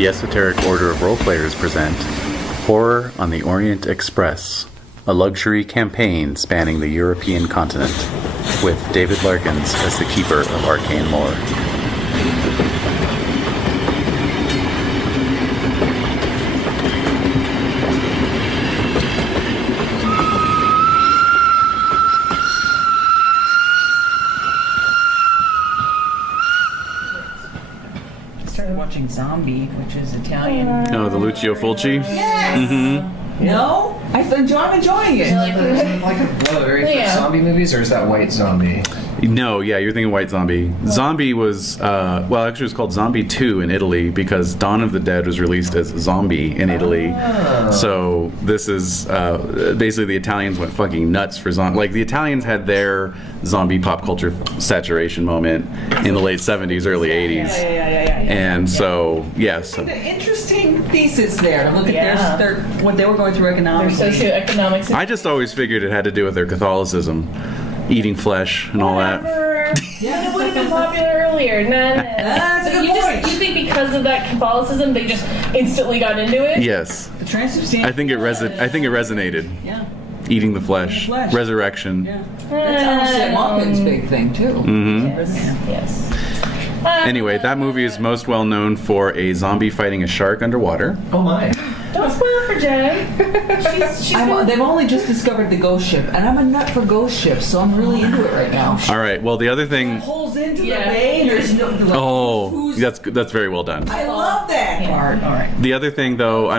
The Esoteric Order of Roleplayers present Horror on the Orient Express, a luxury campaign spanning the European continent, with David Larkins as the keeper of arcane lore. Watching Zombie, which is Italian. Oh, the Lucio Fulci? Yes! Mm-hmm. No? I'm enjoying it. Like one of the very first zombie movies, or is that White Zombie? No, yeah, you're thinking White Zombie. Zombie was, actually it was called Zombie 2 in Italy because Dawn of the Dead was released as Zombie in Italy. Oh. So this is, basically the Italians went fucking nuts for zombie. Like, the Italians had their zombie pop culture saturation moment in the late 70s, early 80s. Yeah. And so, yes. The interesting thesis there to look at their what they were going through economically. Their socioeconomics. I just always figured it had to do with their Catholicism, eating flesh and all that. Yeah, it would have been popular earlier. That's a good point. You think because of that Catholicism, they just instantly got into it? Yes. The transubstantiation. I think it resonated. Yeah. Eating the flesh. Resurrection. Yeah. That's Alistair Maupin's big thing, too. Mm-hmm. Yes. Anyway, that movie is most well known for a zombie fighting a shark underwater. Oh my. Don't spoil it for Jen. She's They've only just discovered the ghost ship, and I'm a nut for ghost ships, so I'm really into it right now. All right. Well, the other thing. Holes into the bay. There's no. Oh, that's very well done. I love that part. All right. The other thing, though, I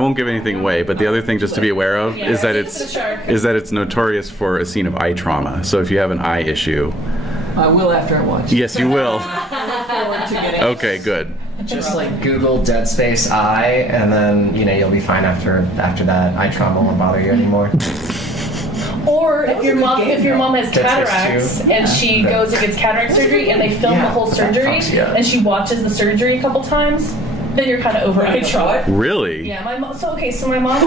won't give anything away, but the other thing just to be aware of is that it's notorious for a scene of eye trauma. So if you have an eye issue. I will after I watch. Yes, you will. I look forward to getting. Okay, good. Just like Google Dead Space Eye, and then you'll be fine after that. Eye trauma won't bother you anymore. Or if your mom has Dead Space cataracts 2. and she goes and gets cataract surgery and they film the whole surgery and she watches the surgery a couple times, then you're kind of over eye trauma. Really? Yeah, my mom. So my mom.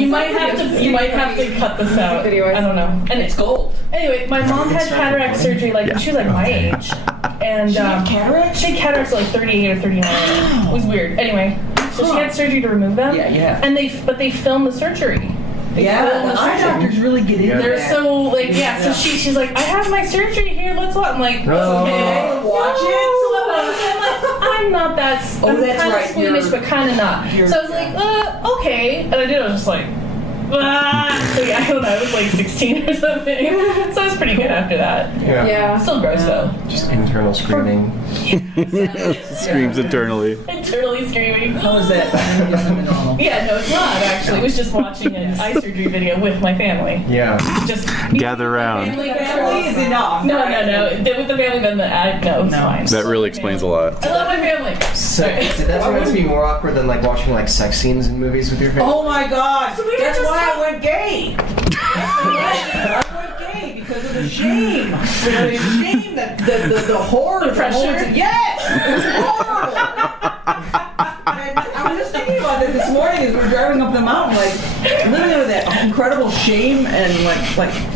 You might have to cut this out. I don't know. And It's gold. Anyway, my mom had cataract surgery when she was like my age, and She had cataracts? She had cataracts at like 38 or 39. It was weird. Anyway, so she had surgery to remove them. Yeah. And they filmed the surgery. The eye doctors really get in there. They're so so she's like, I have my surgery here. Let's watch. I'm like, okay, watch it. I'm not that. I'm that's kind right. of squeamish, but kind of not. So I was like, okay, and I was just like. So yeah, I don't know, I was like 16 or something. So I was pretty good after that. Yeah. Still gross though. Just internal screaming. Screams internally. Internally screaming. How was that? Normal. Yeah, no, it's not actually. It was just watching an eye surgery video with my family. Yeah. Just Gather around. Family is enough. No. With the family, then it's fine. That really explains a lot. I love my family. So that's what makes me more awkward than like watching like sex scenes in movies with your family. Oh my God! So we were That's just why I went gay. I went gay because of the shame. The shame, the horror, The pressure? Yes, it was horrible. And I was just thinking about this morning as we were driving up the mountain, like literally with that incredible shame and like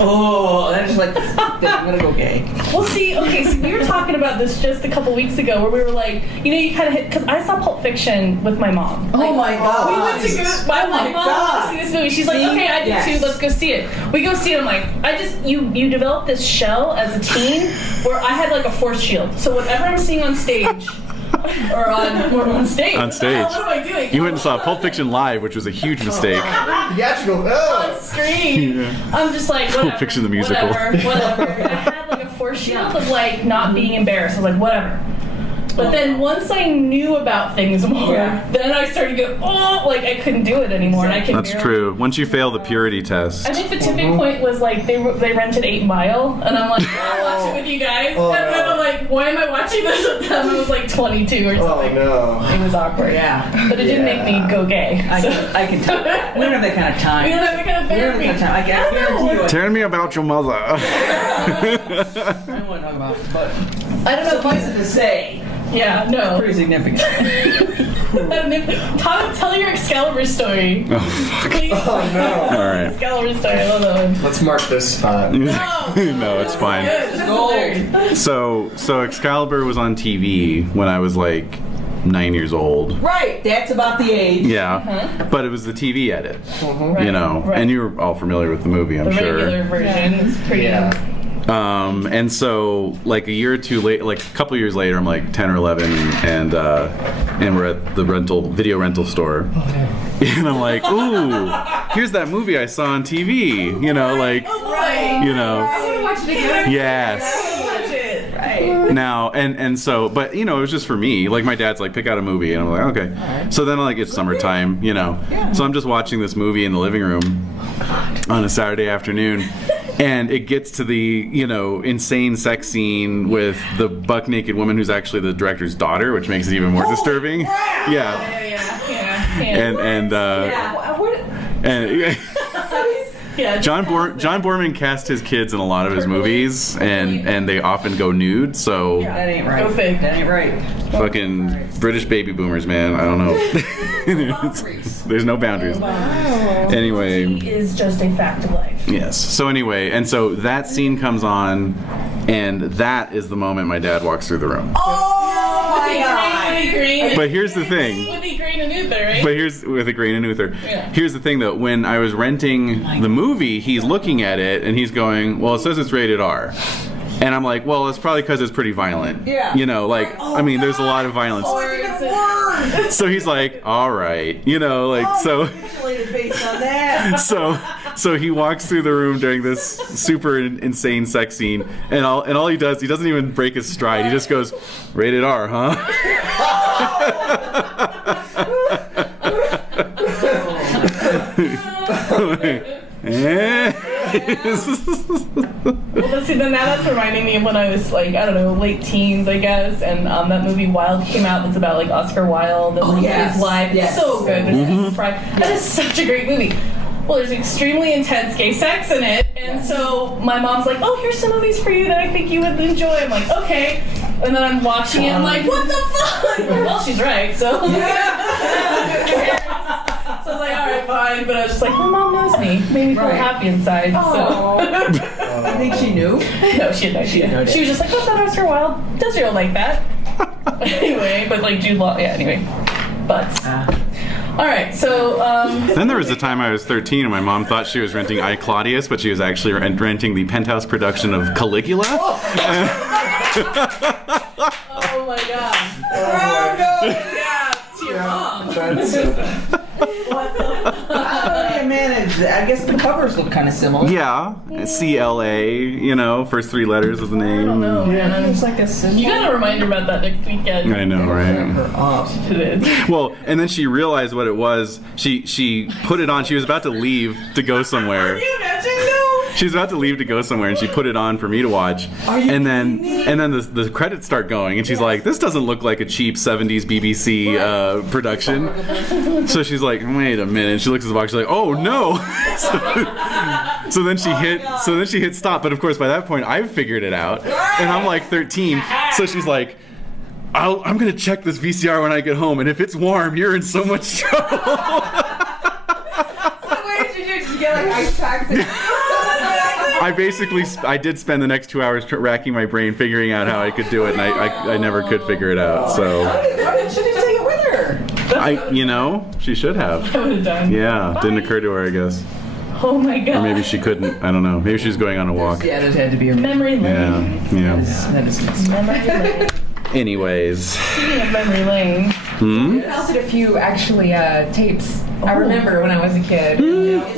and I just like I'm gonna go gay. Well, see, we were talking about this just a couple weeks ago, where we were like, you kind of hit, because I saw Pulp Fiction with my mom. Oh my God! We went to go. My mom wants to see this movie. She's like, okay, I did too. Let's go see it. We go see it. I'm like, you develop this shell as a teen where I had like a force shield. So whatever I'm seeing on stage. Or on stage. On stage. What am I doing? You went and saw Pulp Fiction live, which was a huge mistake. Theatrical. On screen. I'm just like, whatever. Pulp Fiction the musical. Whatever. I had like a force shield of like not being embarrassed. I was like, whatever. But then once I knew about things more, then I started to go, I couldn't do it anymore. And I could That's true. Once you fail the purity test. I think the tipping point was like they rented 8 Mile, and I'm like, I'll watch it with you guys. And then I'm like, why am I watching this with them? I was like 22 or something. Oh no. It was awkward. Yeah. But it didn't make me go gay. I So. can tell. We don't have that kind of time. We don't have that kind of therapy. I guarantee you. Tell me about your mother. I don't want to talk about it, but I don't know. suffice it to say, Yeah, no. pretty significant. Tell your Excalibur story. Oh, fuck. Please. Oh no. All right. Excalibur story. I love that one. Let's mark this spot. No, it's fine. Good. This is hilarious. So Excalibur was on TV when I was like 9 years old. Right, that's about the age. Yeah, but it was the TV edit, Right, you know, right. and you're all familiar with the movie, I'm The sure. regular version is pretty. And so, like a year or two later, like a couple years later, I'm like 10 or 11, and we're at the video rental store, and I'm like, ooh, here's that movie I saw on TV, you know, like, you know, I want to watch it again. yes. Right. Now and so, but you know, it was just for me. Like my dad's like, pick out a movie, and I'm like, okay. So then like it's summertime, you know. So I'm just watching this movie in the living room on a Saturday afternoon, and it gets to the, you know, insane sex scene with the buck naked woman who's actually the director's daughter, which makes it even more disturbing. Yeah. And John Borman cast his kids in a lot of his movies, and they often go nude. So That ain't right. Go fake. That ain't right. fucking British baby boomers, man. I don't know. There's no boundaries. Anyway, It is just a fact of life. yes. So anyway, and so that scene comes on, and that is the moment my dad walks through the room. Oh my God. But here's the thing. With the grain and Uther, right? But here's with a grain and Uther. Yeah. Here's the thing though, when I was renting the movie, he's looking at it and he's going, well, it says it's rated R. And I'm like, well, it's probably because it's pretty violent. Yeah. You know, like, I mean, there's a lot of violence. So he's like, all right. You know, like, so Based on that. so he walks through the room during this super insane sex scene, and all he does, he doesn't even break his stride. He just goes, rated R, huh? Well, see, then now that's reminding me of when I was like, I don't know, late teens, I guess, and that movie Wild came out. That's about like Oscar Wilde and his life. Yes. It's so good. That is such a great movie. Well, there's extremely intense gay sex in it, and so my mom's like, "Oh, here's some movies for you that I think you would enjoy." I'm like, "Okay," and then I'm watching it. I'm like, "What the fuck?" Well, she's right. So, so I was like, "All right, fine," but I was just like, "My mom knows me, made me feel happy inside." So. I think she knew. No, she had no idea. She was just like, "What's that Oscar Wilde? Does you like that?" Anyway, but like Jude Law, yeah. Anyway, but all right. So Then there was a time I was 13 and my mom thought she was renting I, Claudius, but she was actually renting the Penthouse production of Caligula. oh my god. Yeah, to your mom. How do you manage that? I guess the covers look kind of similar. Yeah, CLA, you know, first three letters of the name. I don't know, man. It's like a symbol. You got a reminder about that next weekend. I know, right? Well, and then she realized what it was. She put it on. She was about to leave to go somewhere. Can you imagine though? She was about to leave to go somewhere, and she put it on for me to watch. And then the credits start going, and she's like, "This doesn't look like a cheap '70s BBC production." So she's like, "Wait a minute." And she looks at the box. She's like, "Oh no!" So then she hit stop. But of course, by that point, I've figured it out, and I'm like 13. So she's like, I'm gonna check this VCR when I get home, and if it's warm, you're in so much trouble. So what did you do? Did you get like ice packs? I did spend the next 2 hours racking my brain figuring out how I could do it, and I never could figure it out. So She didn't take it with her. she should have. I would have done. Yeah, didn't occur to her, I guess. Oh my god. Or maybe she couldn't. I don't know. Maybe she was going on a walk. Yeah, it had to be a Memory lane. Yeah. That is Memory lane. Anyways. Speaking of memory lane. I melted a few actually tapes. I remember when I was a kid,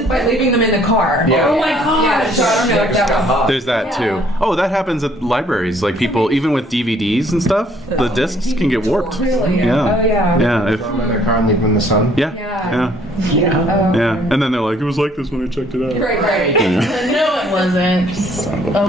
by leaving them in the car. Yeah. Oh my god. Yeah, so I don't know if that was. There's that too. Oh, that happens at libraries. Like people, even with DVDs and stuff, the discs can get warped. Really? Yeah. Oh yeah. Yeah. Throw them in their car and leave them in the sun. Yeah. Yeah. And then they're like, it was like this when I checked it out. Right. No, it wasn't.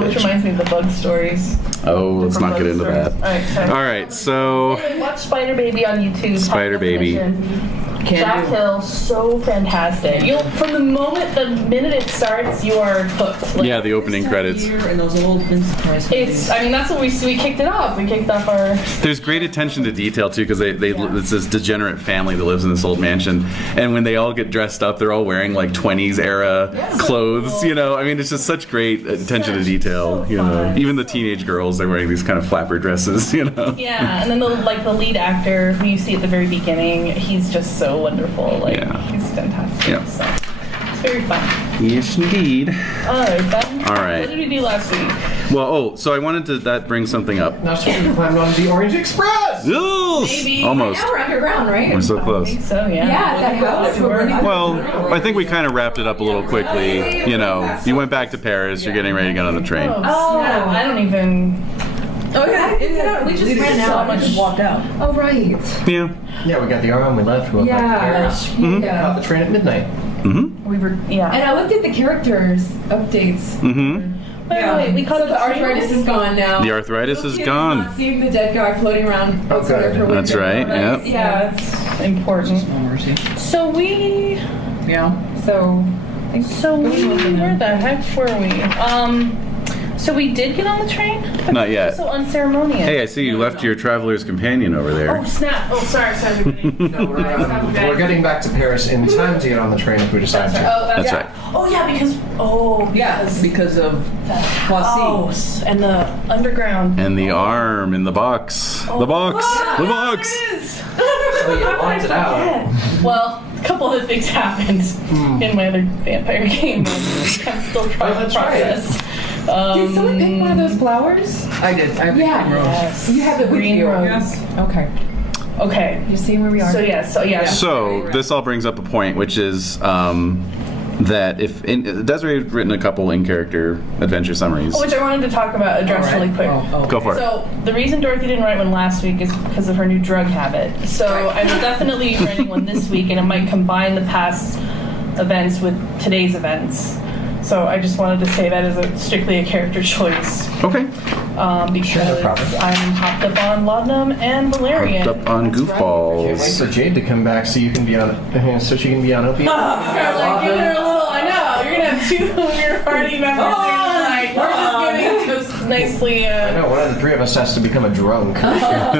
Which reminds me of the bug stories. Oh, let's not get into that. Alright, sorry. All right, so Watch Spider Baby on YouTube. Spider Baby. Definition. Jack Hill, so fantastic. From the minute it starts, you are hooked. Yeah, the opening credits. And those old That's what we kicked it off. We kicked off our. There's great attention to detail too, because it's this degenerate family that lives in this old mansion, and when they all get dressed up, they're all wearing like 20s era clothes. Cool. You know, I mean, it's just such great attention to detail. You know, even the teenage girls, they're wearing these kind of flapper dresses. You know. Yeah, and then the lead actor who you see at the very beginning, he's just so wonderful. He's fantastic. Yeah. So it's very fun. Yes, indeed. All right. What did we do last week? Well, so I wanted to that brings something up. Now so we climbed on the Orient Express. Maybe. Almost. Now we're underground, right? We're so close. I think so, yeah. Yeah, that house. Well, I think we kind of wrapped it up a little quickly. You know, you went back to Paris. You're getting ready to get on the train. Oh, snap. I don't even. Oh, yeah. We just ran out. We just walked out. Oh, right. Yeah. Yeah, we got the arm. We left. We went back to Paris. Got the train at midnight. We were, yeah. And I looked at the characters updates. Wait, we caught So the arthritis is gone now. The arthritis is gone. Not seeing the dead guy floating around outside of her window. That's right. Yep. Yeah, that's important. No mercy. So we. Yeah. So Where the heck were we? So we did get on the train? Not yet. So unceremonious. Hey, I see you left your traveler's companion over there. Oh, snap. Oh, sorry. No, we're getting back to Paris in time to get on the train if we decide to. That's right. Oh, yeah, Because of Poissy. And the underground. And the arm in the box. The box. The box. So you wanted it out. Well, a couple of things happened in my other vampire game. I'm still trying to process. did someone pick one of those flowers? I did. I have the rose. Yes. You have the Green green rose. Okay. You see where we are? So yeah. So this all brings up a point, which is that Desiree's written a couple in-character adventure summaries. Which I wanted to talk about, address really quick. Go for it. So the reason Dorothy didn't write one last week is because of her new drug habit. So I'm definitely writing one this week, and it might combine the past events with today's events. So I just wanted to say that as strictly a character choice. Okay. Because I'm hopped up on laudanum and valerian. Hopped up on goofballs. Wait for Jade to come back so you can be on, so she can be on opium. Like giving her a little. I know you're gonna have two of your party members. Like we're just giving just nicely. I know one of the three of us has to become a drunk. Well,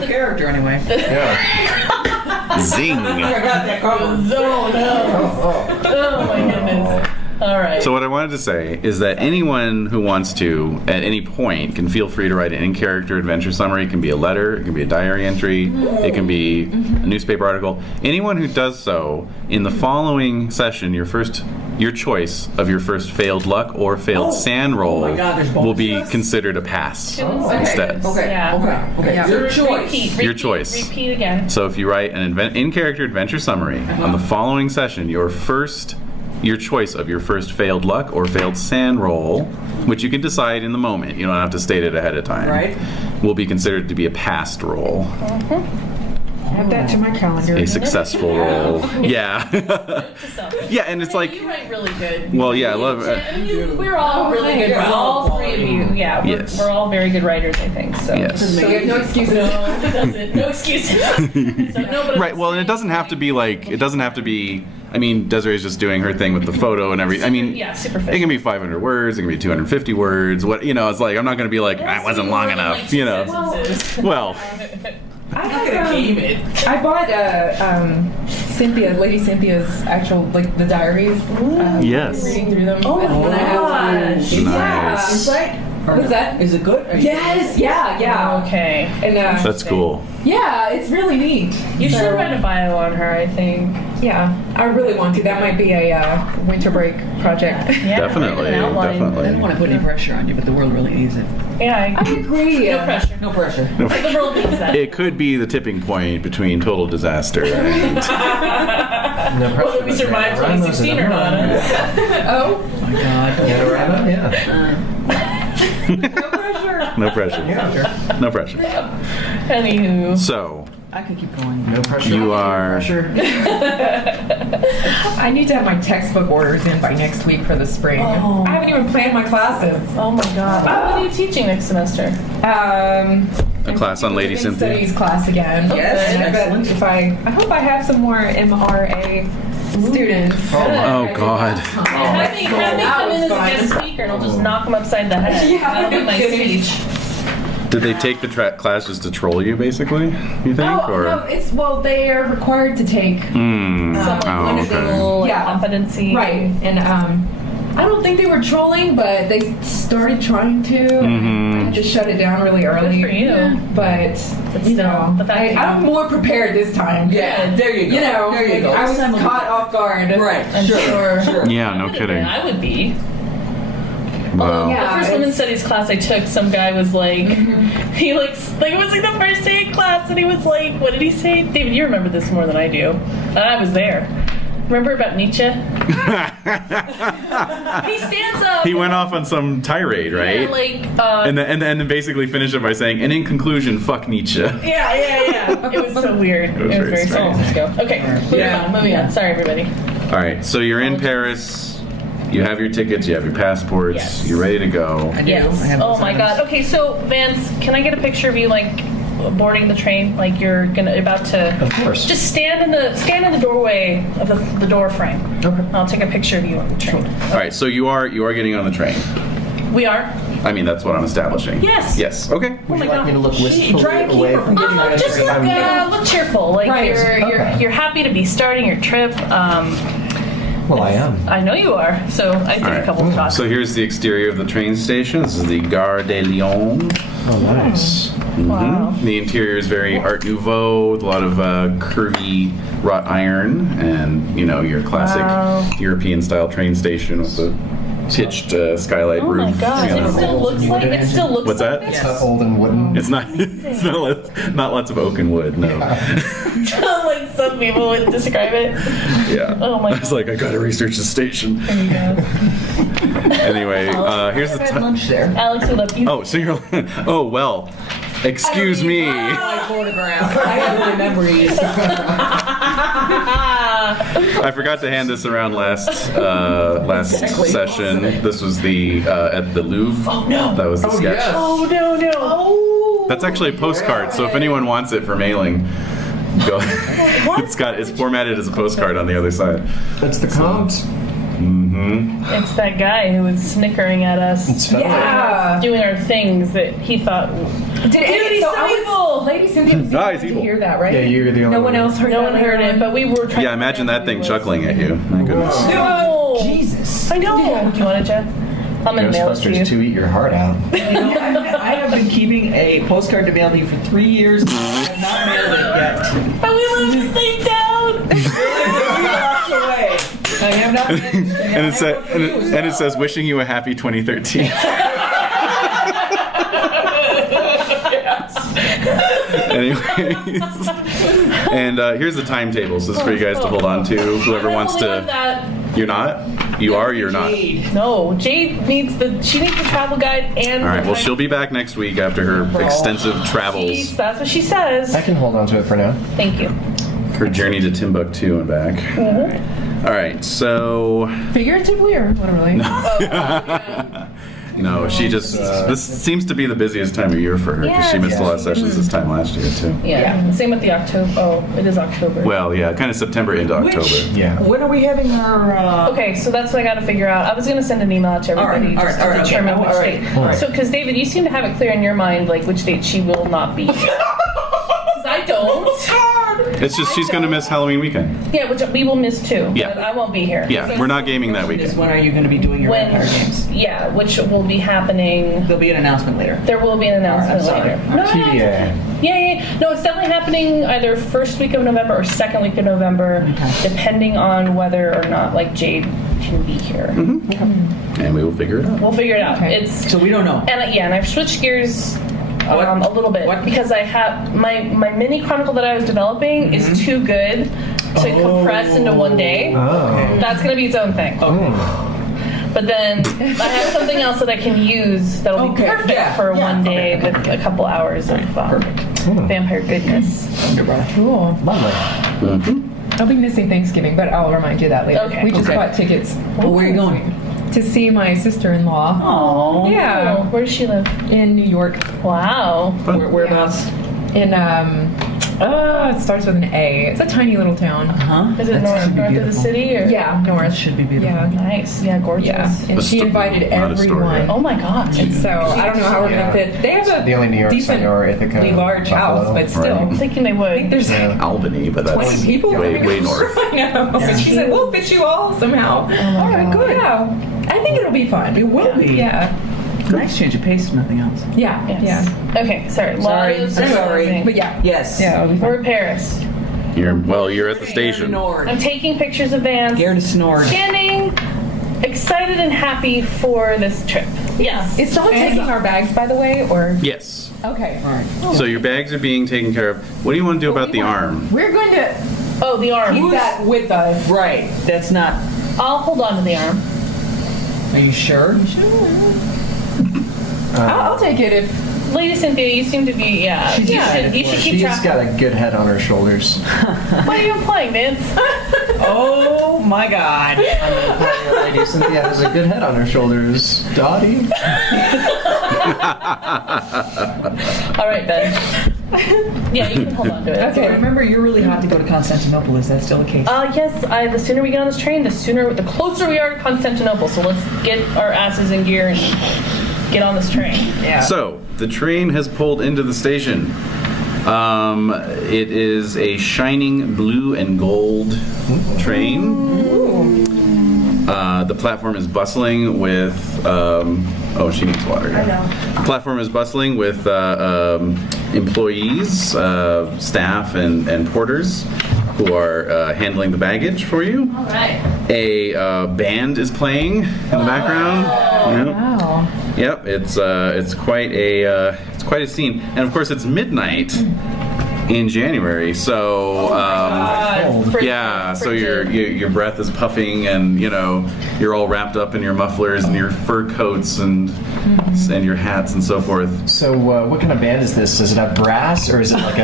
The character, anyway. Yeah. Zing. I got that covered. Oh my goodness. All right. So what I wanted to say is that anyone who wants to, at any point, can feel free to write an in-character adventure summary. It can be a letter, it can be a diary entry, it can be a newspaper article. Anyone who does so in the following session, your choice of your first failed luck or failed sand roll will be considered a pass instead. Okay. Yeah. Your choice. Your choice. Repeat again. So if you write an in-character adventure summary on the following session, your choice of your first failed luck or failed sand roll, which you can decide in the moment, you don't have to state it ahead of time, Right. will be considered to be a passed roll. Add that to my calendar. A successful roll. Yeah. Yeah, and it's like, You write really good. well, yeah, I love it. We're all really good. All three of you. Yeah. Yes. We're all very good writers, I think. So. Yes. So we have no excuses. No excuses. Right, well, and it doesn't have to be I mean, Desiree's just doing her thing with the photo and everything. I mean, Yeah, super it fit. can be 500 words, it can be 250 words. What, you know, it's like, I'm not going to be like, that wasn't long enough, you know. Well, I bought Lady Cynthia's actual, like, the diaries. Yes. Reading through them. Oh, and when I have to. Nice. Insight? What's that? Is it good? Yes, yeah. Okay. And that's cool. yeah, it's really neat. You So, should write a bio on her, I think. Yeah, I really want to. That might be a winter break project. Yeah, Definitely, write an outline. I don't definitely. want to put any pressure on you, but the world really needs it. Yeah, I agree. no pressure. No pressure. The world needs that. It could be the tipping point between total disaster and No pressure. Whether we survived 2016 or not. Oh, My God. Yeah. no pressure. Yeah, sure. No pressure. Anywho. So, I could keep going. No pressure. you are. Pressure. I need to have my textbook orders in by next week for the spring. Oh. I haven't even planned my classes. Oh my God. What are you teaching next semester? A class on Lady Women's Cynthia. Studies class again. Yes, And I bet excellent. if I hope I have some more MRA students. Oh, God. Have me come in as a guest speaker and I'll just knock them upside the head. Yeah. That'll be my speech. Did they take the class just to troll you, basically? You think, Oh, or? no, they are required to take. Hmm. Some Oh, wonderful Yeah. competency. Right, and I don't think they were trolling, but they started trying to. I had to shut it down really early. Good for you. But you know, the fact that I'm more prepared this time. Yeah, there you go. You know, there you go. I was caught off guard. Right, I'm sure. Yeah, no kidding. I would be. Wow. Yeah. The first women's studies class I took, some guy was like, he like it was like the first day of class, and he was like, what did he say? David, you remember this more than I do. And I was there. Remember about Nietzsche? He stands up. He went off on some tirade, right? Yeah, like, and then basically finished it by saying, and in conclusion, fuck Nietzsche. yeah. It was so weird. It was very strange. San Francisco. Okay, moving on. Sorry, everybody. All right, so you're in Paris. You have your tickets. You have your passports. Yes. You're ready to go. Yes. Oh my God. Okay, so Vance, can I get a picture of you like boarding the train? Like you're about to. Of course. Just stand in the doorway of the door frame. Okay. I'll take a picture of you on the train. All right, so you are getting on the train. We are. I mean, that's what I'm establishing. Yes. Yes. Okay. Oh Would my you like God. me to look wistfully try and keep away her from from getting ready? Just look cheerful. Like Right. you're happy to be starting your trip. Well, I am. I know you are. So I think All right. a couple of shots. So here's the exterior of the train station. This is the Gare de Lyon. Oh, nice. Wow. The interior is very Art Nouveau, with a lot of curvy wrought iron, and your classic Wow. European-style train station with a pitched skylight Oh roof. my God! It still looks like What's that? Like It's not old and wooden. It's not not lots of oak and wood. No. like some people would describe it. Yeah. Oh my I was like, I gotta research the station. There you go. Anyway, here's the time. lunch there. Alex, we love you. Oh, so you're. Oh well. Excuse me. My photograph. I have good memories. I forgot to hand this around last session. This was the at the Louvre. Oh no! That was the sketch. yes. Oh no! Oh. That's actually a postcard. So if anyone wants it for mailing, go. It's formatted as a postcard on the other side. That's the count. It's that guy who was snickering at us. It's fun. Yeah. Doing our things that he thought. Did he's so evil. Lady Cynthia was the No, only he's one to evil. hear that, right? Yeah, you're the only No one one. else heard No that one heard later it, on? but we were trying. Yeah, imagine that thing chuckling at you. My goodness. No. Jesus. I know. Do you want it, Jeff? I'm gonna mail it to you. Ghostbusters 2 eat your heart out. I have been keeping a postcard to mail to you for 3 years. I have not mailed it yet. But we live in the same town. 3 blocks away. I have not. And it says, "Wishing you a happy 2013." Anyways, and here's the timetable. So this is for you guys to hold on to. Whoever wants to. You're not. You are. You're not. No, Jade needs the travel guide and. All right. Well, she'll be back next week after her extensive travels. That's what she says. I can hold on to it for now. Thank you. Her journey to Timbuktu and back. All right. So. Figuratively or literally? No, she just. This seems to be the busiest time of year for her because she missed a lot of sessions this time last year too. Yeah. Same with the October. Oh, it is October. Well, yeah, kind of September into October. Yeah. When are we having our? Okay, so that's what I got to figure out. I was going to send an email out to everybody All right, just all to right, determine okay. which All date. right, all right. So, because David, you seem to have it clear in your mind, like which date she will not be here. Because I don't. It's just she's going to miss Halloween weekend. Yeah, which we will miss too. Yeah. But I won't be here. Yeah, we're not gaming that Is weekend. when are you going to be doing your When, Empire games? yeah, which will be happening. There'll be an announcement later. There will be an announcement All right, I'm later. sorry. No. TBA. Yeah. No, it's definitely happening either first week of November or second week of November, depending on whether or not like Jade can be here. And we will figure it out. We'll figure it out. Okay. It's So we don't know. and I've switched gears a little bit What? because I have my mini chronicle that I was developing is too good to compress into one day. Oh. That's gonna be its own thing. But then I have something else that I can use that'll be Okay, perfect yeah, for yeah, one day okay, with a couple hours of vampire goodness. Cool. Lovely. I'll be missing Thanksgiving, but I'll remind you that later. Okay. We just Okay. bought tickets. Well, where are you going? to see my sister-in-law. Oh. Yeah. Where does she live? In New York. Wow. Whereabouts? In it starts with an A. It's a tiny little town. Is it north of the city or? Yeah, north. Should be beautiful. Yeah. Nice. Yeah, gorgeous. Yeah. And she invited not a story, everyone. yeah. Oh my god. And so I don't know how we're gonna fit. They have The only New a York sign are Ithaca, decently large house, Buffalo. but still, I'm thinking they I think would. there's like Albany, but 20 that's people way, living way north. I know. But she said, we'll fit you all somehow. All right, good. Yeah. I think it'll be fun. It will be. Yeah. Nice change of pace, if nothing else. Yeah. Yes. Yeah. Okay, sorry. Sorry. Lot of I'm sorry. But yeah. Yes. Yeah, it'll be fun. We're in Paris. You're at the station. I'm taking pictures of Vans. Scared to snore. Standing, excited and happy for this trip. Yes. Is someone taking our bags, by the way, or? Yes. Okay. All right. So your bags are being taken care of. What do you want to do about the arm? We're going to Oh, the arm. keep that with us. Right. That's not. I'll hold on to the arm. Are you sure? I'll take it if. Lady Cynthia, you seem to be, yeah. You should keep She's track. got a good head on her shoulders. What are you implying, Vance? Oh my God. Lady Cynthia has a good head on her shoulders. Dottie. All right, Ben. Yeah, you can hold on to it. Okay. Remember, you're really hot to go to Constantinople. Is that still the case? Yes, the sooner we get on this train, the closer we are to Constantinople. So let's get our asses in gear and get on this train. Yeah. So the train has pulled into the station. It is a shining blue and gold train. The platform is bustling with. She needs water. Yeah. I know. The platform is bustling with employees, staff, and porters who are handling the baggage for you. All right. A band is playing in the background. Yep. Wow. Yep, it's quite a scene, and of course it's midnight in January, so so your breath is puffing, and you're all wrapped up in your mufflers and your fur coats and your hats and so forth. So what kind of band is this? Does it have brass, or is it like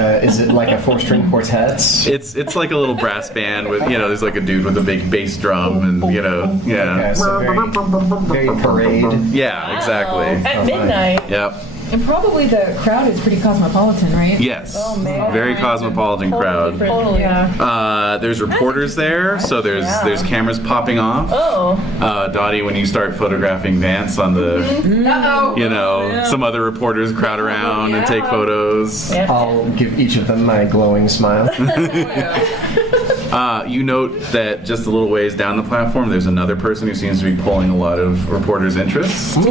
a 4-string quartet? It's like a little brass band with there's like a dude with a big bass drum and Okay, so very parade. Yeah, exactly. At midnight. Yep. And probably the crowd is pretty cosmopolitan, right? Yes. Oh, man. Very cosmopolitan crowd. Totally. Yeah. There's reporters there, so there's cameras popping off. Oh. Dottie, when you start photographing Vance on the, Uh-oh. some other reporters crowd around and take photos. Yeah. I'll give each of them my glowing smile. You note that just a little ways down the platform, there's another person who seems to be pulling a lot of reporters' interest. It's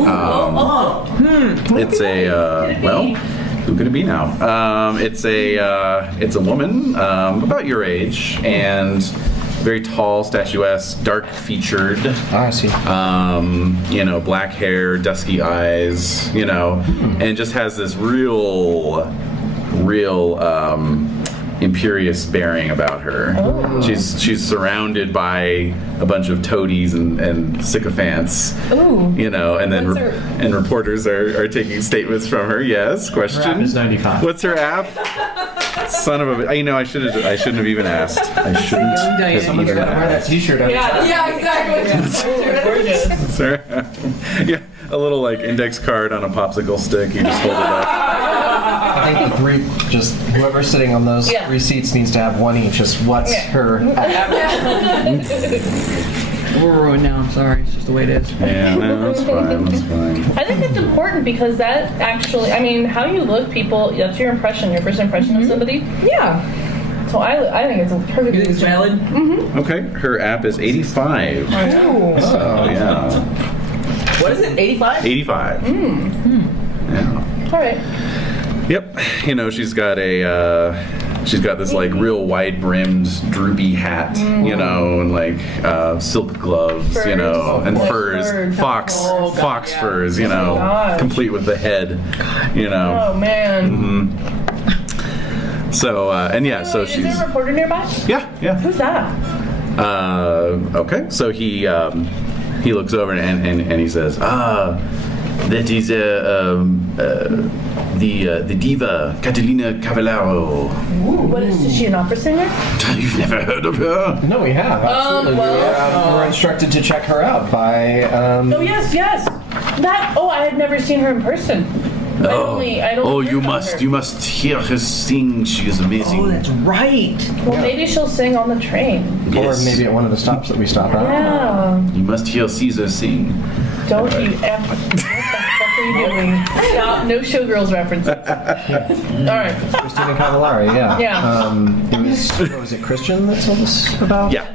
who could it be now? It's a woman about your age and very tall, statuesque, dark-featured. I see. Black hair, dusky eyes, and just has this real imperious bearing about her. Oh. She's surrounded by a bunch of toadies and sycophants. Ooh. And then What's her- and reporters are taking statements from her. Yes, question. Her app is 95. What's her app? Son of a! I shouldn't have even asked. I shouldn't have Someone's even got to wear that asked. T-shirt every time. Yeah, exactly. Gorgeous. Sir. Yeah, a little like index card on a popsicle stick. You just hold it up. I think the three, just whoever's sitting on those Yeah. 3 seats needs to have one each. Just what's her app? We're ruined now. I'm sorry. It's just the way it is. Yeah, no, that's fine. That's fine. I think that's important because that actually, how you look, people, that's your impression, your first impression of somebody. Yeah. So I think it's a perfect. You think it's valid? Okay, her app is 85. Ooh. So yeah, What is it? 85? 85. Yeah. All right. Yep. She's got this like real wide-brimmed, droopy hat, and like silk gloves, Furs. and Like furs, furs. fox furs, gosh. complete with the head, Oh man. So so Is she's there a reporter nearby? yeah. Who's that? Okay, so he looks over and he says, That is the diva Catalina Cavallaro. What is she, an opera singer? You've never heard of her? No, we have. Absolutely. We're instructed to check her out by. Oh yes. That. Oh, I had never seen her in person. I don't you must hear her sing. She is amazing. Oh, that's right. Well, maybe she'll sing on the train. Or maybe at one of the stops that we stop at. Yeah. You must hear Caesar sing. Don't you ever. What the fuck are you doing? Stop. No Showgirls references. All right. Christina Cavallari, yeah. Yeah. Was it Christian that told us about? Yeah.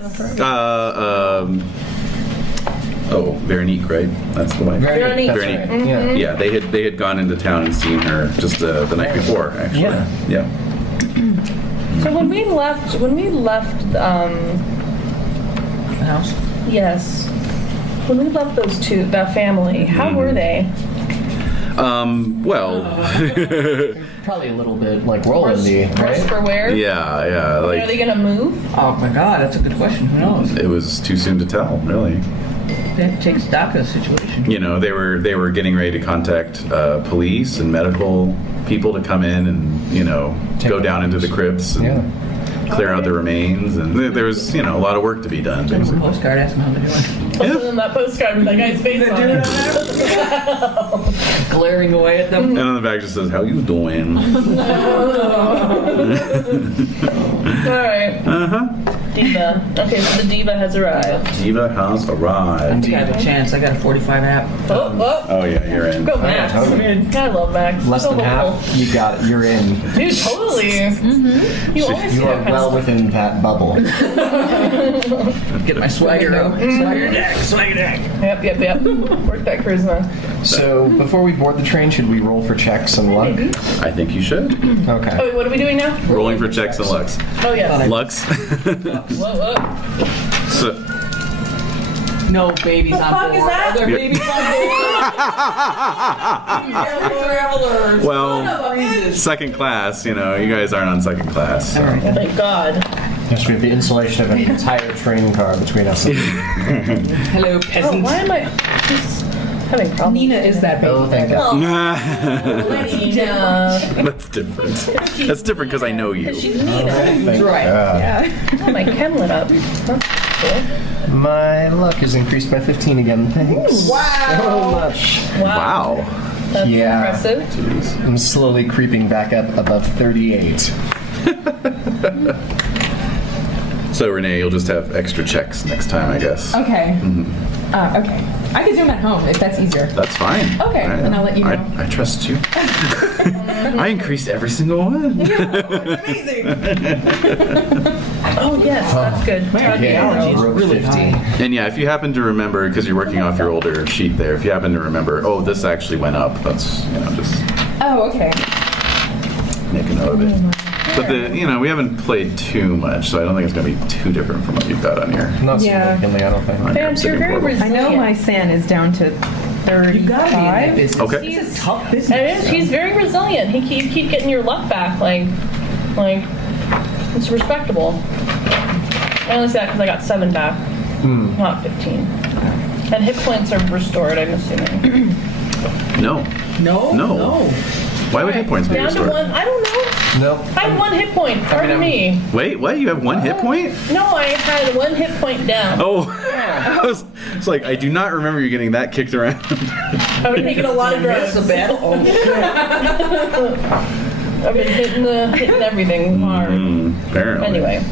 Veronique, right? That's the wife. Veronique. That's Veronique. right. Yeah. Yeah, they had gone into town and seen her just the night before, actually. Yeah. So when we left The house. yes. When we left that family, how were they? Well, Probably a little bit like Rolandy, Worse right? for wear? yeah, Are they like gonna move? Oh my God, that's a good question. Who knows? it was too soon to tell, really. They have to take stock of the situation. You know, they were getting ready to contact police and medical people to come in and go down into the crypts and clear out the remains, and there was a lot of work to be done. Send them a Basically. postcard, ask them how they're doing. Other than that postcard with that guy's face on it. Glaring away at them. And on the back just says, "How you doing?" All right. Diva. Okay, so the diva has arrived. Diva has I arrived. think I have a chance. I got a 45 app. Oh yeah, you're in. Go Max. totally. I love Max. Less So than half, local. you got it. You're in. Dude, totally. You always You see are that kind well of stuff. within that bubble. Get my swagger out. Swagger deck. Yep. Work that charisma. So before we board the train, should we roll for checks and luck? I think you should. Okay. Oh, wait, what are we doing now? Rolling for checks and Lux. Oh, yes. Lux. Whoa. So, No babies on fuck board. is that? Are there babies on board? well, second class. You guys aren't on second class. So. Thank God. Yes, we have the insulation of an entire train car between us. Hello, Oh, peasant. why am I just having problems? Nina is that baby. Oh, thank God. Nina. That's different. That's different because I know you. She's Nina. Thank Right. God. Oh, my chem lit up. That's cool. My luck is increased by 15 again. Thanks. Wow. So much. Wow. That's Yeah. impressive. I'm slowly creeping back up above 38. So Renae, you'll just have extra checks next time, I guess. Okay. Okay. I could do them at home if that's easier. That's fine. Okay, then I'll let you know. I trust you. I increased every single one. Oh, yes, that's good. Yeah, broke 50. And yeah, if you happen to remember, because you're working off your older sheet there, if you happen to remember, oh, this actually went up, that's, just Oh, okay. make a note of it. But we haven't played too much, so I don't think it's going to be too different from what you've got on here. Not Yeah. significantly, I don't think. On your Babs, you're obsidian very portal. I know my SAN is down to 35. You gotta be in that business. Okay. It's a tough business. It is. He's very resilient. He keep getting your luck back. Like, it's respectable. I only say that because I got 7 back, not 15. And hit points are restored, I'm assuming. No. No. Why would hit points be Down to restored? 1. I don't know. Nope. I had 1 hit point. Pardon me. Wait, what? You have 1 hit point? No, I had 1 hit point down. Oh. It's like, I do not remember you getting that kicked around. I've been taking a lot of drugs. That's a bad. Oh, I've been hitting everything hard. Apparently. Anyway.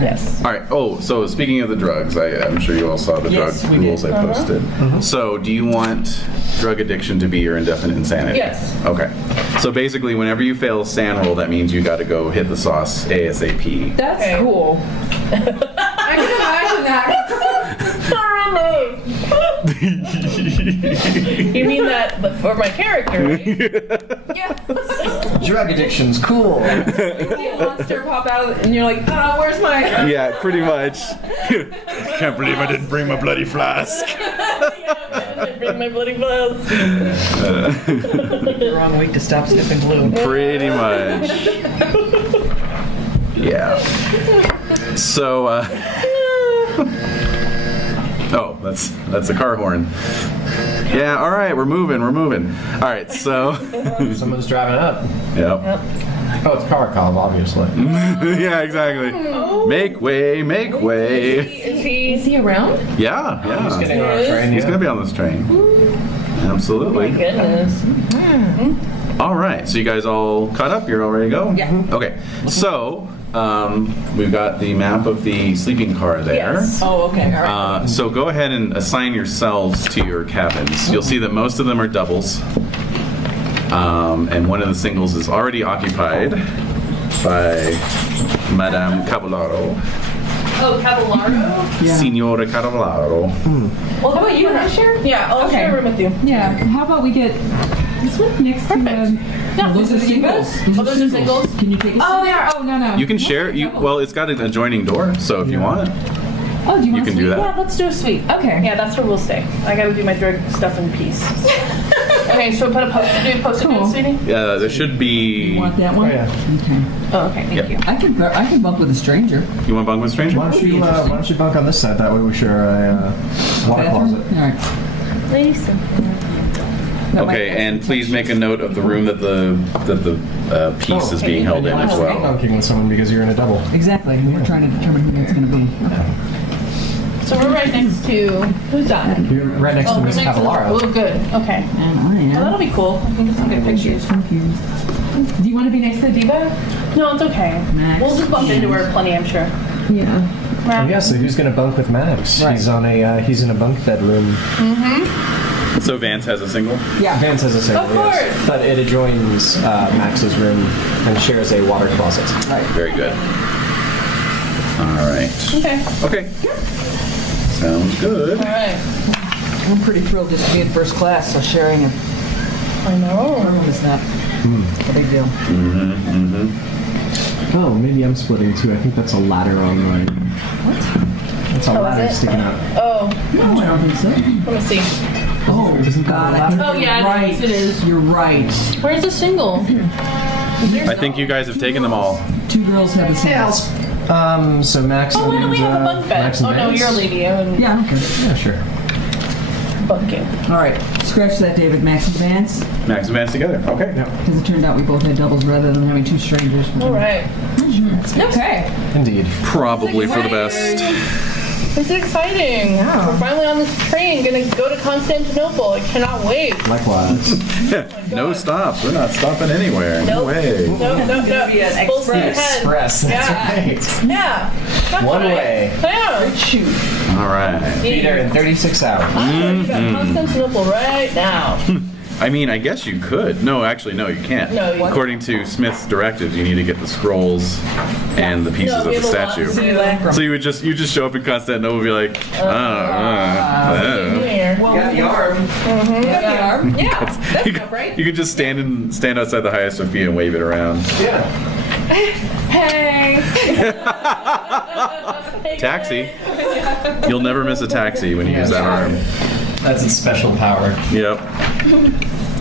Yes. All right. Oh, so speaking of the drugs, I'm sure you all saw the Yes, drug we did. rules I posted. So, do you want drug addiction to be your indefinite insanity? Yes. Okay. So basically, whenever you fail a SAN roll, that means you got to go hit the sauce ASAP. That's Okay. cool. I can imagine that. You mean that for my character, right? Yeah. Drug addiction's cool. You see a monster pop out and you're like, oh, where's my... Yeah, pretty much. Can't believe I didn't bring my bloody flask. Bring my bloody gloves. the wrong week to stop sniffing glue. Pretty much. Yeah. So, oh, that's a car horn. Yeah, all right, we're moving. All right, so. Someone's driving up. Yep. Oh, it's car call, obviously. Yeah, exactly. Make way. Is he around? Yeah. He's getting on a train. He's going to be on this train. Absolutely. My goodness. All right, so you guys all caught up? You're all ready to go? Yeah. Okay, so we've got the map of the sleeping car there. Yes. Oh, okay. All right. So go ahead and assign yourselves to your cabins. You'll see that most of them are doubles. And one of the singles is already occupied by Madame Cavallaro. Oh, Cavallaro? Signora Cavallaro. Well, how about you and I share? Yeah, I'll share a room with you. Yeah. How about we get this one next to Yeah, Those are singles. those are singles. Can you take a Oh, they are. Oh, no. You can share. Well, it's got an adjoining door, so if you want, Oh, do you you want can to do Yeah, that. let's do a suite. Okay. Yeah, that's where we'll stay. I gotta do my drug stuff in peace. Okay, so put a post-it Cool. note, sweetie? Yeah, there should be. Want that one? Oh, yeah. Okay. Oh, okay, thank Yep. you. I can bump with a stranger. You want bunk with stranger? Why don't you bunk on this side? That way we share a water closet. All right. Lisa. Okay, and please make a note of the room that the piece is being held in as well. Bunking with someone because you're in a double. Exactly. We're trying to determine who that's going to be. So we're right next to, who's that? You're right next to we're Miss next to the- Cavallaro. Oh, good, okay. And I Well, am that'll be cool. I can get some good pictures. confused. Do you want to be next to the diva? No, it's okay. Max. We'll just bump into her plenty, I'm sure. Yeah. Oh, yeah, so who's going to bunk with Max? Right. He's in a bunk bedroom. So Vance has a single. Yeah. Vance has a single, Of course. yes, but it adjoins Max's room and shares a water closet. Very good. All right. Okay, Okay. Sounds good. all right. I'm pretty thrilled just to be in first class, so sharing a I know. room is not a big deal. Oh, maybe I'm splitting too. I think that's a ladder on the. What? That's a ladder it? sticking out. Oh, No, I don't think so. let me see. Oh, God. I think Oh, yeah, you're right. it is. You're right. Where's the single? I think you guys have taken them all. Two girls have the same. So Max Oh, why and don't we have a bunk bed? Max and Oh, no, Vance? you're a lady. I'm Yeah, okay. Yeah, sure. bunking. All right. Scratch that, David. Max and Vance. Max and Vance together. Okay. Because it turned out we both had doubles rather than having two strangers. All right. Okay. Indeed. Probably for the best. This is exciting. We're finally on this train, gonna go to Constantinople. I cannot wait. Likewise. No stops. We're not stopping anywhere. No Nope. way. No. be an Full speed ahead. Express. That's Yeah. right. Yeah. That's One right. way. Yeah. Shoot. All right. Be there in 36 hours. I'm ready to go to Constantinople right now. I mean, I guess you could. No, actually, no, you can't. No, you- According to Smith's directives, you need to get the scrolls and the pieces No, of we the have a lot statue. to do. So you just show up in Constantinople and be like, Here. Got the arm. Yeah. That's you, enough, right? you can just stand outside the Hagia Sophia and wave it around. Yeah. Hey. Taxi. You'll never miss a taxi when you use that arm. That's its special power. Yep.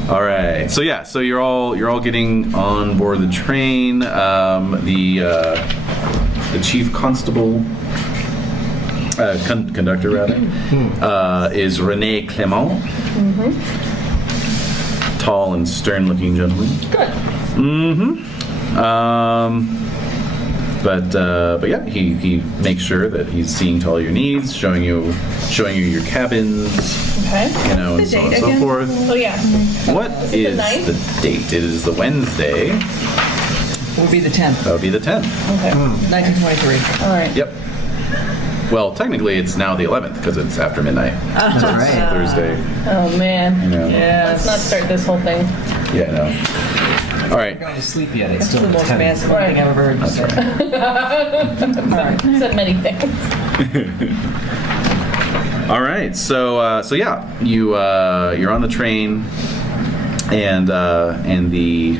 All right. So yeah. So you're all getting on board the train. The chief constable, conductor rather, is Renae Clement. Tall and stern-looking gentleman. Good. But yeah, he makes sure that he's seeing to all your needs, showing you your cabins, Okay. you know, and so on and so forth. Oh yeah. What is ninth? the date? It is the Wednesday. Will be the 10th, That would be the 10th. Okay. 1923. All right. Yep. Well, technically, it's now the 11th because it's after midnight. So it's Thursday. Oh man. You know. Let's not start this whole thing. Yeah, no. All right. Going to sleep yet. It's That's still the most 10. masculine thing I've ever heard you say. I said many things. All right. So yeah, you're on the train, and the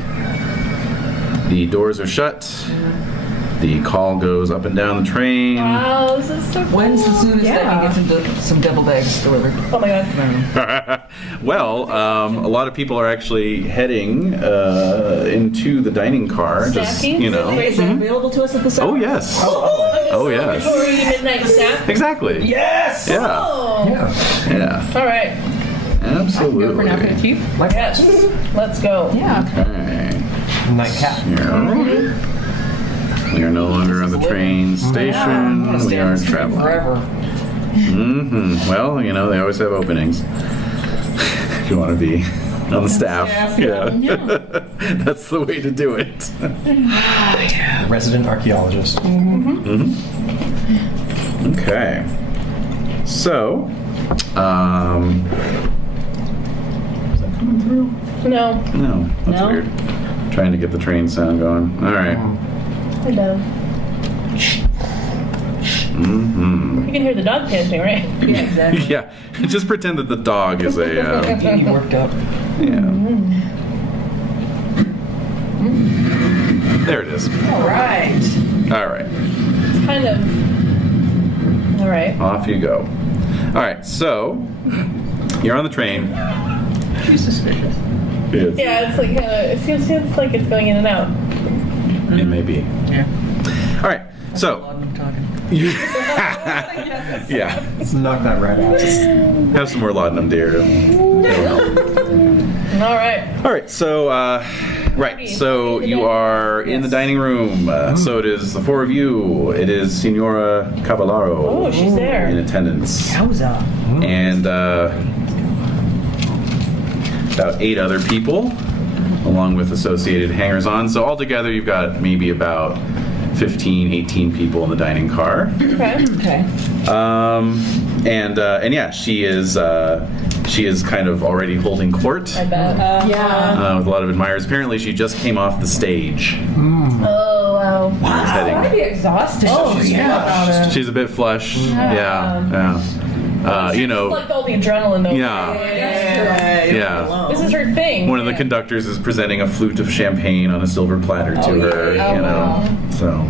doors are shut. The call goes up and down the train. Wow, this is so cool. When's the soonest I can get some deviled eggs delivered? Oh my god. Well, a lot of people are actually heading into the dining car. Just Snacking? you know. Is that available to us at the Oh center? yes. Oh yes. Victoria midnight snack. Exactly. Yes! Yeah. Oh. Yeah. Yeah. All right. Absolutely. Go for now for the chief. Yes. Let's go. Yeah. Okay. Nightcap. We are no longer on the train station. We are traveling. Forever. Well, you know, they always have openings. If you want to be on the staff. Yeah. That's the way to do it. Resident archaeologist. Okay. So, is that coming through? No. No, that's weird. Trying to get the train sound going. All right. I know. You can hear the dog panting, right? Yeah, exactly. Yeah, just pretend that the dog is a. Edie worked up. Yeah. There it is. All right. All right. Kind of. All right. Off you go. All right. So you're on the train. She's suspicious. It Yeah, it's like it seems like it's going in and out. may be. Yeah. All right. So. I'm talking. Yeah. Let's knock that right out. Have some more laudanum, dear. It'll help. All right. All right, so right, so you are in the dining room. So it is the four of you. It is Signora Cavallaro Oh, she's there. in attendance, Yowza. and about 8 other people, along with associated hangers-on. So altogether, you've got maybe about 15, 18 people in the dining car. Okay. Okay. And yeah, she is kind of already holding court I bet. Yeah. with a lot of admirers. Apparently, she just came off the stage. Oh wow. She's heading. I'd be exhausted. Oh, yeah. She's a bit flushed. Yeah. You know. It's like all the adrenaline though. Yeah. Yeah. This is her thing. One of the conductors is presenting a flute of champagne on a silver platter to her. yeah. You know. So.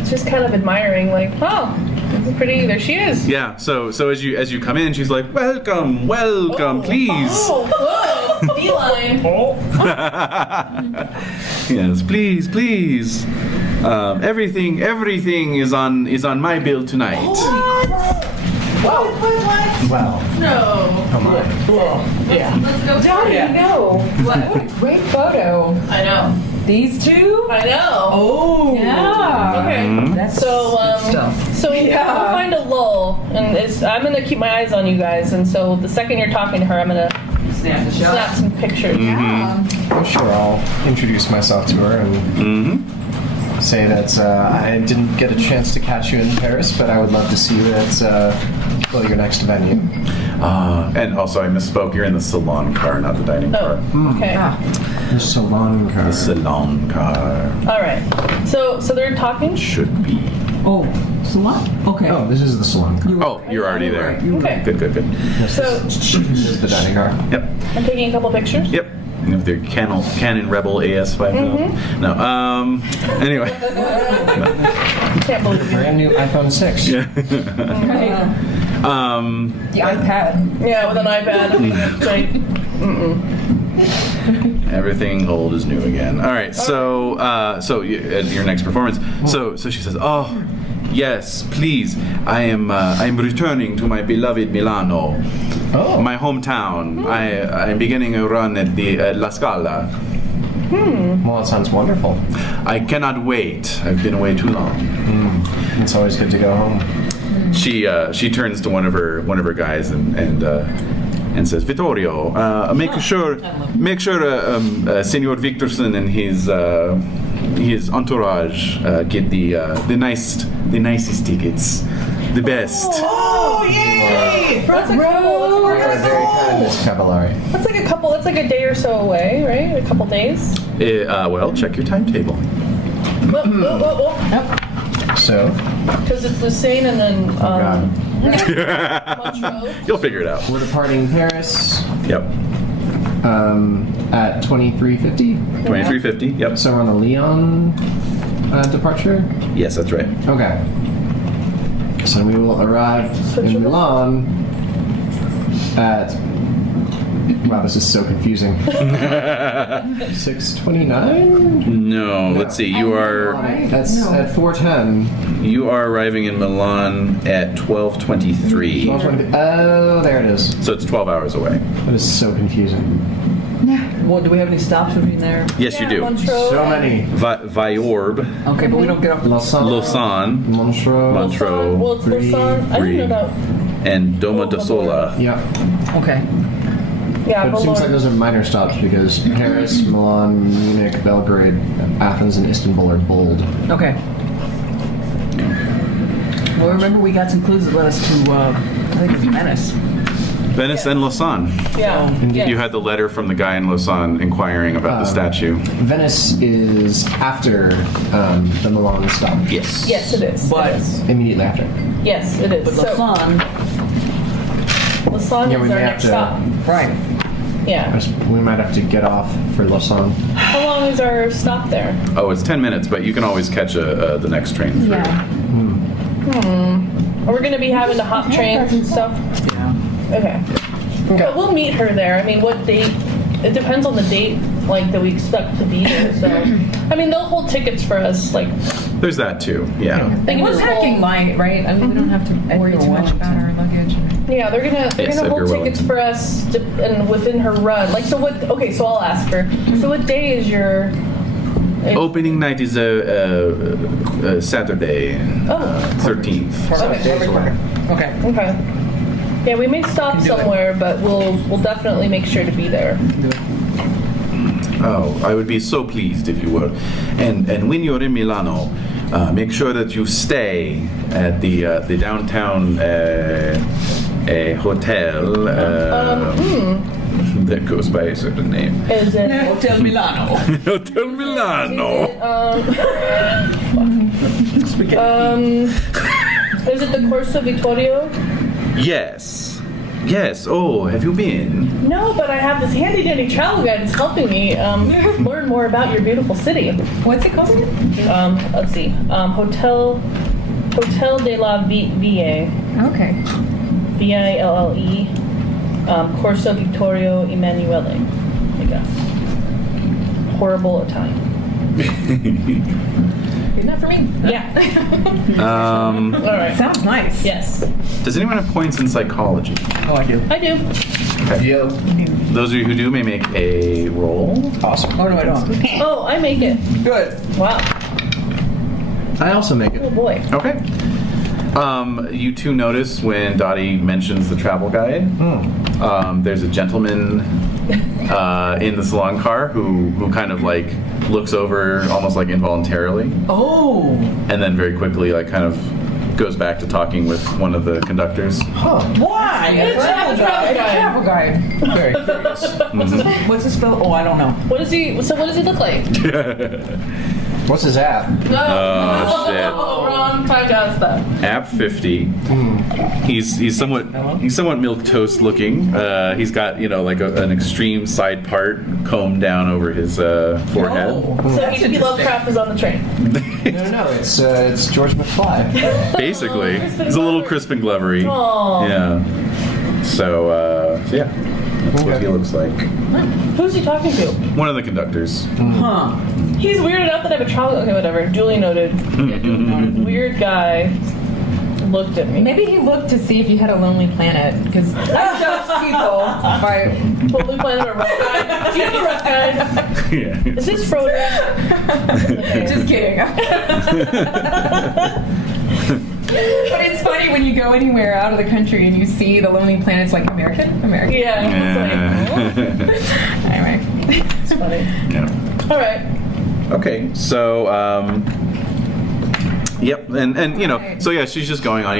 It's just kind of admiring, like, oh, this is pretty. There she is. Yeah. So as you come in, she's like, welcome, please. Oh, whoa, feline. Yes, please. Everything is on my bill tonight. What? Wow. No. Come on. Yeah. Let's go. How do you know? What a great photo. I know. These two? I know. Oh. Yeah. Okay. That's So, stuff. so we'll find a lull, and I'm gonna keep my eyes on you guys. And so the second you're talking to her, I'm gonna Snap the snap shot. some pictures. Well, sure, I'll introduce myself to her and say that I didn't get a chance to catch you in Paris, but I would love to see you at your next venue. And also, I misspoke. You're in the salon car, not the dining car. Oh, okay. The salon car. The salon car All right. So they're talking. should be. Oh, so what? Okay. Oh, this is the salon car. Oh, you're already there. Okay. Good. So This is the dining car. Yep. I'm taking a couple pictures. Yep. With their Canon Rebel AS5. No. Anyway. Can't believe it. Brand new iPhone 6. Yeah. The iPad. Yeah, with an iPad. Right. Everything old is new again. All right. So at your next performance. So she says, "Oh, yes, please. I am returning to my beloved Milano, my hometown. I'm beginning a run at the La Scala. Well, that sounds wonderful. I cannot wait. I've been away too long." It's always good to go home. She turns to one of her guys and says, "Vittorio, make sure Senor Victorson and his entourage get the nicest tickets, the best." Oh, yay! That's like You are very kind, Miss Cavallari. That's like a couple. That's like a day or so away, right? A couple days. Well, check your timetable. So, Because it's Lausanne and then God. Montreux. You'll figure it out. We're departing Paris Yep. at 23:50. 2350. Yep. So we're on a Lyon departure. Yes, that's right. Okay. So we will arrive in Milan at Wow, this is so confusing. 6:29? No, let's see. You are That's at 4:10. you are arriving in Milan at 12:23. 12:20. Oh, there it is. So it's 12 hours away. That is so confusing. Well, do we have any stops between there? Yes, you do. Montreux. So many. Viorb, Okay, but we don't get up. Lausanne, Montreux. Montreux, Well, it's Lausanne. I didn't know that. and Doma de Sola. Yeah. Okay. Yeah, But it seems like those are minor stops because Paris, Milan, Munich, Belgrade, Athens, and Istanbul are bold. Okay. Well, remember we got some clues that led us to, I think it was Venice. Venice and Lausanne. Yeah. Yes. You had the letter from the guy in Lausanne inquiring about the statue. Venice is after the Milan stop. Yes. Yes, it is. But- It is. Immediately after. Yes, it is. But So, Lausanne, Lausanne Yeah, we is our may have next to- stop. right. Yeah. We might have to get off for Lausanne. How long is our stop there? Oh, it's 10 minutes, but you can always catch the next train through. Yeah. Are we going to be having to hop trains and stuff? Yeah. Okay. But we'll meet her there. I mean, what date? It depends on the date, like, that we expect to be there. So, I mean, they'll hold tickets for us. Like, There's that too. Yeah. they can We're just packing hold, light, right? I mean, we don't have to worry too much about our luggage. yeah, they're gonna Yes, hold Edgar tickets Wellington. for us, and within her run. Like, so what? Okay, so I'll ask her. So what day is your? Opening night is Saturday, 13th. Okay. Okay. Yeah, we may stop somewhere, but we'll definitely make sure to be there. Oh, I would be so pleased if you were. And when you're in Milano, make sure that you stay at the downtown hotel that goes by a certain name. Is it? Hotel Milano. Hotel Milano. Is it the Corso Vittorio? Yes. Yes. Oh, have you been? No, but I have this handy dandy travel guide that's helping me learn more about your beautiful city. What's it called again? Let's see. Hotel de la Ville. Okay. Ville. Corso Vittorio Emanuele. I guess. Horrible Italian. Good enough for me. Yeah. All right. Sounds nice. Yes, Does anyone have points in psychology? Oh, I do. I do. Yeah. Those of you who do may make a roll. Awesome. Oh, no, I don't. Oh, I make it. Good. Wow. I also make Oh it. boy. Okay. You two notice when Dottie mentions the travel guide. There's a gentleman in the salon car who kind of like looks over almost like involuntarily, Oh. and then very quickly like kind of goes back to talking with one of the conductors. Why? A travel guide. Travel guide. Very curious. What's the spell? Oh, I don't know. What does he? So what does he look like? What's his app? No. Oh, shit. Wrong time to ask that. App 50. He's somewhat milk toast looking. He's got like an extreme side part combed down over his forehead. So H.P. Lovecraft is on the train. No, it's George McFly. Basically, he's a little Crispin Glovery. Aw. Yeah. So yeah, that's what he looks like. Who's he talking to? One of the conductors. Huh. He's weirded out that I have a travel. Okay, whatever. Duly noted. Weird guy looked at me. Maybe he looked to see if you had a lonely planet, because that shows people by. Totally planning a rough guide. Do you have a rough guide? Yeah. Is this Frodo? Just kidding. But it's funny when you go anywhere out of the country and you see the lonely planets like American. Yeah. It's like, Anyway. it's funny. Yeah. All right. Okay, so yep, and so yeah, she's just going on.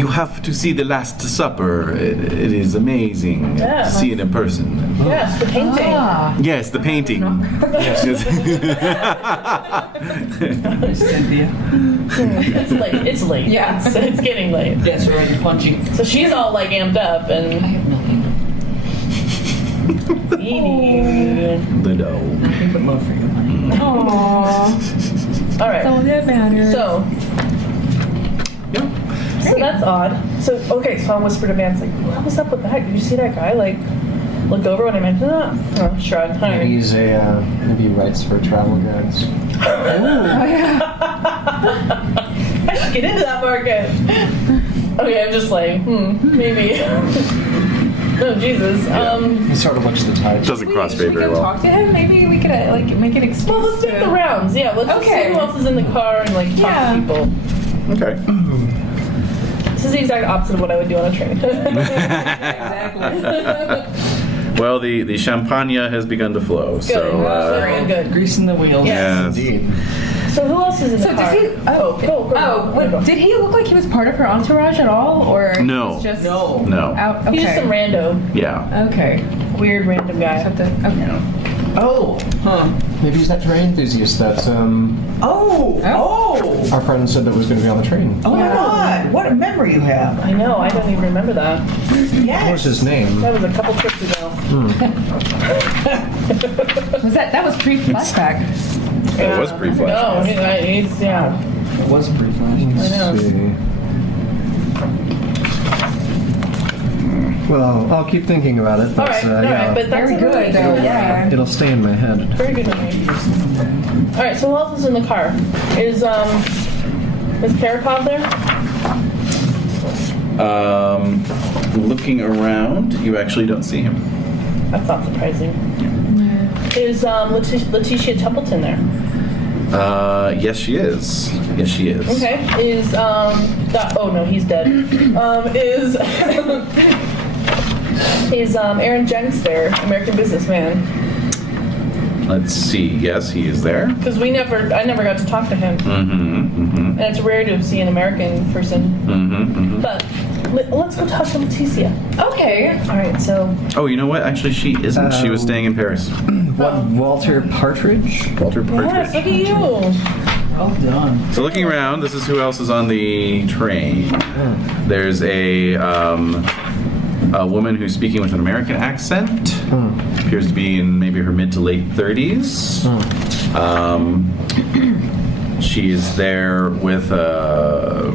You have to see the Last Supper. It is amazing. Yeah. To see it in person. Yes, the painting. Yes, the painting. Cynthia. It's late. It's late. Yeah. It's getting late. That's right. You're punching. So she's all like amped up and. The dog. Nothing but love for you, honey. Aww. All right. All that matters. So Yeah. So that's odd. So so I'll whisper to Vance, like, what was up with that? Did you see that guy, like, look over when I mentioned that? Oh, shrug. All right. Maybe he's maybe he writes for travel guides. Oh yeah. I should get into that market. Okay, I'm just like, maybe. Oh, Jesus. He sort of looks the type. Doesn't cross Should fade we very go well. talk to him? Maybe we could like make an excuse. Well, let's take the rounds. Yeah, let's just see who else is in the car and, like, talk to people. Okay. This is the exact opposite of what I would do on a train. Exactly. Well, the champagne has begun to flow. Good. So, Very good. Greasing the wheels. yes. Indeed. So who else is in the So car? does he? Oh, go. wait, did he look like he was part of her entourage at all, or No. he was just No. No. out? Okay. He's just some rando, Yeah. Okay. weird random guy. Okay. Oh. Huh. Maybe he's that train enthusiast that Oh. our friend said that was going to be on the train. Oh my God! What a memory you have. I know, I don't even remember that. Yes. What was his name? That was a couple trips ago. Was that was pre-flashback? It was pre-flash. No, he's yeah. It was pretty fun. Let's know. see. Well, I'll keep thinking about it. But, All right, but that's Very a good. really Yeah. it'll stay in my head. Very good memory. All right, so who else is in the car? Is Karakov there? Looking around, you actually don't see him. That's not surprising. Is Letitia Templeton there? Yes, she is. Yes, she is. Okay. Is oh no, he's dead. Is Aaron Jenks there? American businessman. Let's see. Yes, he is there. Because I never got to talk to him, Mm-hmm. and it's rare to see an American person. Mm-hmm. But let's go talk to Leticia. Okay. All right. So Oh, you know what? Actually, she isn't. She was staying in Paris. What, Walter Partridge? Walter Partridge. yes, look at you. Well done. So looking around, this is who else is on the train. There's a woman who's speaking with an American accent. Appears to be in maybe her mid to late 30s. She is there with a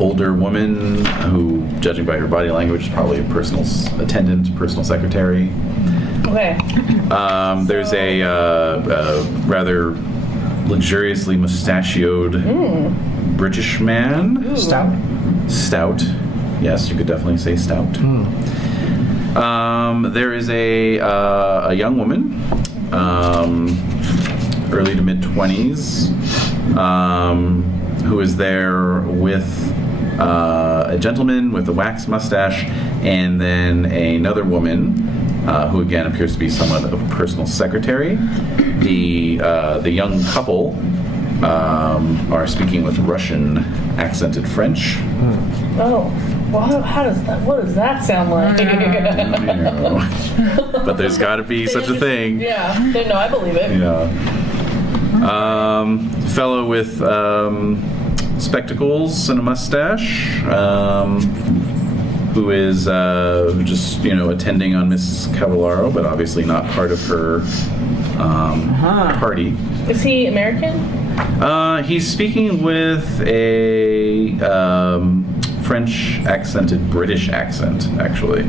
older woman who, judging by her body language, is probably a personal attendant, personal secretary. Okay. There's a rather luxuriously mustachioed British man. Stout. Yes, you could definitely say stout. There is a young woman, early to mid 20s, who is there with a gentleman with a wax mustache, and then another woman who again appears to be somewhat of a personal secretary. The young couple are speaking with Russian accented French. Oh. Well, what does that sound like? But there's got to be such a thing. Yeah. No, I believe it. Yeah. Fellow with spectacles and a mustache, who is just attending on Mrs. Cavallaro, but obviously not part of her party. Is he American? He's speaking with a French accented British accent, actually.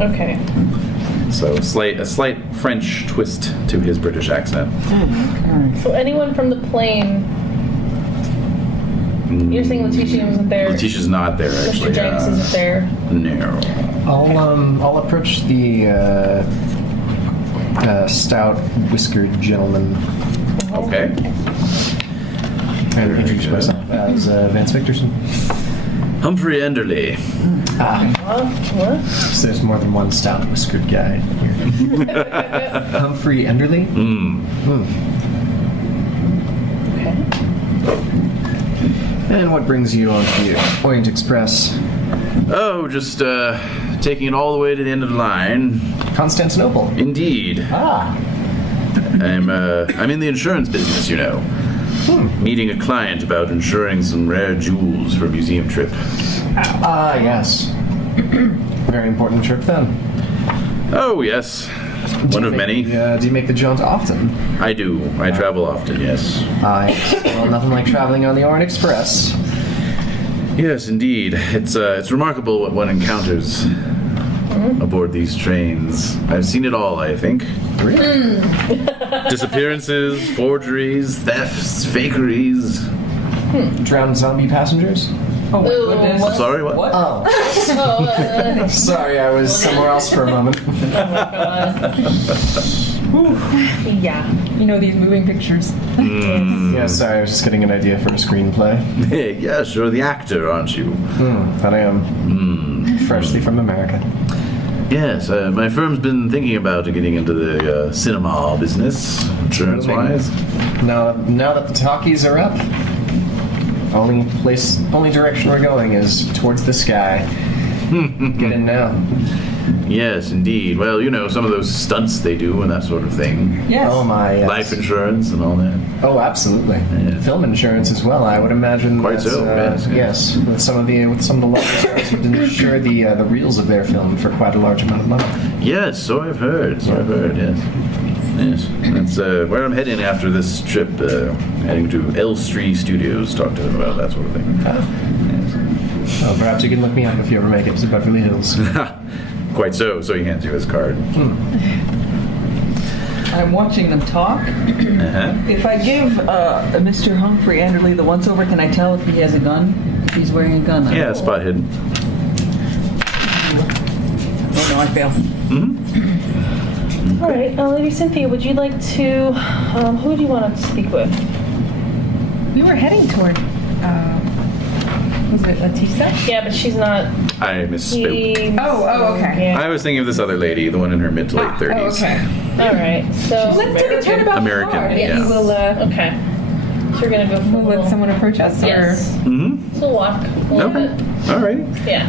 Okay. So a slight French twist to his British accent. So anyone from the plane? You're saying Letitia wasn't there? Letitia's not there, actually. Mr. Jenks isn't there. No. I'll approach the stout whiskered gentleman Okay. and introduce myself as Vance Victorson. Humphrey Enderley. What? So there's more than one stout whiskered guy here. Humphrey Enderley? Okay. And what brings you onto the Orient Express? Oh, just taking it all the way to the end of the line. Constantinople. Indeed. I'm in the insurance business, Meeting a client about insuring some rare jewels for a museum trip. Yes. Very important trip then. Oh, yes. One of many. Do you make the jaunt often? I do. I travel often, yes. Well, nothing like traveling on the Orient Express. Yes, indeed. It's remarkable what one encounters aboard these trains. I've seen it all, I think. Really? Disappearances, forgeries, thefts, fakeries. Drowned zombie passengers? Oh my goodness. I'm sorry, what? Oh. Oh, Sorry, I was somewhere else for a moment. yeah. You know these moving pictures. Yeah, sorry, I was just getting an idea for a screenplay. Hey, yes, you're the actor, aren't you? That I am. Freshly from America. Yes, my firm's been thinking about getting into the cinema business, insurance-wise. Now that the talkies are up, only direction we're going is towards the sky. Get in now. Yes, indeed. Well, you know, some of those stunts they do and that sort of thing. Yes. Oh my. Yes. Life insurance and all that. Oh, absolutely. Yeah. Film insurance as well. I would imagine. Quite that, so, yes. Yes, with some of the local stars who didn't insure the reels of their film for quite a large amount of money. Yes, so I've heard. Yes. Yes. That's where I'm heading after this trip. Heading to Elstree Studios. Talk to them about that sort of thing. Oh, perhaps you can look me up if you ever make it to Beverly Hills. Quite so. So he hands you his card. I'm watching them talk. Uh-huh. If I give Mr. Humphrey Anderley the once over, can I tell if he has a gun? If he's wearing a gun? Yeah, spot hidden. Oh no, I fail. All right, Lady Cynthia, would you like to? Who do you want to speak with? We were heading toward. Was it Letisa? Yeah, but she's not. I misspoke. Oh, okay. Yeah. I was thinking of this other lady, the one in her mid to late 30s. Oh, okay. All right, so Let's take a turn about American, the car. yeah. We will, okay. So we're gonna go for we'll let someone approach us. Yes. Mm-hmm. So we'll walk a little Okay. bit. Alrighty. Yeah.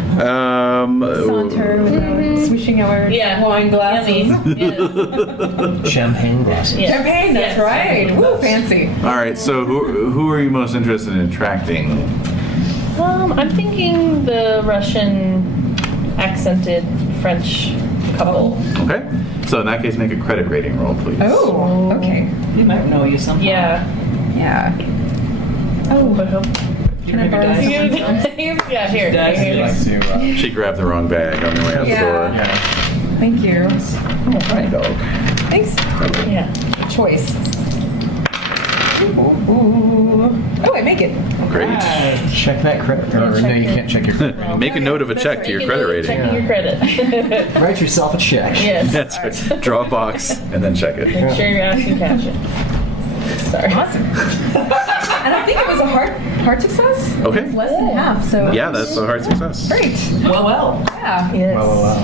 Saunter without swishing our Yeah. wine glasses. Yummy. Yes. Champagne glasses. Yes. Champagne, that's Yes. right. Woo, fancy. All right. So who are you most interested in attracting? I'm thinking the Russian accented French couple. Okay. So in that case, make a credit rating roll, please. Oh, okay. They might know you somehow. Yeah. Yeah. Oh, can I borrow Dice. someone's? Yeah, here. Dice. I'd like to. She grabbed the wrong bag on the way out Yeah. the door. Yeah. Thank you. Oh, hi, dog. Thanks. Yeah. Choice. Ooh. Oh, I make it. Great. Check that credit. Or no, you can't check your credit. Make a note of a check to your credit rating. Checking your credit. Write yourself a check. Yes. That's right. Draw a box and then check it. Make sure you're asking cash it. Sorry. Awesome. I don't think it was a hard success. Okay. It's less than half, so. Yeah, that's a hard success. Great. Well. Yeah. Yes. Wow.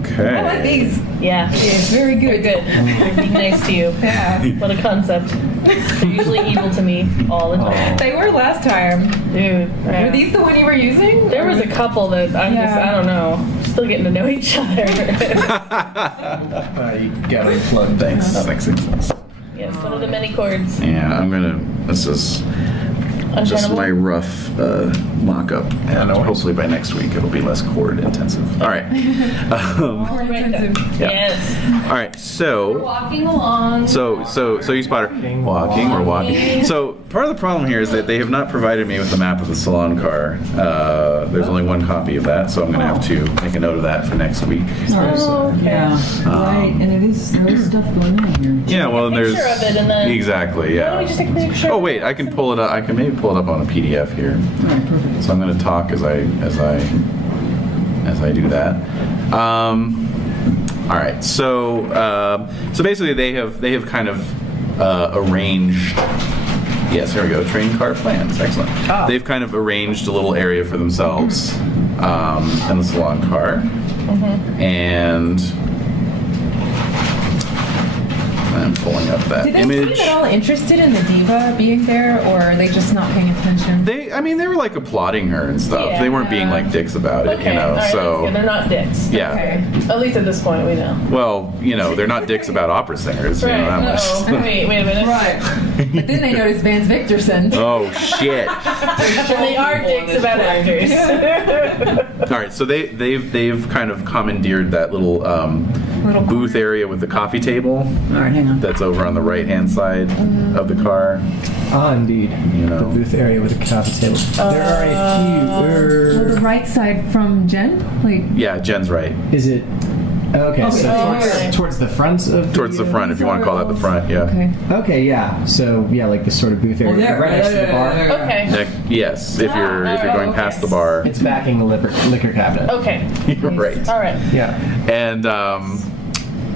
Okay. I like these. Yeah. It's very They're good. good. They're being nice to you. Yeah. What a concept. They're usually evil to me all the time. They were last time. Dude. Were these the one you were using? There was a couple that I don't know, still getting to know each other. You got unplugged. Thanks. Thanks. Yes, one of the many chords. Yeah, this is just my rough mock-up, and hopefully by next week it'll be less chord intensive. All right. More intensive. Yeah. Yes. All right. So. Walking along. So you spot her walking. So part of the problem here is that they have not provided me with a map of the salon car. There's only one copy of that, so I'm going to have to make a note of that for next week. Oh, okay. Yeah. Right. And there is stuff going on here. Yeah, well, Take a picture of it and then- exactly. Why don't we Yeah. just take a picture? Oh wait, I can pull it up. I can maybe pull it up on a PDF here. All right, perfect. So I'm going to talk as I do that. All right. So basically, they have kind of arranged. Yes, here we go. Train car plans. Excellent. They've kind of arranged a little area for themselves in the salon car, and I'm pulling up that Did they image. seem at all interested in the diva being there, or are they just not paying attention? They I mean, they were like applauding her and stuff. Yeah. They weren't being like dicks about it, Okay, you know. all right, So that's good. They're not dicks. yeah. Okay. At least at this point, we know. Well, you know, they're not dicks about opera singers. You Right. know that much. Uh-oh. Wait a minute. Right. But then they noticed Vance Victorson. Oh shit! And they are dicks about actors. All right, so they've kind of commandeered that little booth area with the coffee table. All right, hang on. That's over on the right hand side of the car. Ah, indeed. You know. The booth area with the coffee table. There are a The few. right side from Jen? Like, Yeah, Jen's right. Is it? Okay, so okay. towards the front of Towards the front, if you want to call that the front. Yeah. okay. Okay, yeah. So yeah, like this sort of booth area, Oh, there, right next to the bar. Okay. Yes, if you're going past the bar. It's backing the liquor cabinet. Okay. You're right. All right. Yeah.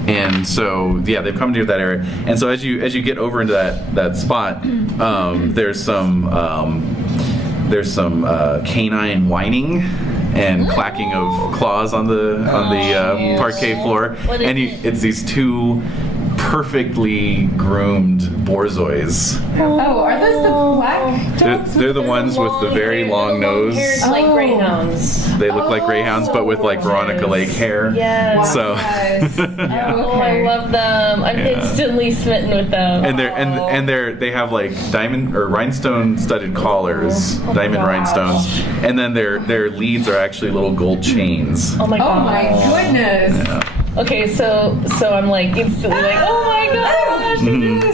And so yeah, they've come to that area. And so as you get over into that spot, there's some canine whining and clacking of claws on the parquet floor, What is and it? it's these two perfectly groomed borzois. Oh, are those the black dogs? They're the ones with the very long nose. Hairs like Oh. greyhounds. They look like greyhounds, but with like Veronica Lake hair. Yes. So. Yes. Oh, I love them. I'm Yeah. instantly smitten with them. And they have like diamond or rhinestone studded collars, diamond gosh. rhinestones, and then their leads are actually little gold chains. Oh my Oh god. my goodness. Okay, so I'm like instantly like, oh my gosh,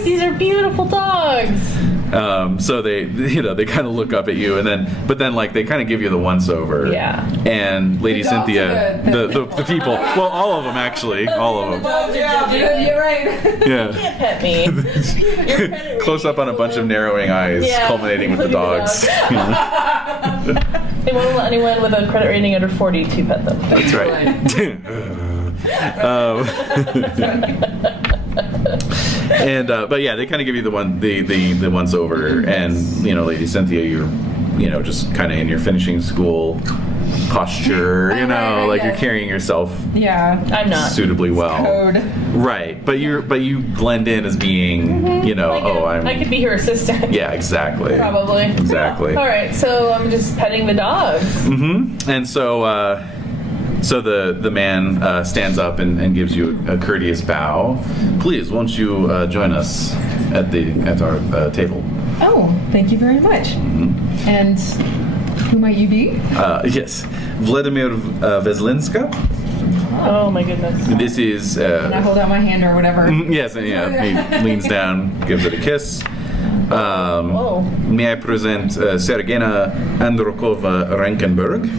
these are beautiful dogs. So they kind of look up at you, but then like they kind of give you the once over. Yeah. And Lady The dogs Cynthia, are the people, well, all of them actually, all of them. You're right. Yeah. Can't pet me. You're petting Close up on a bunch of narrowing eyes, Yeah, culminating with the including the dogs. They won't let anyone with a credit rating under 40 to pet them. That's right. But yeah, they kind of give you the once over, and Lady Cynthia, you're just kind of in your finishing school posture, Right, like you're yes. carrying yourself Yeah. I'm not. suitably well, Code. right? But you blend in as being, I could be her assistant. yeah, exactly, Probably. exactly. All right, so I'm just petting the dogs. Mm-hmm. And so the man stands up and gives you a courteous bow. Please, won't you join us at our table? Oh, thank you very much. And who might you be? Yes, Vladimir Veslinska. Oh my goodness. This is And I hold out my hand or whatever. yes, and yeah. He leans down, gives it a kiss. Whoa. May I present Sergena Androkova Rankenberg?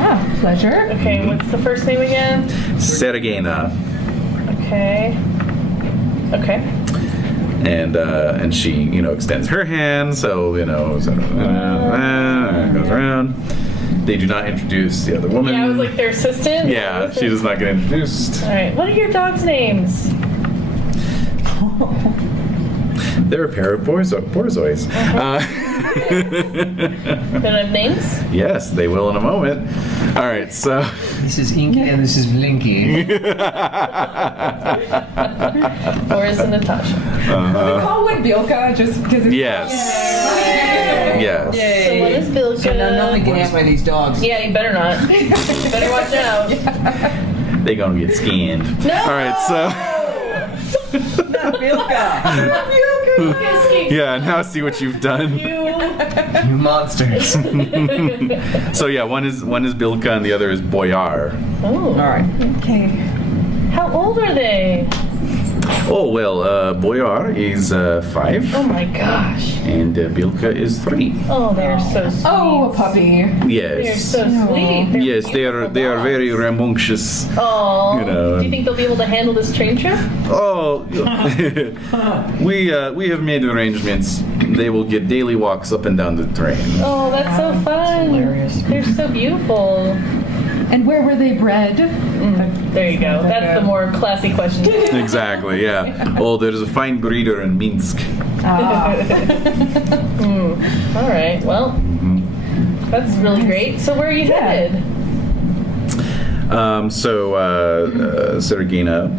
Ah, pleasure. Okay, what's the first name again? Sergena. Okay. Okay. And she extends her hand, so goes around. They do not introduce the other woman. Yeah, I was like their assistant. Yeah, she does not get introduced. All right. What are your dogs' names? They're a pair of borzois. They don't have names? Yes, they will in a moment. All right, so This is Inky and this is Blinky. Or is it Natasha? We call one Bilka just because it's yes, yes. So what is Bilka? So now nothing can happen by these dogs. Yeah, you better not. You better watch out. They're gonna get skinned. No! All right, so Bilka. yeah, now see what you've done. You monsters. So yeah, one is Bilka and the other is Boyar. Oh. All right. Okay. How old are they? Oh well, Boyar is 5 Oh my gosh. and Bilka is 3. Oh, they're so sweet. Oh, a puppy. They're Yes. so sweet. They're Yes, they are very rambunctious. Oh. You know. Do you think they'll be able to handle this train trip? Oh, we have made arrangements. They will get daily walks up and down the train. Oh, that's so fun. hilarious. They're so beautiful. And where were they bred? There you go. That's the more classy question. Exactly, yeah. Oh, there's a fine breeder in Minsk. All right. Well, that's really great. So where are you headed? Sergina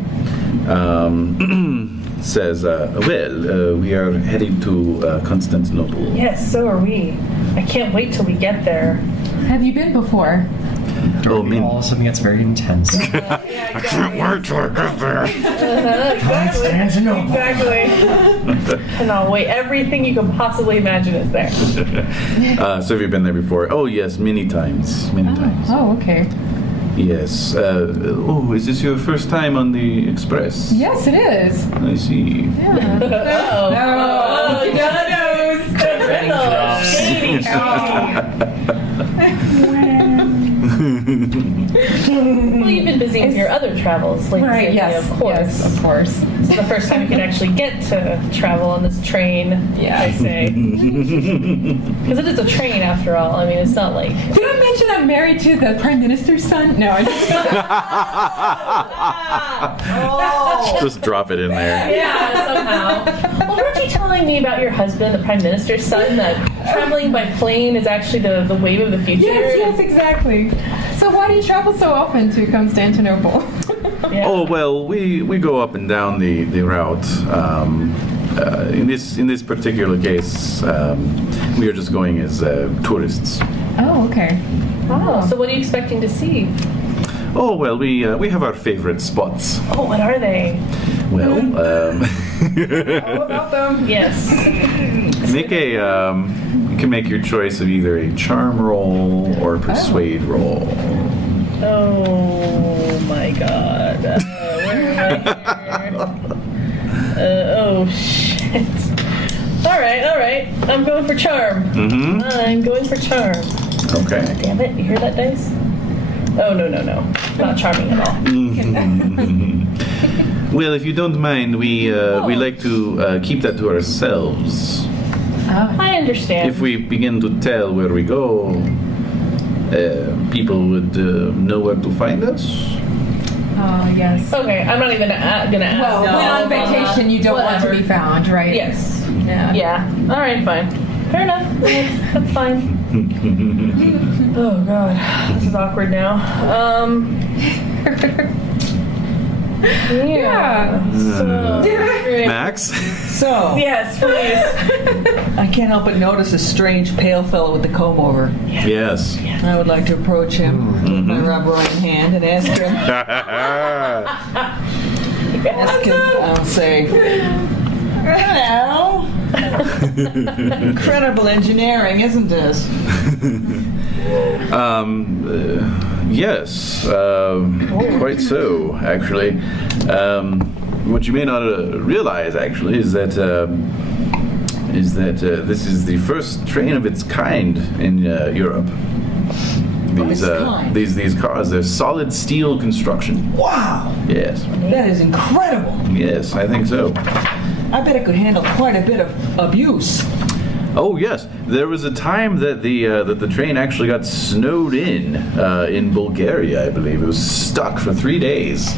says, we are heading to Constantinople. Yes, so are we. I can't wait till we get there. Have you been before? Oh, man. All of a sudden gets very intense. I can't wait till I get there. Exactly. Cannot wait. Everything you can possibly imagine is there. So have you been there before? Oh, yes, many times. Many times. Oh, okay. Yes. Is this your first time on the Express? Yes, it is. I see. Yeah. Oh, shady. Well, you've been busy with your other travels lately. Right, yes. Of course. Yes, of course. This is the first time you can actually get to travel on this train, I say. Because it is a train, after all. I mean, it's not like... Did I mention I'm married to the Prime Minister's son? No, I just... Just drop it in there. Yeah, somehow. Well, weren't you telling me about your husband, the Prime Minister's son, that traveling by plane is actually the wave of the future? Yes, exactly. So why do you travel so often to Constantinople? Yeah. Oh, well, we go up and down the route. In this particular case, we are just going as tourists. Oh, okay. Oh, so what are you expecting to see? Oh, well, we have our favorite spots. Oh, what are they? Well, All about them. Yes. you can make your choice of either a charm roll or a persuade roll. Oh my god. Where am I here? Oh shit. Alright. I'm going for charm. Mm-hmm. I'm going for charm. Okay. Damn it, you hear that dice? Oh, no. Not charming at all. Well, if you don't mind, we like to keep that to ourselves. I understand. If we begin to tell where we go, people would know where to find us. Yes. Okay, I'm not even gonna ask. Well, when on vacation, you don't want to be found, right? Yes. Yeah. Alright, fine. Fair enough. That's fine. Oh god. This is awkward now. Yeah. So, Max? So, yes, please. I can't help but notice a strange pale fellow with the comb over. Yes. I would like to approach him with my rubber in hand and ask him, I'll say, hello. Incredible engineering, isn't this? Yes, quite so, actually. What you may not realize, actually, is that this is the first train of its kind in Europe. These cars, they're solid steel construction. Wow, Yes. that is incredible. Yes, I think so. I bet it could handle quite a bit of abuse. Oh yes, there was a time that the train actually got snowed in Bulgaria, I believe. It was stuck for 3 days.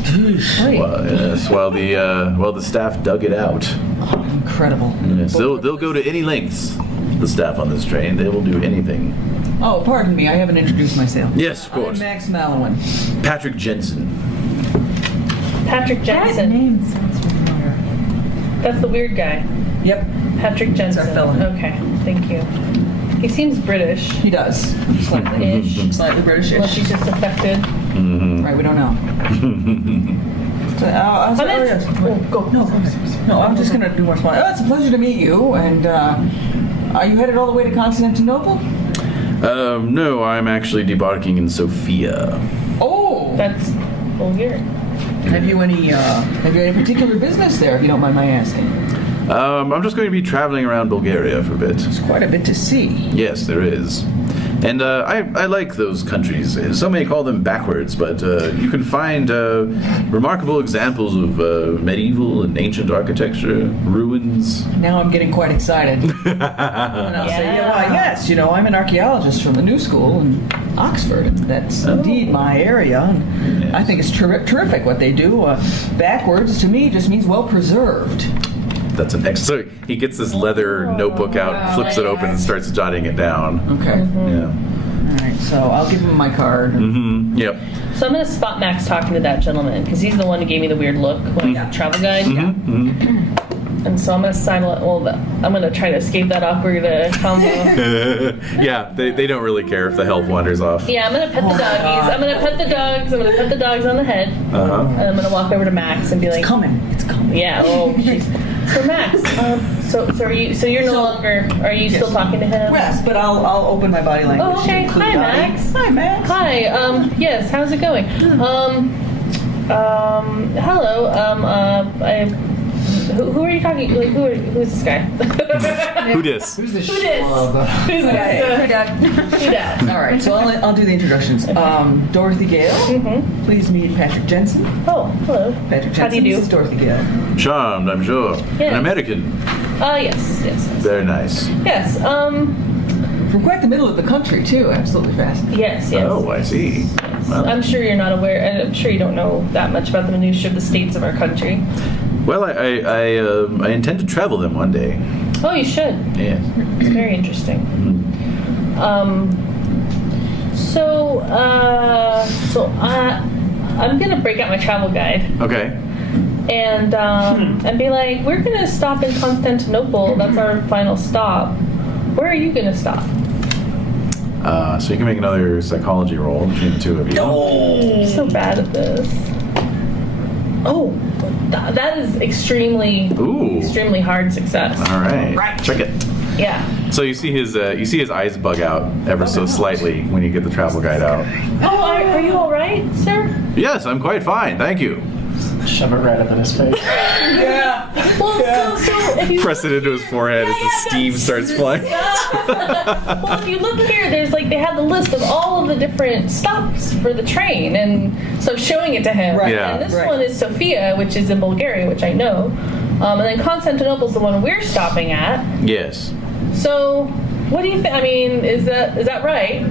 Well, yes, while the staff dug it out. Oh, incredible. Yes, they'll go to any lengths. The staff on this train, they will do anything. Oh, pardon me, I haven't introduced myself. Yes, of I'm course. Max Mallowan. Patrick Jensen. Patrick That Jensen. name sounds familiar. That's the weird guy. Yep, Patrick Jensen. our fellow. Okay, thank you. He seems British. he does. Ish. Slightly British. Unless he's just affected. Right, we don't know. So, Go. No, I'm just going to do more small. Oh, it's a pleasure to meet you. And are you headed all the way to Constantinople? No, I'm actually debarking in Sofia. Oh! That's Bulgarian. Have you any particular business there, if you don't mind my asking? I'm just going to be traveling around Bulgaria for a bit. There's quite a bit to see. Yes, there is. And I like those countries. Some may call them backwards, but you can find remarkable examples of medieval and ancient architecture, ruins. Now I'm getting quite excited. And I'll say, yes, I'm an archaeologist from the New School in Oxford. And that's indeed my area. And Yes. I think it's terrific what they do. Backwards, to me, just means well preserved. That's an excellent. So he gets this leather notebook out, flips it open, and starts jotting it down. Okay. Yeah. All right, so I'll give him my card. Mm-hmm. Yep. So I'm going to spot Max talking to that gentleman because he's the one who gave me the weird look when I got travel guide. Mm-hmm. And so I'm gonna I'm gonna try to escape that awkward combo. Yeah, they don't really care if the help wanders off. Yeah, I'm gonna pet the doggies. I'm gonna pet the dogs. I'm gonna pet the dogs on the head. And I'm gonna walk over to Max and be like, It's coming. Yeah. Oh, she's. So Max, so are you? So you're no longer? Are you still talking to him? Yes, but I'll open my body language. Oh, okay. include Hi, body. Max. Hi, Max. Hi. Yes. How's it going? Hello. Who are you talking? Like, who's this guy? Who dis? Who's this? Who dis? Who's this? All right, so I'll do the introductions. Dorothy Gale. Mm-hmm. Please meet Patrick Jensen. Oh, hello. Patrick Jensen. How do you do? This is Dorothy Gale. Charmed, I'm sure. Yeah. An American. Yes. Very nice. Yes. From quite the middle of the country too. Absolutely fascinating. Yes. Oh, I see. Well, I'm sure you're not aware, and I'm sure you don't know that much about the minutiae of the states of our country. well, I intend to travel them one day. Oh, you should. Yes. It's very interesting. I'm gonna break out my travel guide Okay. and be like, we're gonna stop in Constantinople. That's our final stop. Where are you gonna stop? So you can make another psychology roll between the two of you. I'm so bad at this. Oh, that is extremely hard success. All right. Check it. Yeah. So you see his eyes bug out ever so slightly when you get the travel guide out. Oh, are you all right, sir? Yes, I'm quite fine, thank you. Shove it right up in his face. Well, so if you Press it into his forehead as the steam starts flying. well, if you look here, there's they have the list of all of the different stops for the train, and so I'm showing it to him. Right. Yeah. And this one is Sofia, which is in Bulgaria, which I know, and then Constantinople's the one we're stopping at. Yes, So, what do you think? I mean, is that right?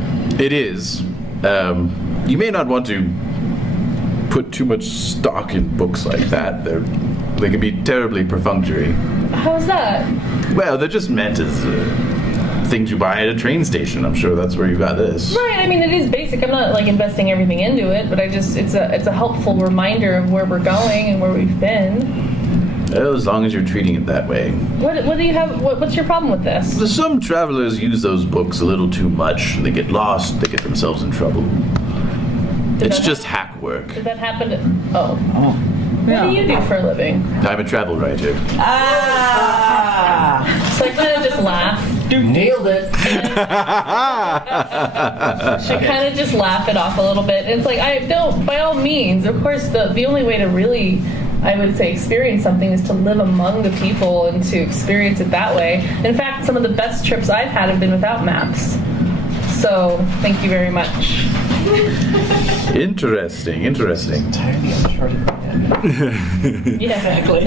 it is. You may not want to put too much stock in books like that. They can be terribly perfunctory. How's that? Well, they're just meant as things you buy at a train station. I'm sure that's where you got this. Right. I mean, it is basic. I'm not investing everything into it, but it's a helpful reminder of where we're going and where we've been. Well, as long as you're treating it that way. What do you have? What's your problem with this? Some travelers use those books a little too much. They get lost. They get themselves in trouble. It's that just hack work. Did that happen to... Oh. Yeah. What do you do for a living? I'm a travel writer. So I kind of just laugh. Nailed it. She kind of just laugh it off a little bit. And it's like, I don't, by all means, of course, the only way to really, I would say, experience something is to live among the people and to experience it that way. In fact, some of the best trips I've had have been without maps. So, thank you very much. Interesting. Entirely uncharted land. Yeah, exactly.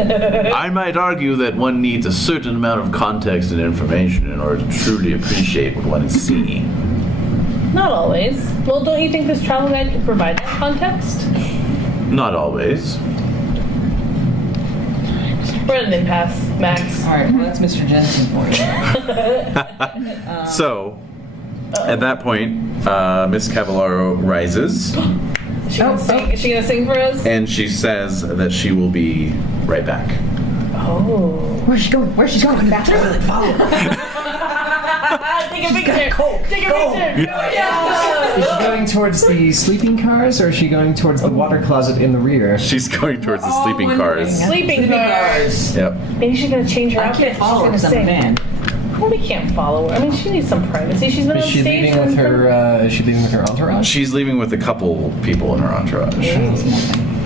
I might argue that one needs a certain amount of context and information in order to truly appreciate what one is seeing. Not always. Well, don't you think this travel guide can provide that context? Not always. We're at an impasse, Max. All right, well, that's Mr. Jensen for you. So, at that point, Miss Cavallaro rises Is she gonna sing for us? and she says that she will be right back. Oh. Where's she going? Where's she going? Back to her. Follow her. Take a picture. Take a picture. Yeah. Is she going towards the sleeping cars, or is she going towards the water closet in the rear? She's going towards the sleeping wondering. cars. Sleeping cars. Yep. Maybe she's gonna change her I outfit. can't follow her She's because I'm gonna a sing. man. Well, we can't follow her. I mean, she needs some privacy. She's been Is on she stage. leaving with her? Is she leaving with her entourage? She's leaving with a couple people in her entourage.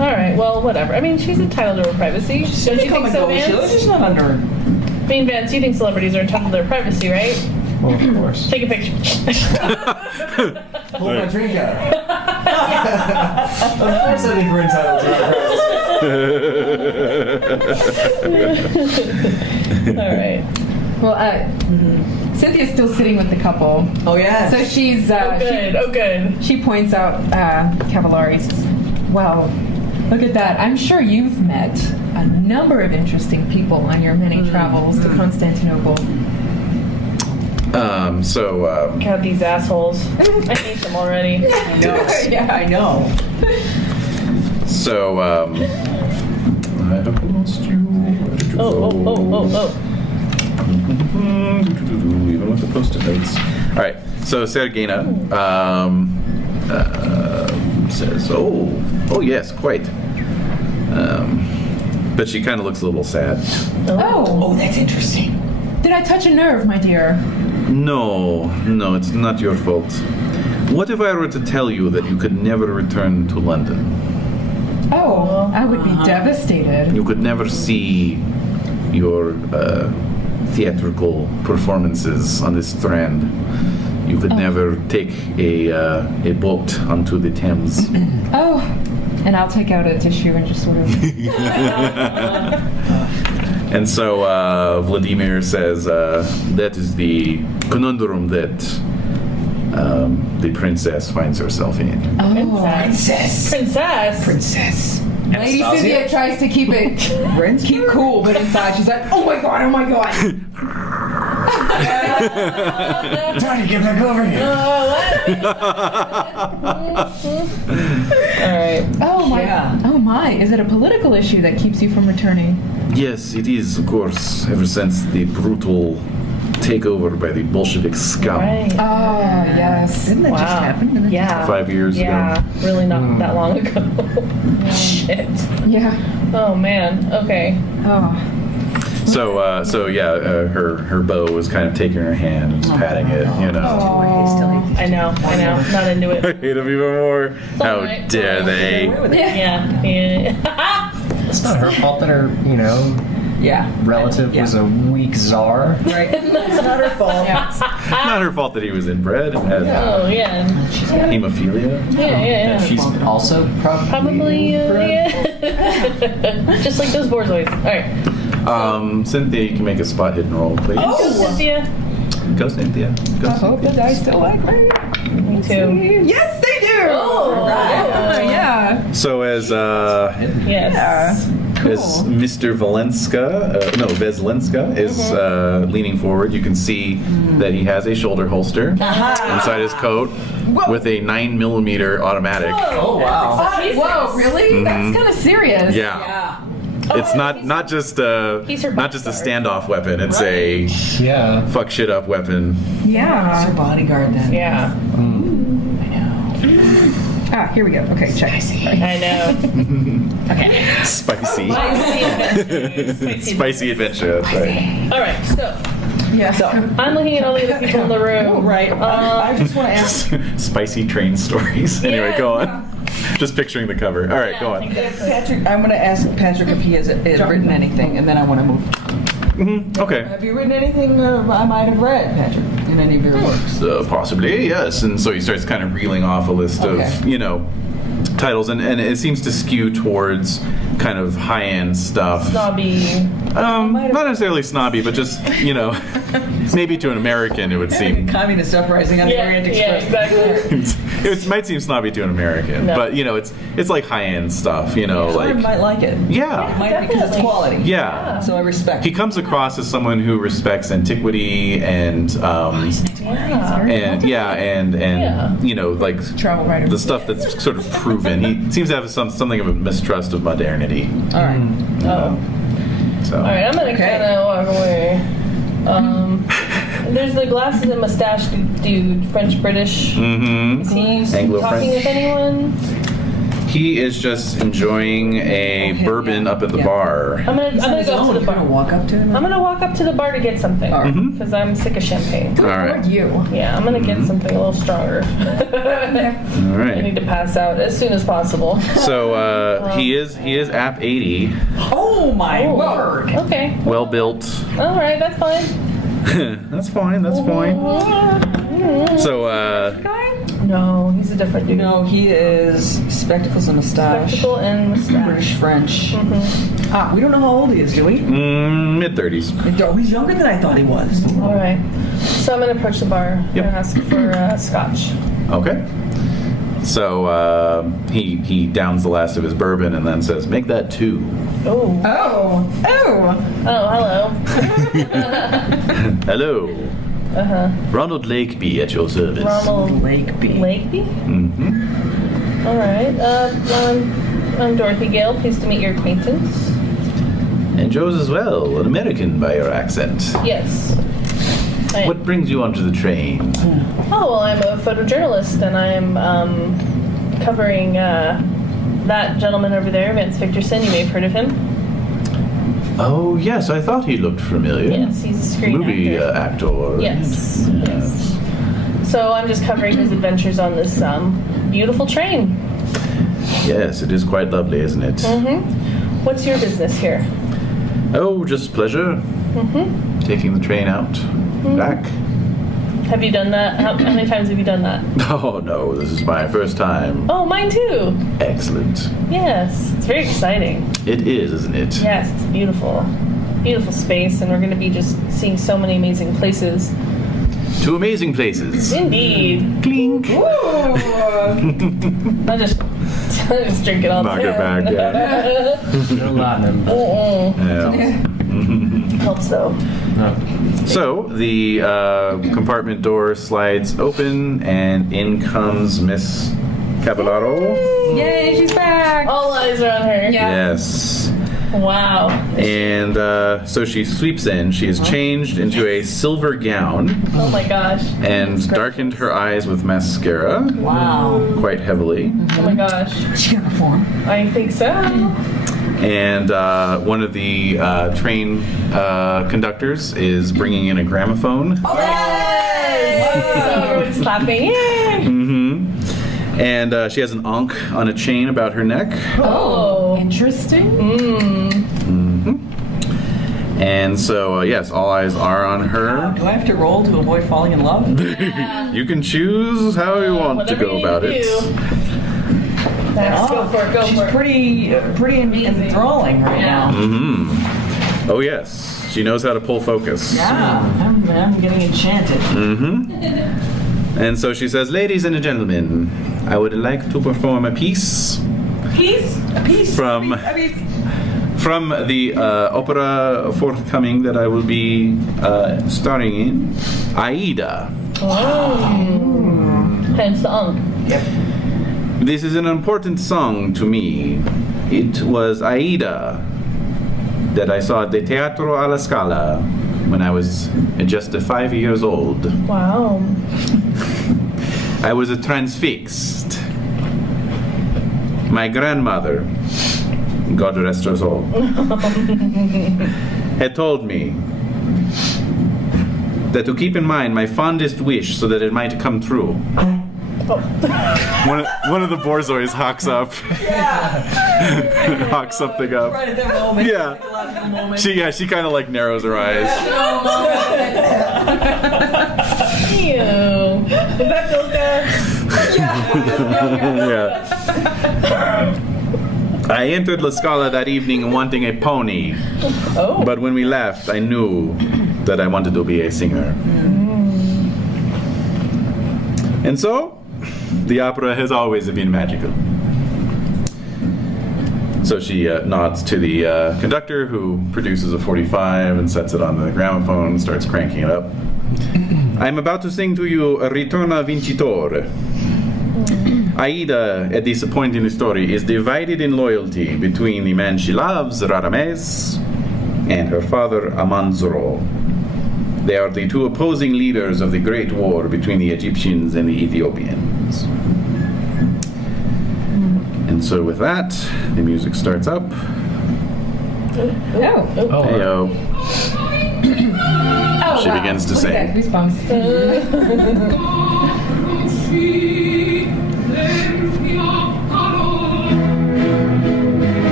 All right. Well, whatever. I mean, she's entitled to her privacy. Don't you think so, Vance? She's not under. I mean, Vance, you think celebrities are entitled to their privacy, right? Well, of course. Take a picture. Hold my drink out. Of course, I think we're entitled to our privacy. All right. Well, Cynthia's still sitting with the couple. Oh yeah. So she's Good. she points out Cavallari says, well, look at that. I'm sure you've met a number of interesting people on your many travels to Constantinople. God, these assholes. I hate them already. I know. Yeah. I know. So, I have lost you. Where did you Even with the post-it notes. All right. So Sergena says, "Oh yes, quite." But she kind of looks a little sad. Oh, that's interesting. did I touch a nerve, my dear? No, it's not your fault. What if I were to tell you that you could never return to London? Oh, I would be devastated. You could never see your theatrical performances on this strand. You could never take a boat onto the Thames. Oh, and I'll take out a tissue and just sort of. And so Vladimir says that is the conundrum that the princess finds herself in. Princess. Lady Cynthia tries to keep cool, but inside she's like, oh my god. Trying to get back over here. All right. Oh my, is it a political issue that keeps you from returning? Yes, it is, of course, ever since the brutal takeover by the Bolshevik scum Right. Oh, yes. Didn't that just happen? Yeah. 5 years Yeah, ago. really not that long ago. Shit. Yeah. Oh man. Okay. Oh. So her beau was kind of taking her hand and just patting it, you know. I know. Not into I it. hate him even more. How alright. dare they? Yeah. It's not her fault that her, relative was a weak czar. Right. It's not her fault. Not her fault that he was inbred and had Oh yeah. hemophilia. Yeah. She's also Probably. Just like those Borzois. All right. Cynthia, you can make a spot hidden roll, please. Go, Cynthia. Go, Cynthia. Go, I hope the dice still like me. Me too. Yes, they do. Oh. Yeah. So as Yes. as Mr. Veslenska is leaning forward, you can see that he has a shoulder holster inside his coat with a 9mm automatic. Oh, wow. Whoa, really? That's kind of serious. Yeah. It's not just a standoff weapon. It's a Yeah. fuck shit up weapon. Yeah. It's her bodyguard then. Yeah. Ah, here we go. Okay, check. I know. Spicy. Spicy adventure. That's right. All right. So Yeah. I'm looking at all the other people in the room. Right. I just want to ask Spicy train stories. Anyway, go on. Just picturing the cover. All right, go on. if Patrick. I'm going to ask Patrick if he has written anything, and then I want to move. Okay. Have you written anything I might have read, Patrick, in any of your works? Possibly, yes. And so he starts kind of reeling off a list of, titles, and it seems to skew towards kind of high-end stuff. Snobby. Not necessarily snobby, but just, maybe to an American it would seem. Communist uprising on the Orient Express. Exactly. It might seem snobby to an American, No. but it's like high-end stuff, Someone might like it. Yeah. Might because it's quality. Yeah. So I respect. He comes across as someone who respects antiquity and like Travel writer. the stuff that's sort of proven. He seems to have something of a mistrust of modernity. All right. So All right. I'm gonna kind of walk away. There's the glasses and mustache dude, French British. Mm-hmm. Is he Anglo-French. talking with anyone? He is just enjoying a bourbon up at the bar. I'm gonna go up to the You're bar. gonna walk up to him. I'm gonna walk up to the bar to get something Mm-hmm. because I'm sick of champagne. All right. You. Yeah, I'm gonna get something a little stronger. All I right. need to pass out as soon as possible. So he is app 80, Oh my word! Okay. well built. All right, that's fine. That's fine. So No, he's a different dude. No, he is spectacles and mustache. Spectacle and mustache. British French. We don't know how old he is, do we? mid-30s. Oh, he's younger than I thought he was. All right. So I'm gonna approach the bar Yep. and ask for scotch. Okay. So he downs the last of his bourbon and then says, "Make that 2." Oh. Oh. Oh, hello. Hello. Ronald Lakeby at your service. Ronald Lakeby. Lakeby? Mm-hmm. All right. I'm Dorothy Gale. Pleased to meet your acquaintance. And Joe's as well, an American by your accent. Yes. What brings you onto the train? Oh, well, I'm a photojournalist, and I'm covering that gentleman over there, Vance Victorson. You may have heard of him. Oh, yes, I thought he looked familiar. Yes, he's a screen Movie actor. Yes. So I'm just covering his adventures on this beautiful train. Yes, it is quite lovely, isn't it? Mm-hmm. What's your business here? Oh, just pleasure. Mm-hmm. Taking the train out, back. Have you done that? How many times have you done that? Oh, no, this is my first time. Oh, mine too. Excellent. Yes, it's very exciting. It is, isn't it? Yes, it's beautiful. Beautiful space, and we're going to be just seeing so many amazing places. To amazing places. Indeed. Clink. I'll just drink it all Knock it down. back, yeah. No laudanum. Yeah. Helps though. No. So the compartment door slides open, and in comes Miss Cavallaro. Yay, she's back. All eyes are on her. Yeah. Yes. Wow. And so she sweeps in. She is changed into a silver gown Oh my gosh. and darkened her eyes with mascara Wow. quite heavily. Oh my gosh. She gonna perform? I think so. And one of the train conductors is bringing in a gramophone. So everyone's clapping. Yay! And she has an ankh on a chain about her neck. Oh. Interesting. And so, yes, all eyes are on her. Do I have to roll to avoid falling in love? You can choose how you want to Whatever go you about need it. to do. Let's go for it. Go She's for it. pretty enthralling right now. Oh, yes. She knows how to pull focus. Yeah, I'm getting enchanted. And so she says, ladies and gentlemen, I would like to perform a piece A piece. from the opera forthcoming that I will be starring in, Aida. Hence the unk. This is an important song to me. It was Aida that I saw at the Teatro alla Scala when I was just 5 years old. Wow. I was transfixed. My grandmother, God rest her soul, had told me that to keep in mind my fondest wish so that it might come true. One of the Borzois hawks up. Hawks something up. Right at that moment. Yeah. Psychological moment. She kind of like narrows her eyes. Ew. Is that Bilka? Yeah. I entered La Scala that evening wanting a pony. Oh. But when we left, I knew that I wanted to be a singer. And so, the opera has always been magical. So she nods to the conductor, who produces a 45 and sets it on the gramophone and starts cranking it up. I'm about to sing to you Ritorna Vincitore. Aida, at this point in the story, is divided in loyalty between the man she loves, Radames, and her father, Amanzro. They are the two opposing leaders of the Great War between the Egyptians and the Ethiopians. And so with that, the music starts up. Heyo. She begins to sing. Goosebumps.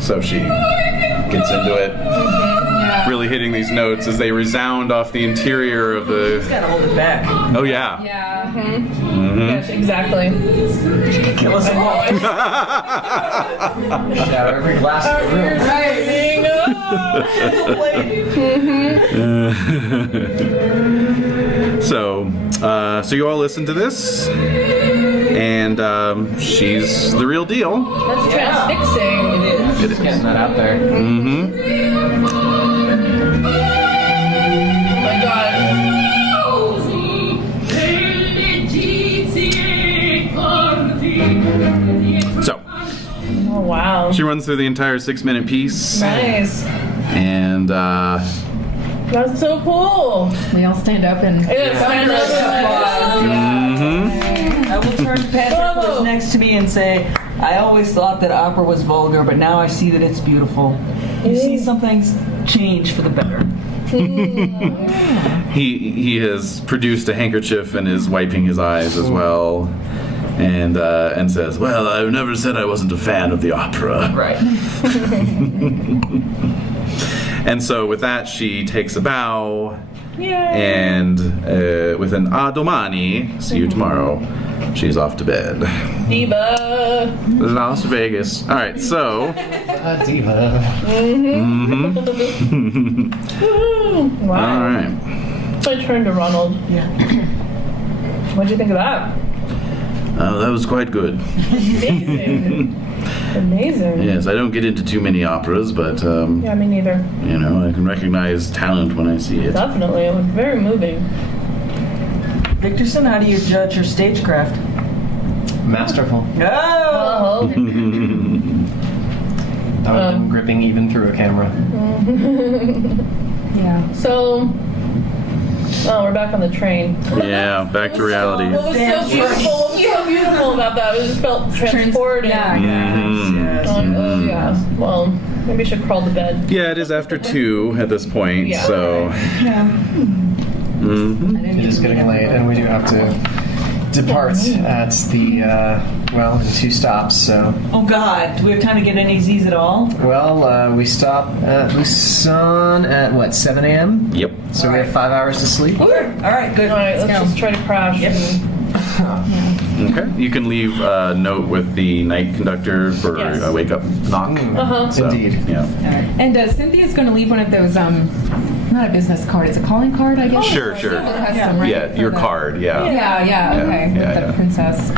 So she gets into it, really hitting these notes as they resound off the interior of the. Gotta hold it back. Oh yeah. Yeah. Yes, exactly. Kill us all. Shatter every glass in the room. So you all listen to this, and she's the real deal. That's transfixing. It is. Getting that out there. Oh my god. runs through the entire 6-minute piece. Nice. And That's so cool. We all stand up and Stand up I will turn to Patrick, who's next to me, and say, I always thought that opera was vulgar, but now I see that it's beautiful. You see, some things change for the better. he has produced a handkerchief and is wiping his eyes as well. And says, well, I've never said I wasn't a fan of the opera. Right. And so with that, she takes a bow. Yay. And with an a domani, see you tomorrow, she's off to bed. Diva. Las Vegas. All right, so. Diva. Wow. All right. So I turned to Ronald. Yeah. What'd you think of that? That was quite good. Amazing. Amazing. Yes, I don't get into too many operas, but Yeah, me neither. I can recognize talent when I see it. Definitely. It was very moving. Victorson, how do you judge her stagecraft? Masterful. Oh! I'm gripping even through a camera. yeah. So, we're back on the train. Yeah, back to reality. What was so beautiful about that? It just felt transported. Yeah. Mhm. Yeah. Well, maybe I should crawl to bed. Yeah, it is after 2 at this point, Yeah. so. Mhm. It is getting late, and we do have to depart at the, in 2 stops, so. Oh God, do we have time to get any Z's at all? Well, we stop at Lausanne at, 7 a.m.? Yep. So we have 5 hours to sleep? Okay. All right, good. All right, let's just try to crash. Yep. Okay. You can leave a note with the night conductor for Yes. a wake up knock. So, Indeed. Yeah. And Cynthia's going to leave one of those, not a business card, it's a calling card, I guess. Sure, sure. Custom, right? Yeah, your For the- card, yeah. Yeah, okay. yeah, With the yeah. princess.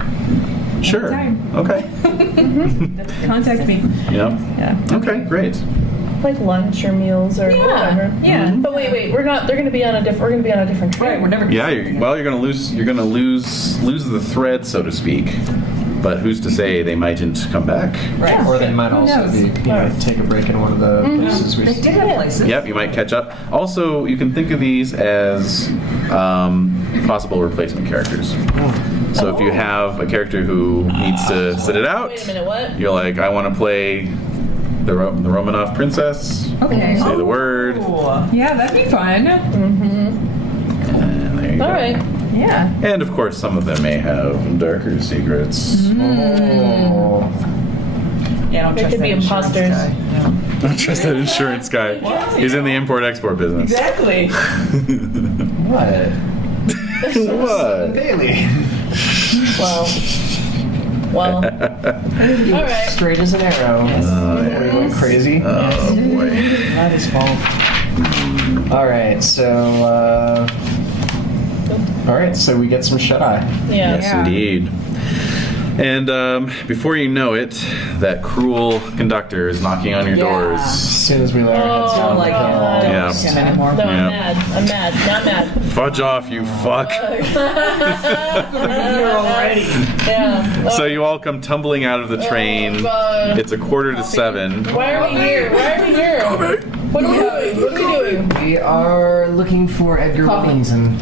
Sure. Time. Okay. Contact me. Yeah. Yeah. Okay, great. Like lunch or meals or whatever. Yeah. But wait, we're not. They're going to be on a different. We're going to be on a different train. Right, we're never. Yeah, you're gonna lose the thread, so to speak. But who's to say they mightn't come back? Right. Or they might also knows? be, take a break in one of the places we They did have places. Yep, you might catch up. Also, you can think of these as possible replacement characters. So if you have a character who needs to sit it out, Wait a minute. What? you're like, I want to play the Romanov princess. Okay. Say the word. Cool. Yeah, that'd be fun. And there you All go. right. Yeah. And of course, some of them may have darker secrets. Oh. Yeah, don't They trust could that be insurance imposters. guy. No. Don't trust that insurance guy. He's in the import-export business. Exactly. What? What? Bailey. Well. All right. Straight as an arrow. We went crazy. Oh boy. Not his fault. All right, so we get some shut-eye. Yeah. Yes, indeed. And before you know it, that cruel conductor is knocking on your doors. As soon as we let our heads Oh, down, Like him. all- Don't Yeah. like him anymore. No, Yeah. I'm mad. I'm mad. Not mad. Fudge off, you fuck. You're already. Yeah. So you all come tumbling out of the train. God. It's 6:45. Why are we here? What are we doing? We are looking for Edgar Wellington.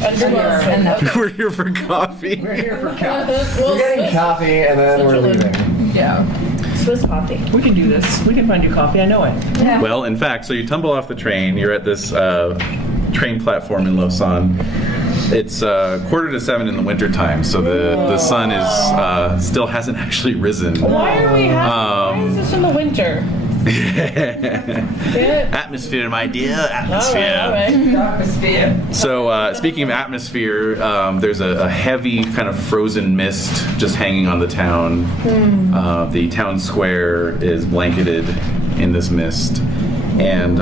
We're here for coffee. We're here for coffee. We're getting coffee, and then we're leaving. Yeah. Swiss coffee. We can do this. We can find you coffee. I know it. Well, in fact, so you tumble off the train. You're at this train platform in Lausanne. It's 6:45 in the wintertime, so the sun is still hasn't actually risen. Why are we why is this in the winter? Atmosphere, my dear, atmosphere. All right. Atmosphere. So, speaking of atmosphere, there's a heavy kind of frozen mist just hanging on the town. The town square is blanketed in this mist, and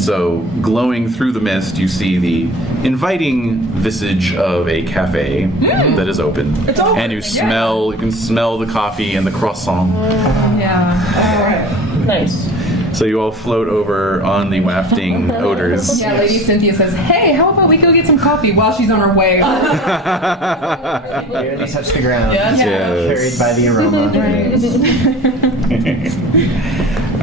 so glowing through the mist, you see the inviting visage of a cafe that is open. It's open, and you can smell the coffee and the croissant. Yeah. Nice. So you all float over on the wafting odors. Yeah, Lady Cynthia says, "Hey, how about we go get some coffee while she's on her way?" Barely touch the ground. Yes. Yes. Carried by the aroma.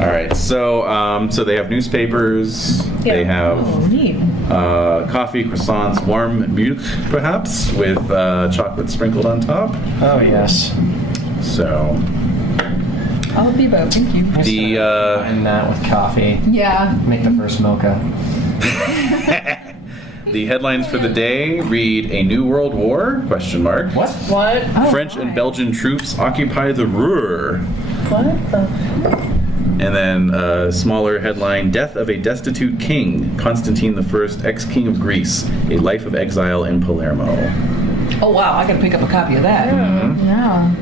All right, so they have newspapers. They have Oh, neat. coffee, croissants, warm milk, perhaps, with chocolate sprinkled on top. Oh yes. So I'll be both. Thank you. And that with coffee. Yeah. Make the first mocha. the headlines for the day read: A New World War? Question mark. What? What? French and Belgian troops occupy the Ruhr. What the? And then a smaller headline: Death of a Destitute King, Constantine I, ex-king of Greece, a life of exile in Palermo. Oh wow, I gotta pick up a copy of that. Yeah.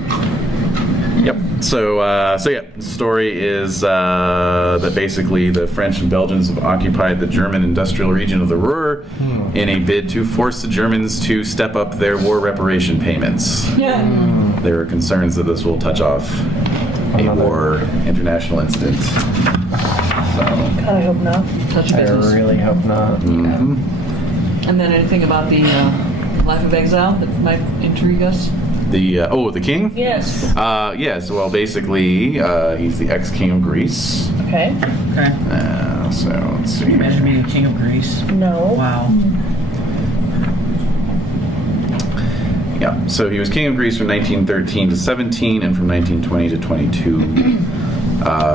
Yep. So yeah, the story is that basically the French and Belgians have occupied the German industrial region of the Ruhr in a bid to force the Germans to step up their war reparation payments. Yeah. There are concerns that this will touch off a war international incident. So, God, I hope not. Touch I business. really hope not. And then anything about the life of exile that might intrigue us? the king? Yes. Yes. Well, basically, he's the ex-king of Greece. Okay. Okay. So let's see. Imagine being king of Greece. No. Wow. Yeah. So he was king of Greece from 1913 to 17, and from 1920 to 22.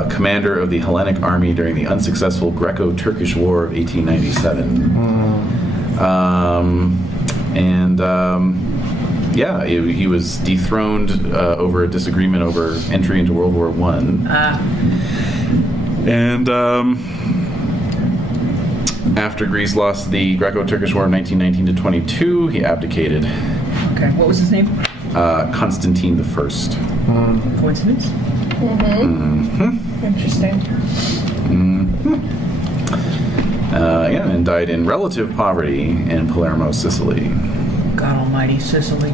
Commander of the Hellenic army during the unsuccessful Greco-Turkish War of 1897. Yeah, he was dethroned over a disagreement over entry into World War I. And after Greece lost the Greco-Turkish War of 1919 to 22, he abdicated. Okay. What was his name? Constantine I. Coincidence? Interesting. Yeah, and died in relative poverty in Palermo, Sicily. God almighty, Sicily.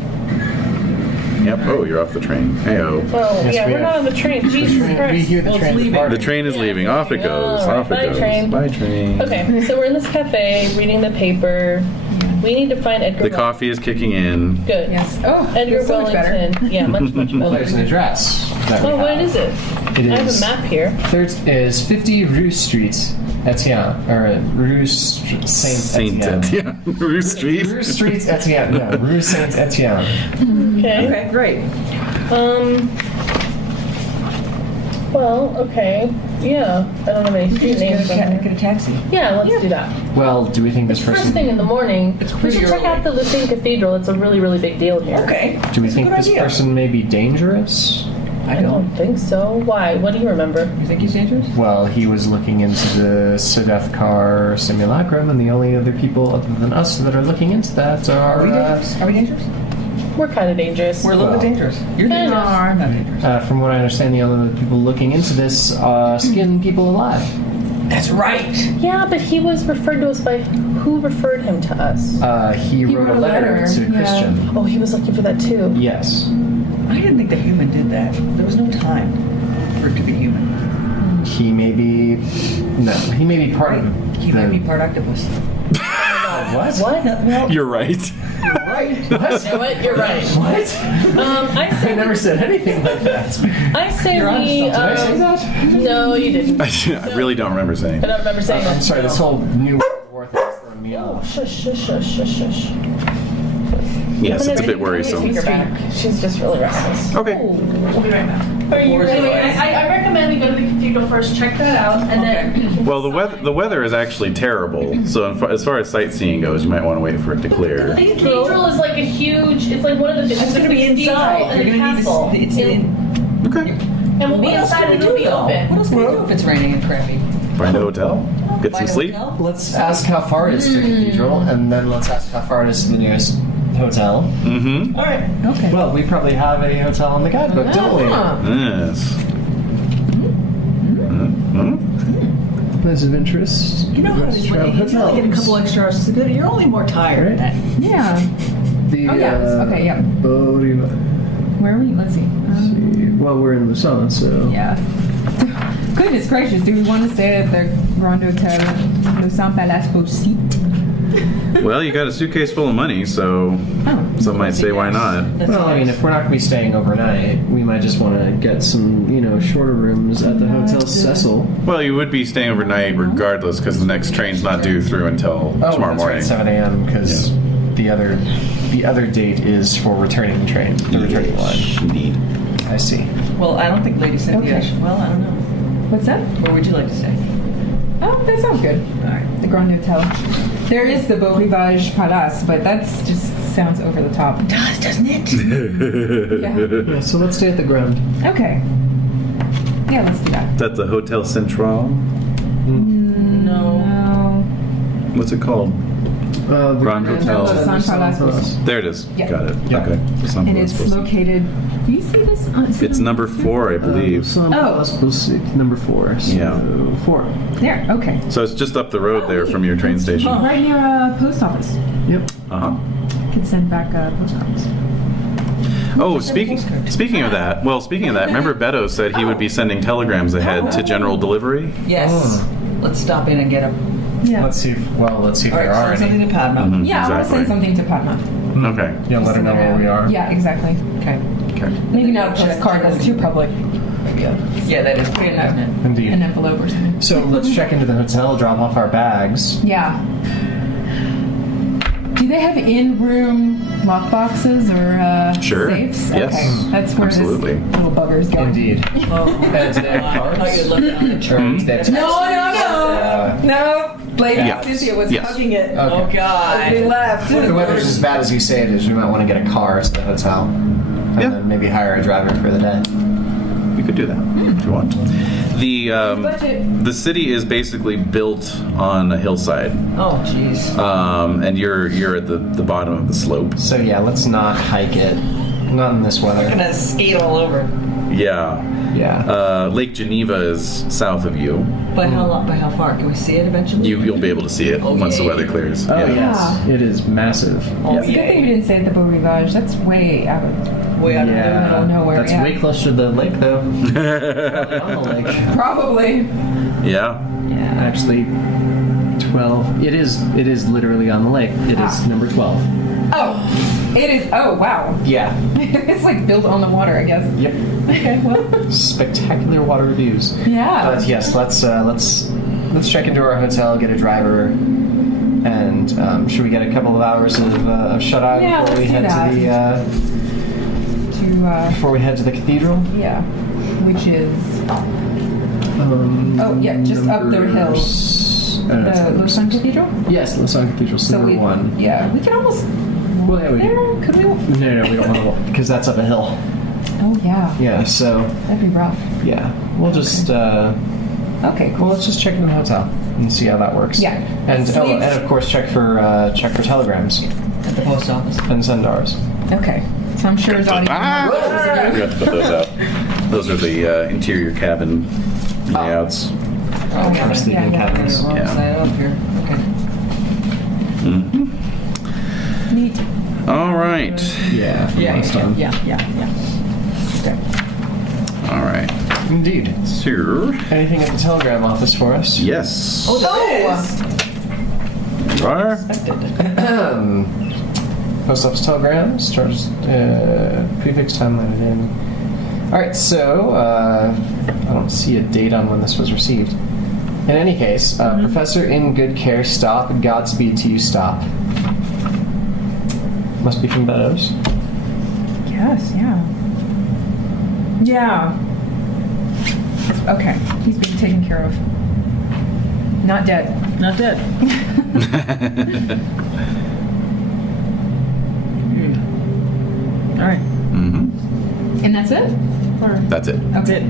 Yep. Oh, you're off the train. Heyo. Oh, Yes, yeah, we we're have. not on the train. Jesus We Christ. hear the Well, it's train leaving. departing. The train is leaving. Off it goes. All right, Off it bye, goes. train. Bye, train. Okay, so we're in this cafe reading the paper. We need to find Edgar. The coffee is kicking in. Good. Yes. Oh, Edgar feels so much better. Wellington. Yeah, much Well, better. there's an address. That we Oh, what have. is it? It I have is. a map here. There is 50 Rue Street, Etienne, or Rue Saint Saint Etienne. Etienne. Rue Street. Rue Street Etienne. No, Rue Saint Etienne. Okay. Okay, great. Well, okay. Yeah. I don't have any street names. on here. Get a taxi. Yeah, let's do that. Well, do we think this First person? thing in the morning, It's we pretty should check early. out the Lausanne Cathedral. It's a really, really big deal here. Okay. Do we That's a think good this idea. person may be dangerous? I don't. think so. Why? What do you remember? You think he's dangerous? Well, he was looking into the Sedefkar simulacrum, and the only other people other than us that are looking into that Are we are, dangerous? Are we dangerous? We're kind of dangerous. We're a little bit dangerous. You're Kind dangerous. of. I'm not dangerous. from what I understand, the other people looking into this skin people alive. That's right. Yeah, but he was referred to us by who referred him to us? He wrote a letter to yeah. Christian. Oh, he was looking for that too. Yes. I didn't think that human did that. There was no time for it to be human. He may be... No, he may be part of He the... might be part octopus. What? What? Well, You're right. Right. You know what? You're right. What? I I say never said anything like that. I say You're on we. Did I say that? No, you didn't. I really don't remember saying. I don't remember saying I'm that. sorry, this whole new war thing is throwing me Oh, off. shush, shush, shush, shush, shush. Yes, it's a bit Take worrisome. her back. She's just really restless. Okay. we'll be right back. Are you Where's ready? the- I recommend we go to the cathedral first, check that out, and then. Well, the weather is actually terrible. So as far as sightseeing goes, you might want to wait for it to clear. The cathedral is like a huge. It's like one of the. It's going to be inside. And You're the going to castle. need to. It's in. Okay. And we'll be What else inside can and we it'll do, be though? open. What else can we do if it's raining and crappy? Find a hotel. Get some Find a sleep. hotel? Let's ask how far it is to the cathedral, and then let's ask how far it is to the nearest hotel. Mm-hmm. All right. Okay. Well, we probably have a hotel on the guidebook, don't we? Yes. Mm-hmm. Place of interest. You know how it is when you get a couple extra hours to good. You're only more tired. Right. Yeah. The, Oh, yeah. Okay, yeah. Bodiva. Where are we? Let's see. Well, we're in Lausanne, so. Yeah. Goodness gracious, do we want to stay at the Grand Hotel Lausanne Palace aussi? Well, you got a suitcase full of money, so some might say why not. Well, I mean, if we're not going to be staying overnight, we might just want to get some, shorter rooms at the Hotel Cecil. Well, you would be staying overnight regardless, because the next train's not due through until tomorrow morning. Right, 7 a.m. because the other date is for returning train, the returning line. Indeed. I see. Well, I don't think Lady Cynthia. Okay. Well, I don't know. What's that? Where would you like to stay? Oh, that sounds good. All right. The Grand Hotel. There is the Beau Rivage Palace, but that's just sounds over the top. Doesn't it? Yeah. Yeah, so let's stay at the Grand. Okay. Yeah, let's do that. Is that the Hotel Central? No. No. What's it called? Grand Hotel. Lausanne Palace. There it is. Yeah. Got it. Yeah. Okay. Lausanne And Palace it's Boutique. located. Do you see this? It's number 4, I believe. Number 4. So Yeah. 4. There. Okay. So it's just up the road there from your train station. Right near a post office. Yep. Uh-huh. Could send back a post office. Oh, speaking of that, remember Beto said he would be sending telegrams ahead to general delivery? Yes. Let's stop in and get a. Yeah. Let's see if All there right, are send any. something to Padma. Mhm, Yeah, I want to exactly. send something to Padma. Okay. Yeah, let her know where we are. Yeah, exactly. Okay. Okay. Maybe not a postcard. That's too public. Yeah, that is Put pretty it in isn't it? Indeed. an envelope or something. So let's check into the hotel, drop off our bags. Yeah. Do they have in-room lockboxes or Sure. safes? Yes. Okay, that's where Absolutely. this little bugger's going. Indeed. Oh, And do they have I thought cards? you left it on the Turns that No. No. Lady Yeah. Cynthia was Yes. hugging it. Oh Okay. God. We left. If the weather's as bad as you say it is, we might want to get a car to the hotel. And Yeah. then maybe hire a driver for the day. You could do that if you want. Budget. The city is basically built on a hillside, Oh jeez. and you're at the bottom of the slope. So yeah, let's not hike it. Not in this I'm weather. gonna skate all over. Yeah. Yeah. Lake Geneva is south of you. By how far? Can we see it eventually? You'll be able to see it Oh, once the yay. weather clears. Oh yeah. yes, it is massive. Oh, It's a good thing we didn't stay at the Beau Rivage. That's way out of. Way out of the middle of nowhere, That's yeah. way closer to the lake though. On the lake. Probably. Yeah. Yeah. Actually, 12. It is literally on the lake. It is number 12. Oh, it is. Oh, wow. Yeah. It's like built on the water, I guess. Yep. Okay, well. Spectacular water views. Yeah. But yes, let's check into our hotel, get a driver, and should we get a couple of hours of shut eye Yeah, before we let's do head to that. before we head to the cathedral? Yeah. Which is. Oh, yeah, just up the hill. The Lausanne Cathedral? Yes, Lausanne Cathedral, So number we. 1. Yeah, we could almost. Well, yeah, There? Could we? No, we don't want to walk because that's up a hill. Oh, yeah. Yeah, so That'd be rough. yeah, we'll just Okay, cool. well, let's just check in the hotel and see how that works. Yeah. and Sweet. and of course check for telegrams At the post office. and send ours. Okay. So I'm sure it's already. You have to put those out. Those are the interior cabin layouts. Oh, For sleeping cabins. Wrong Yeah. side up here. Okay. Neat. All right. Yeah. Yeah. Time. Yeah. Okay. All right. Indeed. Sir. Anything at the telegram office for us? Yes. Oh. You are. Post office telegrams, charges, prefix time landed in. Alright, so I don't see a date on when this was received. In any case, Professor in good care, stop. Godspeed to you, stop. Must be from Beddoes. Yes, yeah. Yeah. Okay, he's being taken care of. Not dead. Not dead. All right. Mm-hmm. And that's it? Or, That's it. okay.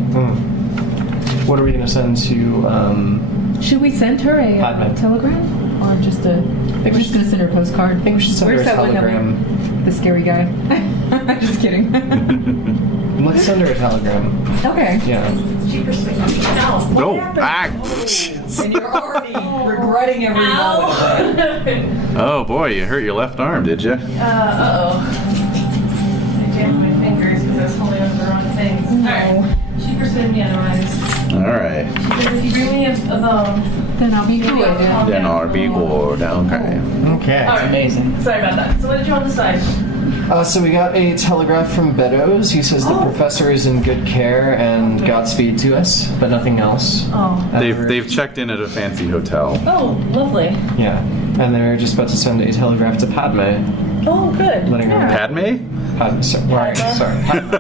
What are we going to send to, Should we send her a Padma. telegram? Or just a... We're just going to send her a postcard? I think we should send her a Where's that one that telegram. The scary guy. Just kidding. Let's send her a telegram. Okay. Yeah. No. And you're already regretting every moment. Oh boy, you hurt your left arm, did you? Uh-oh. I jammed my fingers because I was holding on to the wrong things. Alright. She persuaded me otherwise. All right. If you bring me a bone. Then I'll be good. Then I'll be good. Okay. Okay. All right. Amazing. Sorry about that. So what did you want to decide? So we got a telegraph from Beddoes. He says the professor is in good care and Godspeed to us, but nothing else. Oh. They've checked in at a fancy hotel. Oh, lovely. Yeah. And they're just about to send a telegraph to Padme, Oh, good. letting her know. Padme? Padme. Sorry. Padme.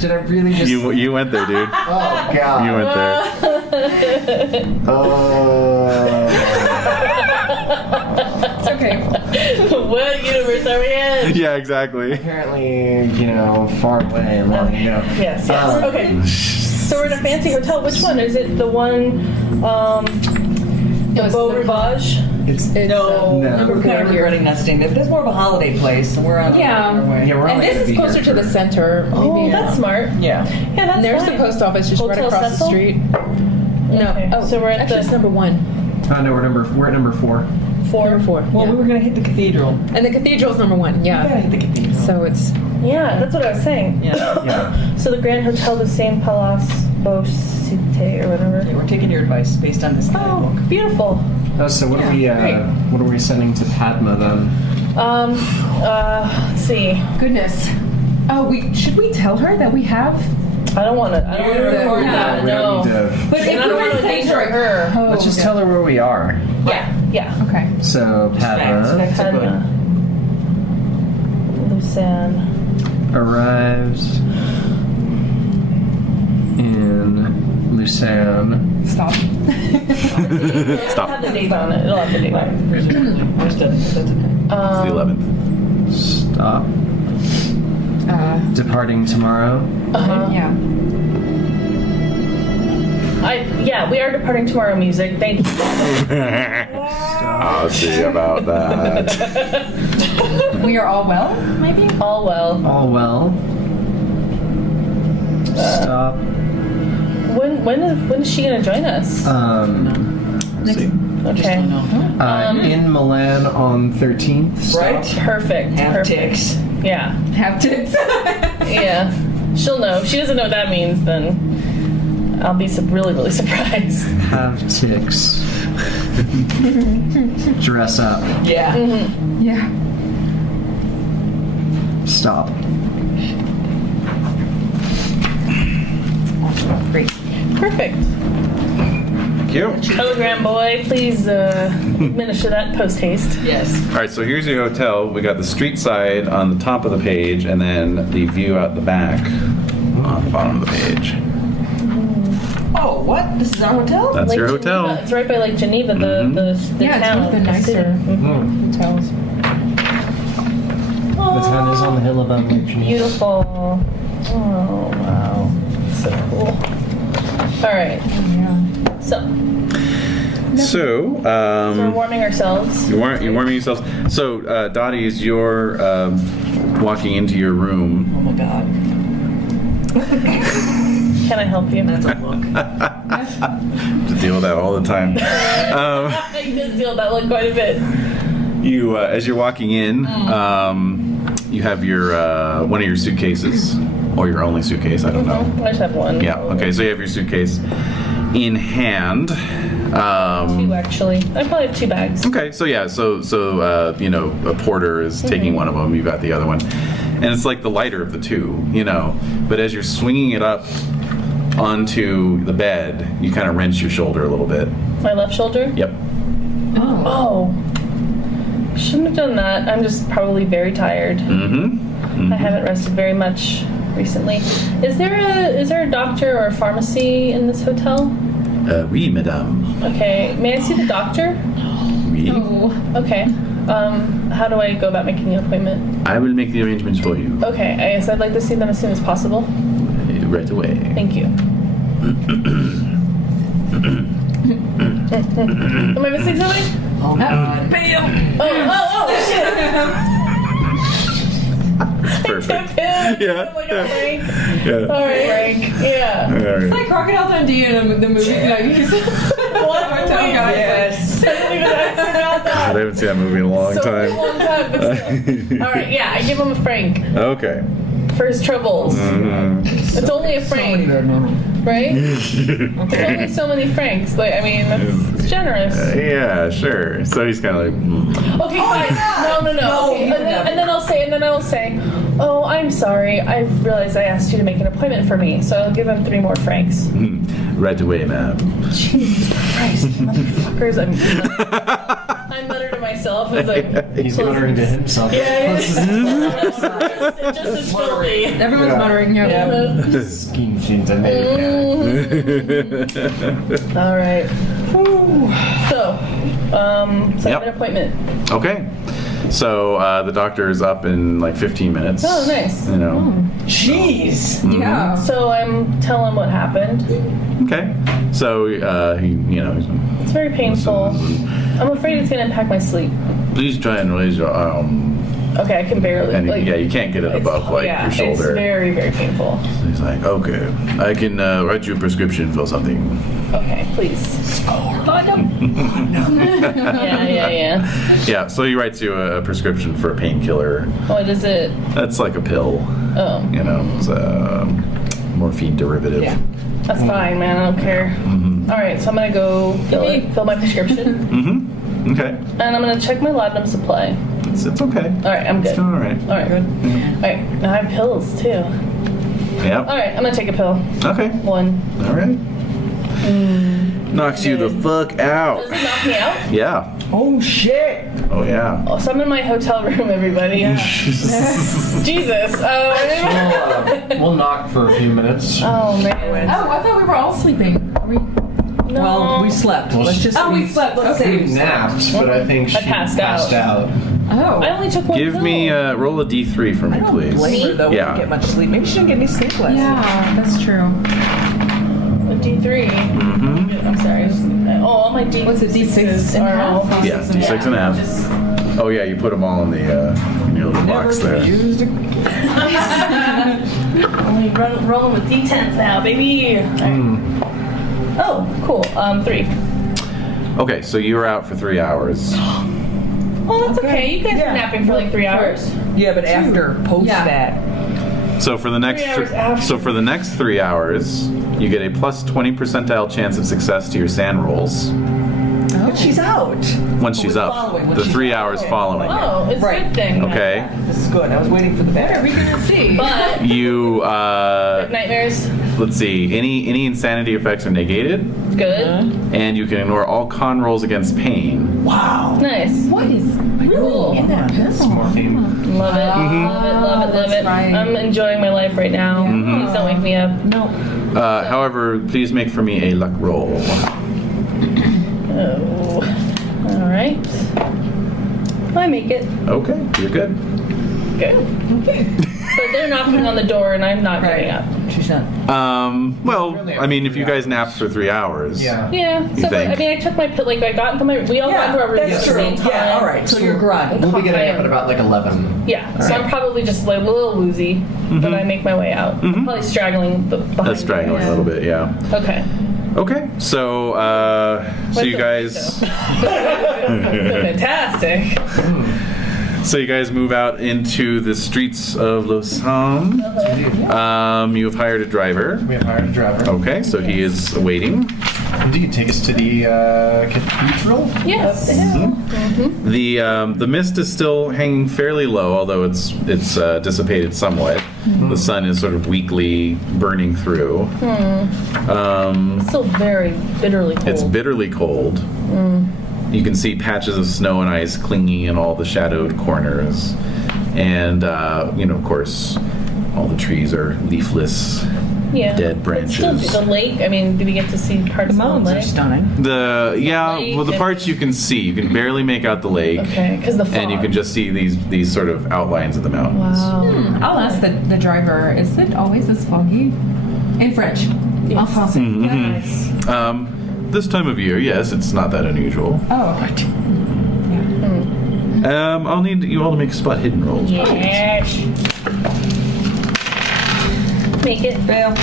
Did I really just... You went there, dude. Oh, God. You went there. It's okay. What universe are we in? Yeah, exactly. Apparently, far away, long ago. Yes. Okay. So we're in a fancy hotel. Which one? Is it the one, the Beau Rivage? It's No, No. we're currently running that thing. That's more of a holiday place, and we're on Yeah. our way. Yeah, we're And only this gonna is be closer here to the for- center. Oh, Maybe. that's smart. Yeah. Yeah, that's And there's fine. the post office just Hotel right across Cecil? the street. No. Okay, Oh, so we're at actually, the- it's number 1. No, we're at number 4. Number 4. Well, yeah. we were gonna hit the cathedral. And the cathedral's number 1. We gotta Yeah. hit the cathedral. So it's Yeah, that's what I was saying. Yeah. Yeah. So the Grand Hotel de Saint Palace Beau Cité or whatever. Yeah, we're taking your advice based on this Oh, guidebook. beautiful. Oh, so what are we sending to Padma then? Let's see. goodness. Oh, should we tell her that we have? I don't want to record Yeah, that. we No. don't need to. But And I don't want to endanger her. Oh, Let's just tell her where we are. Yeah. Okay. So Padma Tanya. Lausanne. arrives in Lausanne. Stop. Stop. It'll have the date on it. It'll have the date on it. That's okay. It's the 11th. Stop. Departing tomorrow. Yeah. We are departing tomorrow. Music. Thank you. I'll see about that. We are all well, maybe? All well. All well. Stop. When is she gonna join us? Let's see. Okay. In Milan on 13th. Stop. Right? Perfect. Half Perfect. ticks. Yeah. Have tits. Yeah. She'll know. If she doesn't know what that means, then I'll be really, really surprised. Have ticks. Dress up. Yeah. Yeah. Stop. Great. Perfect. Thank you. Telegram boy, please administer that post haste. Yes. All right, so here's your hotel. We got the street side on the top of the page, and then the view out the back on the bottom of the page. Oh, what? This is our hotel? That's your Geneva. hotel. It's right by Geneva, the Yeah, it's town. one of the nicer hotels. The town is on the hill above Lake Geneva. Beautiful. Oh wow, so cool. All right, Yeah. so So, we're warming ourselves. you're warming yourselves. So, Dottie, as you're walking into your room, Oh my god. Can I help you? That's a look. to deal with that all the time. You just deal with that look quite a bit. You, as you're walking in, you have your one of your suitcases, or your only suitcase. I don't know. I just have one. Yeah. Okay. So you have your suitcase in hand. Two actually. I probably have 2 bags. Okay. So yeah. So a porter is taking one of them. You've got the other one, and it's like the lighter of the two. But as you're swinging it up onto the bed, you kind of wrench your shoulder a little bit. My left shoulder. Yep. Oh. Shouldn't have done that. I'm just probably very tired. I haven't rested very much recently. Is there a doctor or a pharmacy in this hotel? Oui, madame. Okay. May I see the doctor? Oui. Okay. How do I go about making an appointment? I will make the arrangements for you Okay. I guess I'd like to see them as soon as possible. right away. Thank you. Am I missing something? Oh my god. Oh, shit. Perfect. Yeah. Yeah, Like a yeah. Frank. Yeah. All right. Frank. Yeah. All right. Like Crocodile Dundee in the movie. Like, he's What? hotel Wait, guy. Yes. I didn't even I forgot God, I that. haven't seen that movie in a long So time. long time. But still. All right. Yeah. I give him a Frank Okay. for his troubles. It's only a So many Frank. bad memories. right? It's only so many francs. Like, I mean, that's generous. Yeah, sure. So he's kind of like, Okay, fine. No. Okay. And then I'll say, oh, I'm sorry. I realized I asked you to make an appointment for me, so I'll give him 3 more francs. right away, ma'am. Jesus Christ, motherfuckers! I mutter to myself as like He's muttering to himself. Yeah, just as filthy. Everyone's muttering. Yeah. Scheme things I All right. So, set Yep. an appointment. Okay. So the doctor is up in like 15 minutes. Oh, nice. You know. Jeez. Yeah. So I'm telling what happened. Okay. So he, you know, It's very painful. I'm afraid it's gonna impact my sleep. please try and raise your arm. Okay, I can barely. And like, yeah, you can't get it above like yeah, your shoulder. It's very, very painful. So he's like, okay, I can write you a prescription for something. Okay, please. Yeah. Yeah. So he writes you a prescription for a painkiller. What is it? That's like a pill. Oh, You know, it's a morphine derivative. Yeah. that's fine, man. I don't care. All right, so I'm gonna go fill my prescription, Mm-hmm. Okay. and I'm gonna check my laudanum supply. It's okay. All right, I'm good. It's all right. All right, good. All right, now I have pills too. Yep. All right, I'm gonna take a pill. Okay. 1. All right. Knocks you the fuck out. Does it knock me out? Yeah. Oh shit. Oh yeah. Oh, so I'm in my hotel room, everybody. Jesus. We'll knock for a few minutes. Oh man. Oh, I thought we were all sleeping. Are we? No. Well, we slept. Let's just. We slept. Let's We say. napped, but I think she passed out. Oh. I only took 1 Give pill. me roll a d3 for me, I don't please. blame her though. We Yeah. didn't get much sleep. Maybe she didn't get any sleep last night. Yeah, that's true. A D3. Mm-hmm. I'm sorry. All my D. What's it, D6 and a half? Yeah, d6 and a half. Oh yeah, you put them all in the your little box there. Used a- Only rolling with D10s now, baby. All right. Oh, cool. 3. Okay, so you were out for 3 hours. Oh, that's okay. You guys Yeah. were napping for like 3 hours. Yeah, but after, post Yeah. that. So for the next 3 hours after. 3 hours, you get a plus 20 percentile chance of success to your SAN rolls But she's out. once she's up. Following when The she's 3 out. hours Okay. following. Oh, it's a Right. good thing. Okay. This is good. I was waiting for the What are we bad. gonna see? But You nightmares, let's see. Any insanity effects are negated, good. and you can ignore all con rolls against pain. Wow. Nice. What is Cool. in that pill? Morphine. Love it. Mm-hmm. Love it. That's right. I'm enjoying my life right now. Please don't wake me up. No. However, please make for me a luck roll. Oh. All right. I make it. Okay, you're good. Good. But they're knocking on the door and I'm not getting up. She's not. Well, I mean, if you guys napped for 3 hours. Yeah. Yeah. So think? I mean, I took my pill. Like I got into my. We all got into our rooms at that's the true. same time. Yeah, all right. So you're groggy. We'll be getting I up am. at about like 11. Yeah. So I'm probably just like a little woozy, but I make my way out. I'm probably straggling behind. That's straggling a little bit, yeah. Okay. Okay, so you guys, Fantastic. so you guys move out into the streets of Lausanne. You have hired a driver. We have hired a driver. Okay, so he is waiting. Indeed, take us to the cathedral. Yes. The mist is still hanging fairly low, although it's dissipated somewhat. The sun is sort of weakly burning through. Still very bitterly cold. It's bitterly cold. You can see patches of snow and ice clinging in all the shadowed corners, and of course, all the trees are leafless. Yeah. dead But still, branches. the lake. I mean, do we get to see parts The mountains of are the lake? stunning. The parts you can see, you can barely make out the lake, Okay, because the fog. and you can just see these sort of outlines of the mountains. Wow. I'll ask the driver, is it always this foggy? In French. En français. Mm-hmm. This time of year, yes, it's not that unusual. Oh, right. I'll need you all to make spot hidden rolls. Yes. Make it. Fail.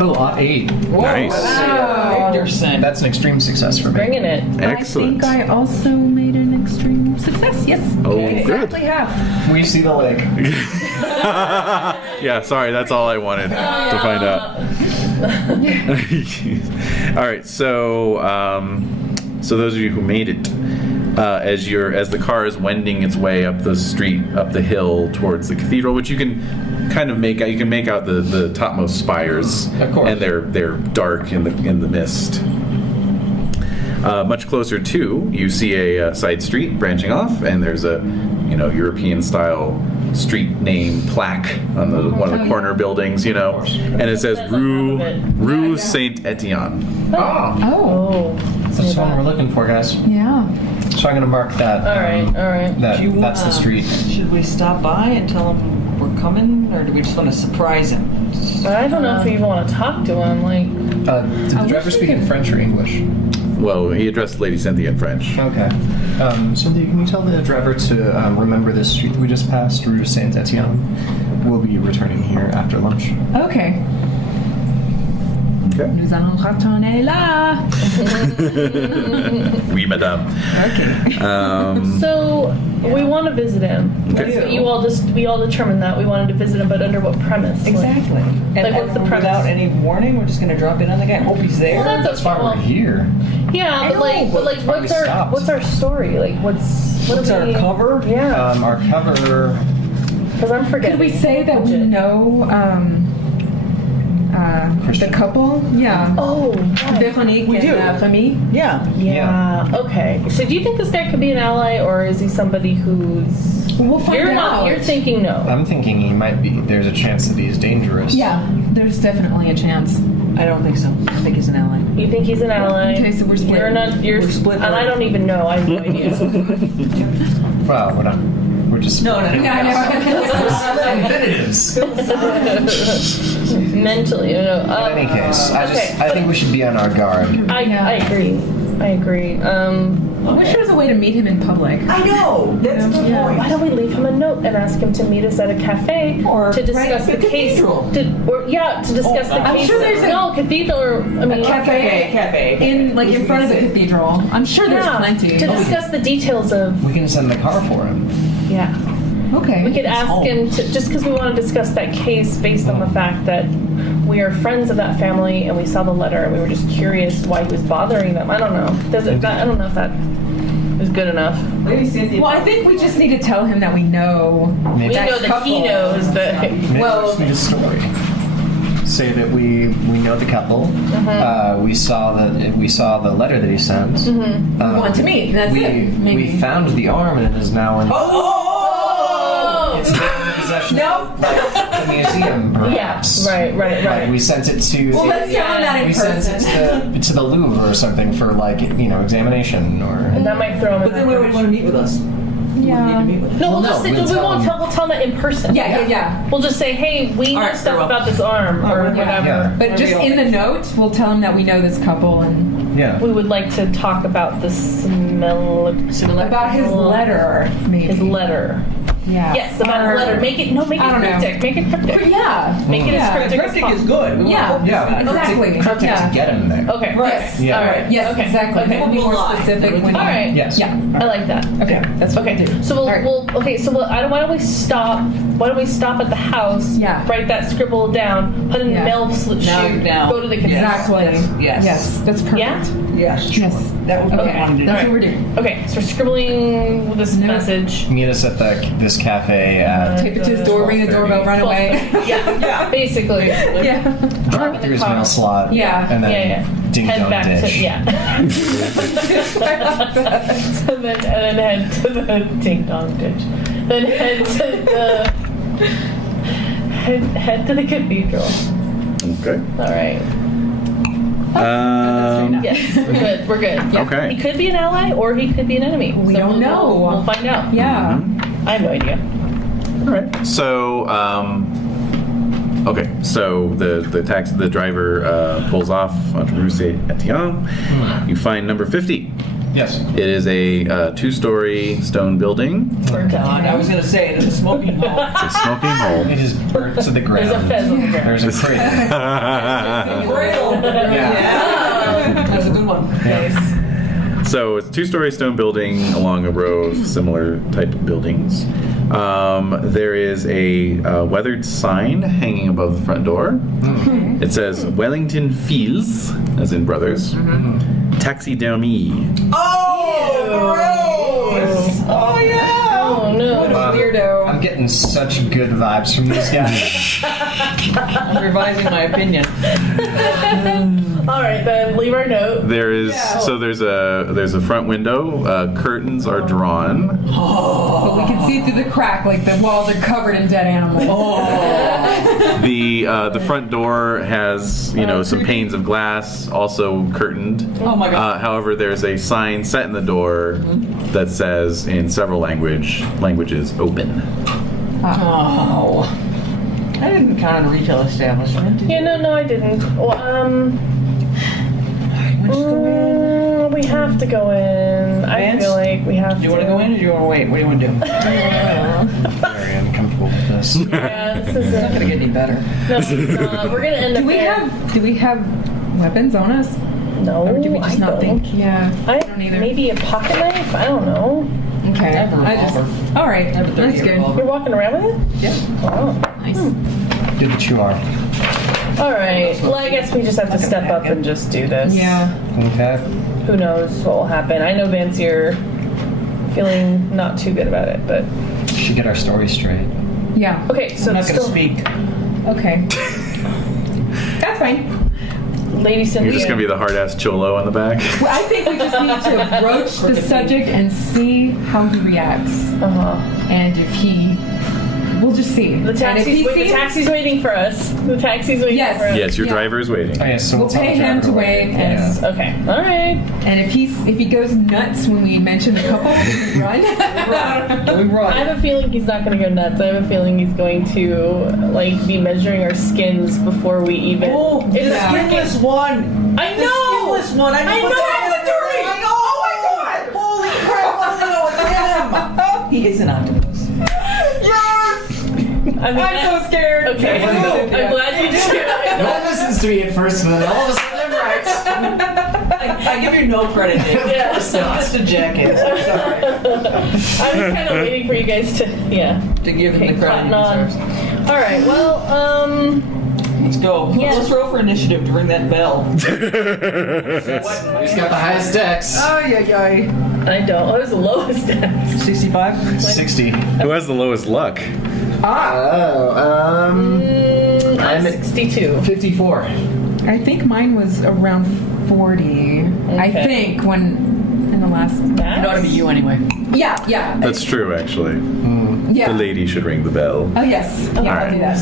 Oh, 8. Nice. Anderson. That's an extreme success for me. Bringing it. Excellent. I think I also made an extreme success. Yes. Oh, Exactly good. half. We see the lake. Yeah, sorry, that's all I wanted to find out. All right, so those of you who made it, as the car is wending its way up the street, up the hill towards the cathedral, which you can kind of make out. You can make out the topmost spires, Of course. and they're dark in the mist. Much closer to, you see a side street branching off, and there's a European style street name plaque on one of the corner buildings, and it says Rue Saint Etienne. Oh. That's the one we're looking for, guys. Yeah. So I'm going to mark that. All right. That's the street. Should we stop by and tell him we're coming, or do we just want to surprise him? I don't know if we even want to talk to him. Like, Did the driver speak in French or English? Well, he addressed Lady Cynthia in French. Okay. Cynthia, can you tell the driver to remember this street we just passed, Rue Saint Etienne? We'll be returning here after lunch. Okay. Okay. Nous allons retourner là. Oui, madame. Okay. so we want to visit him. Okay. So we all determined that we wanted to visit him, but under what premise? Exactly. And what's the premise? without any warning, we're just going to drop in on the guy. Hope he's there. Well, that's That's why okay. we're here. Yeah, but Probably stopped. what's our story? Like, what's our cover? Yeah, Our cover. because I'm forgetting. Could we say that we know the Christian. couple? Yeah. Oh, Veronique We and do. Remy? Yeah. yeah. Okay. So do you think this guy could be an ally, or is he somebody who's? We'll find out. You're thinking no. I'm thinking he might be. There's a chance that he's dangerous. Yeah, there's definitely a chance. I don't think so. I think he's an ally. You think he's an ally? Okay, so we're split. You're not. We're split. And I don't even know. I have no idea. Well, we're just. No. Infinitives. Mentally, In any case, I think we should be on our guard. I agree. I wish there was a way to meet him in public. I know. That's a good Why point. don't we leave him a note and ask him to meet us at a cafe Or to discuss right the at the case? cathedral. To discuss the I'm case. sure there's cathedral. Or I mean, Cafe. In front of the cathedral. I'm sure there's plenty. to discuss the details of. We can send the car for him. Yeah, Okay. we could ask him to just because we want to discuss that case based on the fact that we are friends of that family and we saw the letter and we were just curious why he was bothering them. I don't know. I don't know if that is good enough. Lady Cynthia. Well, I think we just need to tell him that we know. Maybe We know that he knows that. Maybe Well- we just need a story. Say that we know the couple. We saw the letter that he sent. We want to meet. That's it. Maybe. We found the arm and it is now in. It's now in possession. Nope. The museum, perhaps. Yeah. Right. Like we sent it to. Well, let's tell him that in we sent person. it to the Louvre or something for examination or. And that might throw him. But then we would want to meet with us. Yeah. We need to meet with us. No, Well, we'll just no, say, we'll we tell won't him. we'll tell him that in person. Yeah. We'll just say, hey, we know right, stuff very well. about this arm or whatever. Yeah. But just in the note, we'll tell him that we know this couple and Yeah. We would like to talk about the about his letter, maybe. His letter. Yeah. Yes, about his letter. Make it I don't know. cryptic. Make it cryptic. Yeah. Make it as cryptic as Cryptic is possible. good. We Yeah. want to Yeah. Exactly. Cryptic Yeah. to get him there. Okay. Right. Yeah. All right. Yes, Okay. exactly. Okay. We'll be more We'll lie. specific when. All right. Yes. Yeah. I like that. Okay. That's what Okay. we'll do. So All right. why don't we stop? Why don't we stop at the house? Yeah. Write that scribble down. Put it in Yeah. the mail chute. Now. Go to the cathedral. Exactly. Yes. Yes. That's perfect. Yeah? Yes. Sure. Yes. That was what I wanted to do. That's what we're doing. Okay. So we're scribbling this Note. message. Meet us at this cafe at. Tape it to his door, ring the doorbell, run away. Yeah. Basically. Yeah. Drop it through his mail slot. Yeah. And then Yeah. ding Head dong back dish. to and then head to the ding dong ditch. Then head to the head to the cathedral. Okay. All right. Yes, we're good. Yeah. Okay. He could be an ally or he could be an enemy. We don't know. We'll find out. Yeah. I have no idea. All right. So, okay. So the driver pulls off onto Rue Saint Etienne. You find number 50. Yes. It is a 2-story stone building. Burnt out. God, I was going to say it in a smoking hall. It's a smoking hole. It is burnt to the ground. There's a fez on the ground. There's a crater. Braille. Yeah. That's a good one. So it's a 2-story stone building along a row of similar type of buildings. There is a weathered sign hanging above the front door. It says Wellington Fields, as in brothers. Taxidermy. Oh, gross! Oh yeah! Oh no. What a weirdo! I'm getting such good vibes from these guys. I'm revising my opinion. All right, then leave our note. There is there's a front window. Curtains are drawn. But we can see through the crack, like the walls are covered in dead animals. The front door has some panes of glass, also curtained. Oh my god! However, there's a sign set in the door that says in several languages "open." Oh, I didn't count on a retail establishment. Did Yeah, you? no, I didn't. Well, Want to go in? we have to go in. I Vance? feel like we have Do you want to go in or do you want to wait? What do you want to do? Very uncomfortable with this. Yeah, this is It's not going to get any better. we're gonna end up there. Do we have weapons on us? No, Or do we just I not don't. think? Yeah. I don't either. Maybe a pocket knife? I don't know. Okay. I have a revolver. All right. I have a 30 That's good. revolver. You're walking around with it? Yeah. Oh. Nice. Do the chew arm. All right. Well, I guess we just have to step up and just do this. Yeah. Okay. Who knows what will happen? I know, Vance, you're feeling not too good about it, but Should get our story straight. Yeah. okay. So I'm not going to still, speak. Okay. That's fine. Lady Cynthia. You're just gonna be the hard ass cholo in the back. Well, I think we just need to broach the subject and see how he reacts. And if he, we'll just see. The And if taxi's, he the seems- taxi's waiting for us. The taxi's waiting Yes. for us. Yes, your Yeah. driver is waiting. Okay, so We'll pay him to wait, and Okay. All right. if he goes nuts when we mention the couple, we run. We I run. have a feeling he's not going to go nuts. I have a feeling he's going to be measuring our skins before we even. Oh, the It's skinless one. I The know. skinless one. I know. I know. I know. Oh my god. Holy crap. It's him. He is an octopus. Yes. I mean, I'm so scared. Okay. I'm glad you did. No one listens to me at first, and then all of a sudden I'm right. I give you no credit, Dave. Yeah. I'm just a jackass. I'm sorry. I was kind of waiting for you guys to, To give him Okay, the credit he cotton on. deserves. All right. Well, Let's go. Yeah. Let's roll for initiative to ring that bell. Who's got the highest dex? Ay. I don't. What is the lowest dex? 65? 60. Who has the lowest luck? I'm I'm at 62. 54. I think mine was around 40. I Okay. think when in the last. It ought to be you anyway. Yeah. That's true, actually. Yeah. The lady should ring the bell. Oh yes. Yeah, I'll do that.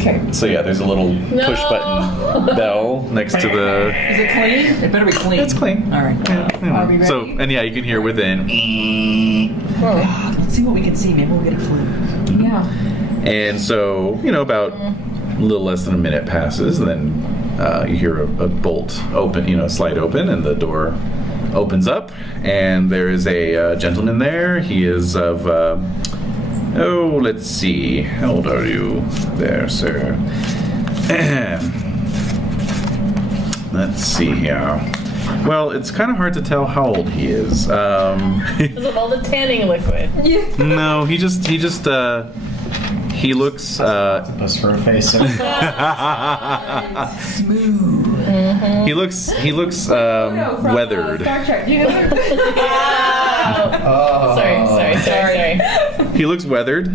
Okay. So yeah, there's a little push button bell next to the. Is it clean? It better be clean. It's clean. All right. Are we ready? So and yeah, you can hear within. Let's see what we can see. Maybe we'll get a clue. Yeah. And so, about a little less than a minute passes, and then you hear a bolt open, slide open, and the door opens up, and there is a gentleman there. He is of, let's see, how old are you there, sir? Let's see here. Well, it's kind of hard to tell how old he is. Because of all the tanning liquid. No, he looks, Octopus for a face. he looks No, from, weathered. Star Trek. You know. Oh. Sorry. He looks weathered.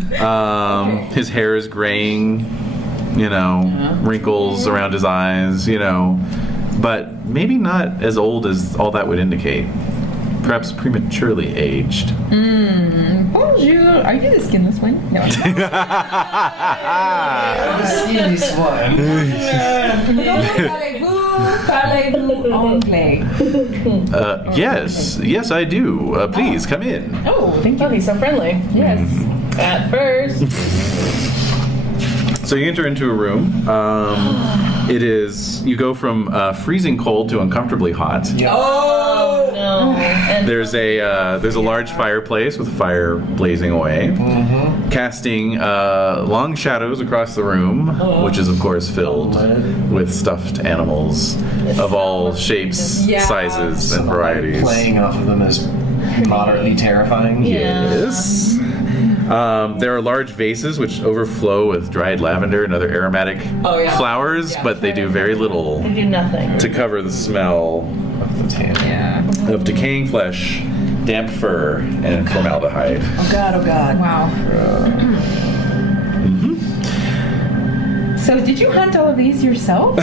His hair is graying, wrinkles around his eyes, but maybe not as old as all that would indicate. Perhaps prematurely aged. Bonjour. Are you the skinless one? No. Skinless one. Parlez-vous anglais? Yes, I do. Please come in. Oh, thank you. Oh, he's so friendly. Yes. At first. So you enter into a room. You go from freezing cold to uncomfortably hot. Oh! No. And There's a large fireplace with a fire blazing away, casting long shadows across the room, which is of course filled with stuffed animals of all shapes, Yeah. sizes, and varieties. Playing off of them is moderately terrifying. Yes. There are large vases which overflow with dried lavender and other aromatic flowers, but they do very little They do nothing. to cover the smell of decaying flesh, damp fur, and formaldehyde. Oh God. Wow. So, did you hunt all of these yourself?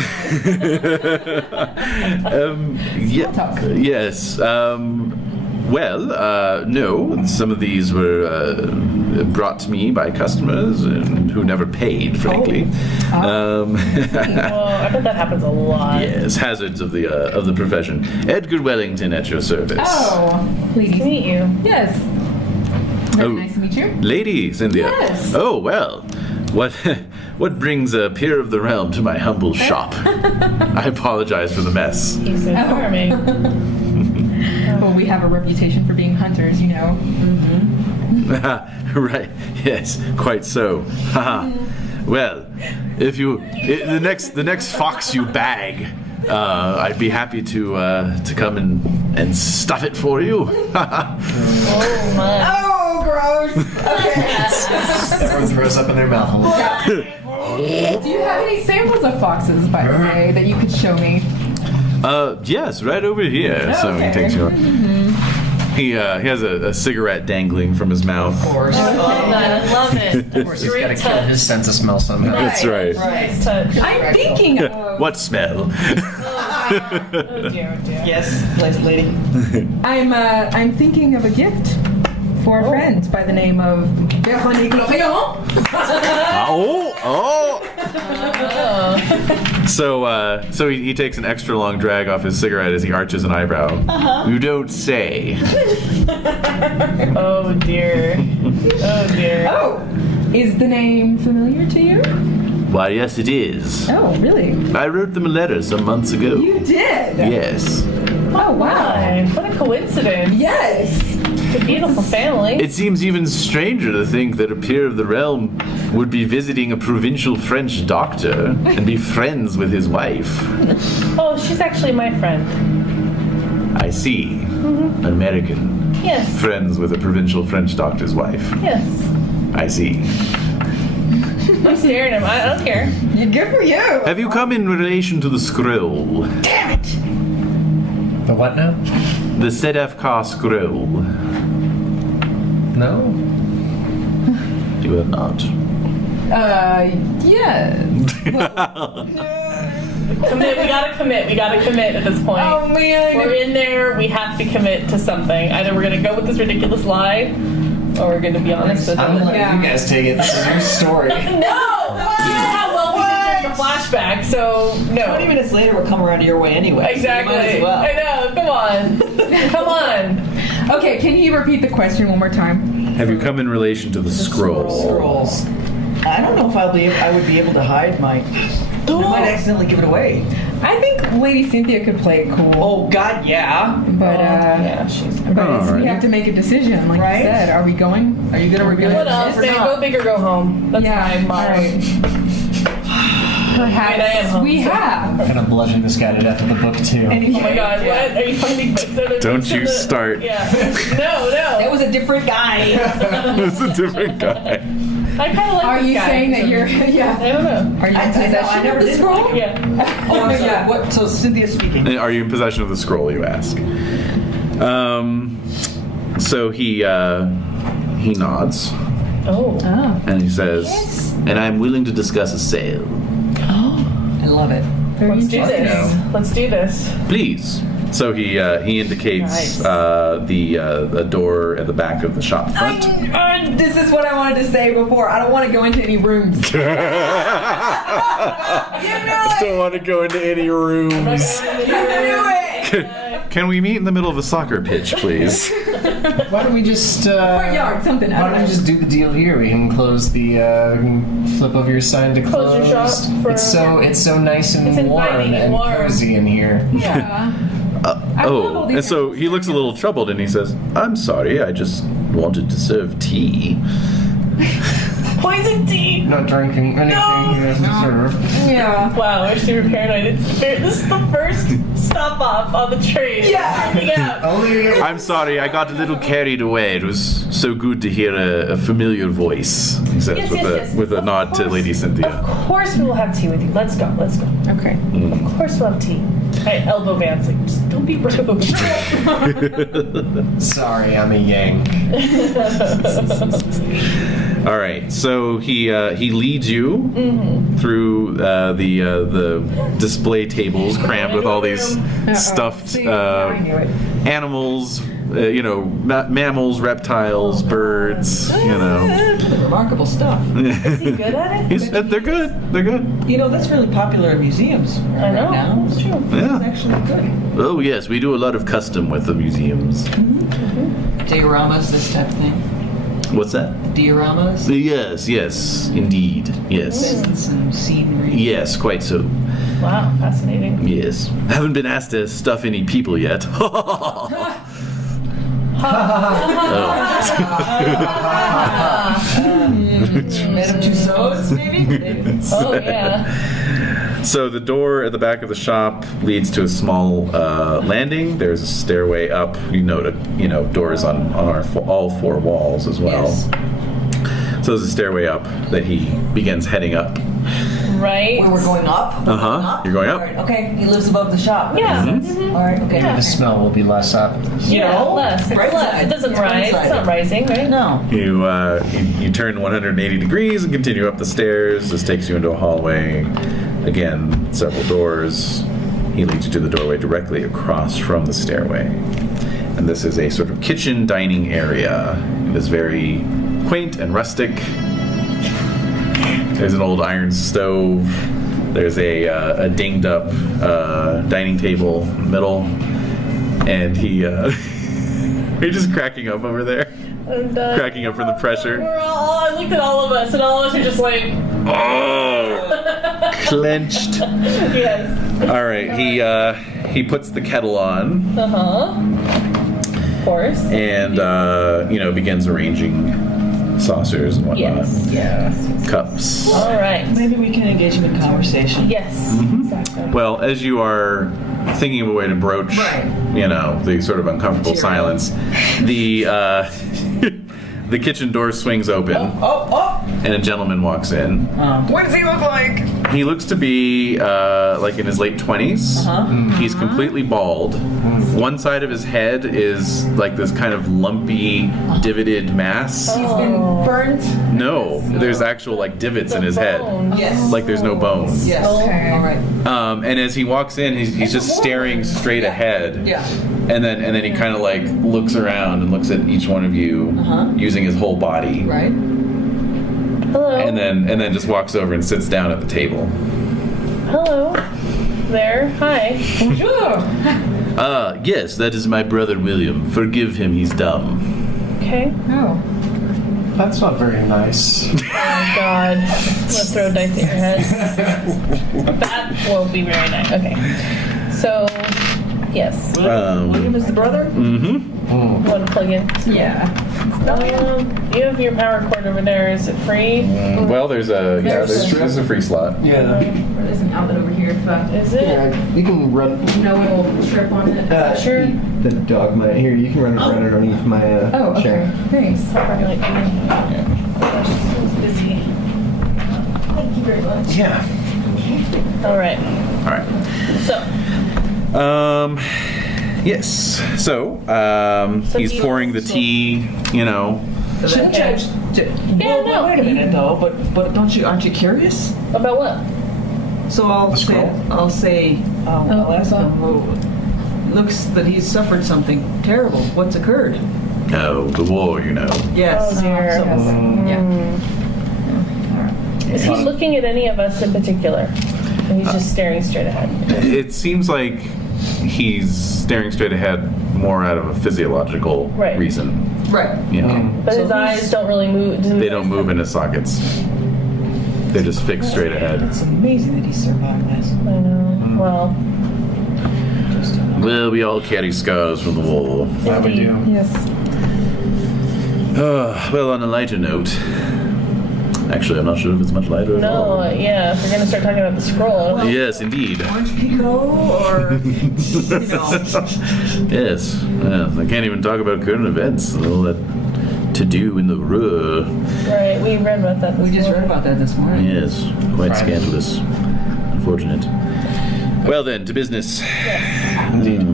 Yes. No. Some of these were brought to me by customers and who never paid, frankly. Well, I bet that happens a lot. Yes, hazards of the profession. Edgar Wellington at your service. Oh, please. Nice to meet you. Yes. Very nice to meet you. Lady Cynthia. Yes. Oh, well. What brings a peer of the realm to my humble shop? I apologize for the mess. He's so charming. Well, we have a reputation for being hunters, you know. Right. Yes, quite so. Haha. Well, if the next fox you bag, I'd be happy to come and stuff it for you. Oh my. Oh, gross. Okay. Everyone throws up in their mouth. Do you have any samples of foxes, by the way, that you could show me? Yes, right over here. So he takes you. He has a cigarette dangling from his mouth. Of course. I love that. I love it. Of course, he's got to kill his sense of smell somehow. That's right. Nice touch. I'm thinking of... What smell? Oh dear. Yes, please, lady. I'm thinking of a gift for a friend by the name of Renae. So he takes an extra long drag off his cigarette as he arches an eyebrow. You don't say. Oh dear. Oh dear. Oh, is the name familiar to you? Why, yes, it is. Oh, really? I wrote them a letter some months ago. You did? Yes. Oh, wow. Hi. What a coincidence. Yes. It's a beautiful family. It seems even stranger to think that a peer of the realm would be visiting a provincial French doctor and be friends with his wife. Oh, she's actually my friend. I see. American. Yes. Friends with a provincial French doctor's wife. Yes. I see. I'm staring at him. I don't care. Good for you. Have you come in relation to the scroll? Damn it. The what now? The Sedefkar scroll. No. You have not. Yes. Commit. We gotta commit. We gotta commit at this point. Oh, man. We're in there. We have to commit to something. Either we're gonna go with this ridiculous lie, or we're gonna be honest with I'm it. gonna let you guys take it. This is your story. No! You know how well we did during the flashback, so no. 20 minutes later, we'll come around your way anyway. Exactly. So you might as well. I know. Come on. Come on. Okay, can you repeat the question one more time? Have you come in relation to the scroll? Scrolls. I don't know if I would be able to hide my... I might accidentally give it away. I think Lady Cynthia could play it cool. Oh, God, yeah. But, Yeah, she's. but it's- we have to make a decision, like Right? you said. Are we going to reveal What it? else? Man, go big or go home. That's Yeah, my motto. all right. Perhaps I am home, we so- have. I'm gonna bludgeon this guy to death with a book too. Oh my God! What are you finding? Don't you start. Yeah. No. That was a different guy. It's a different guy. I kind of like. Are this you guy. saying that you're? Yeah. I don't know. Are you in I possession never of the did scroll? like Yeah. Oh, I'm sorry. Yeah. What? So Cynthia's speaking. Are you in possession of the scroll, you ask? So he nods Oh. Oh. and he says, and I'm willing to discuss a sale. I love it. Very Let's do interesting. this. Let's do this. Please. So he indicates Nice. the door at the back of the shop front. This is what I wanted to say before. I don't want to go into any rooms. Don't want to go into any rooms. Can we meet in the middle of a soccer pitch, please? Why don't we just Front yard, something. I Why don't don't we know. just do the deal here? We can close the flip over your sign to Close your shop for- It's so nice and It's warm inviting and and warm. cozy in here. Yeah. I love all Oh, these and so he looks a little troubled and he says, I'm sorry, I just wanted to serve tea. Poison tea. Not drinking anything you deserve. Yeah. Wow, we're super paranoid. This is the first stop off on the train. Yeah. Yeah. I'm sorry, I got a little carried away. It was so good to hear a familiar voice, he says with a nod to Lady Cynthia. Of course we will have tea with you. Let's go. Okay. Of course we'll have tea. I elbow Vance, like, just don't be rude. Sorry, I'm a Yank. All right, so he leads you through the display tables crammed with all these stuffed I knew it. animals, mammals, reptiles, birds, Remarkable stuff. Is he good at it? They're good. They're good. That's really popular in museums I know. right now. It's true. Yeah. It's actually good. Oh yes, we do a lot of custom with the museums. Dioramas, this type of thing. What's that? Dioramas. Yes, indeed. Yes. Pheasants and scenery. Yes, quite so. Wow, fascinating. Yes. Haven't been asked to stuff any people yet. Madame Tussauds, maybe? Oh, yeah. So the door at the back of the shop leads to a small landing. There's a stairway up. Doors on all four walls as well. Yes. So there's a stairway up that he begins heading up. Right? Where we're going up? You're going up. All right, okay, he lives above the shop. Yeah. All right, okay. The smell will be less up. Less. It's right less. side. It doesn't It's rise. one It's not rising, right? No. You turn 180 degrees and continue up the stairs. This takes you into a hallway. Again, several doors. He leads you to the doorway directly across from the stairway. And this is a sort of kitchen dining area. It is very quaint and rustic. There's an old iron stove. There's a dinged up dining table in the middle. And he's just cracking up over there. And, Cracking up from the pressure. I looked at all of us, and all of us are just like, Oh! Clenched. yes. All right, he puts the kettle on Of course. and begins arranging saucers and whatnot. Yes. Cups. All right. Maybe we can engage him in conversation. Yes. Exactly. Well, as you are thinking of a way to broach, the sort of uncomfortable silence, the the kitchen door swings open, and a gentleman walks in. What does he look like? He looks to be like in his late 20s. He's completely bald. One side of his head is like this kind of lumpy, divoted mass. He's been burnt. No, there's actual like divots in his head. Yes. Like there's no bones. Yes. Okay. All right. And as he walks in, he's just staring straight ahead. Yeah. And then he kind of like looks around and looks at each one of you using his whole body. Right. Hello. And then just walks over and sits down at the table. Hello. There. Hi. Bonjour. Yes, that is my brother William. Forgive him, he's dumb. Okay. Oh. That's not very nice. Oh God. I'm gonna throw dice at your head. That won't be very nice. Okay. So, yes. William is the brother? You want to plug in? Yeah. You have your power cord over there. Is it free? Well, there's a there's a free slot. Yeah. There's an outlet over here. Is it? You can run. No, it'll trip on it. Sure. The dog might. Here, you can run underneath my Oh, okay. chair. Thanks. Probably like gosh, this is busy. Thank you very much. Yeah. All right. All right. So, Yes. So, he's do you pouring the also- tea. Shouldn't you? no. Wait a minute though. But aren't you curious? about what? So I'll say I'll ask him. Oh, looks that he's suffered something terrible. What's occurred? Oh, the war, Yes. Oh dear. Is he looking at any of us in particular? Or he's just staring straight ahead. It seems like he's staring straight ahead more out of a physiological Right. reason. Right. But his eyes don't really move. They don't move in his sockets. They're just fixed straight ahead. It's amazing that he survived this. I know. Well, Well, we all carry scars from the war. Yeah, we do. yes. Well, on a lighter note, Actually, I'm not sure if it's much lighter at all. No, yeah, if we're gonna start talking about the scroll. Yes, indeed. Orange Pico or, you know. Yes. I can't even talk about current events. All that to do in the Ruhr. Right, we read about that. We just read about that this morning. Yes, quite scandalous. Unfortunate. Well then, to business. Indeed.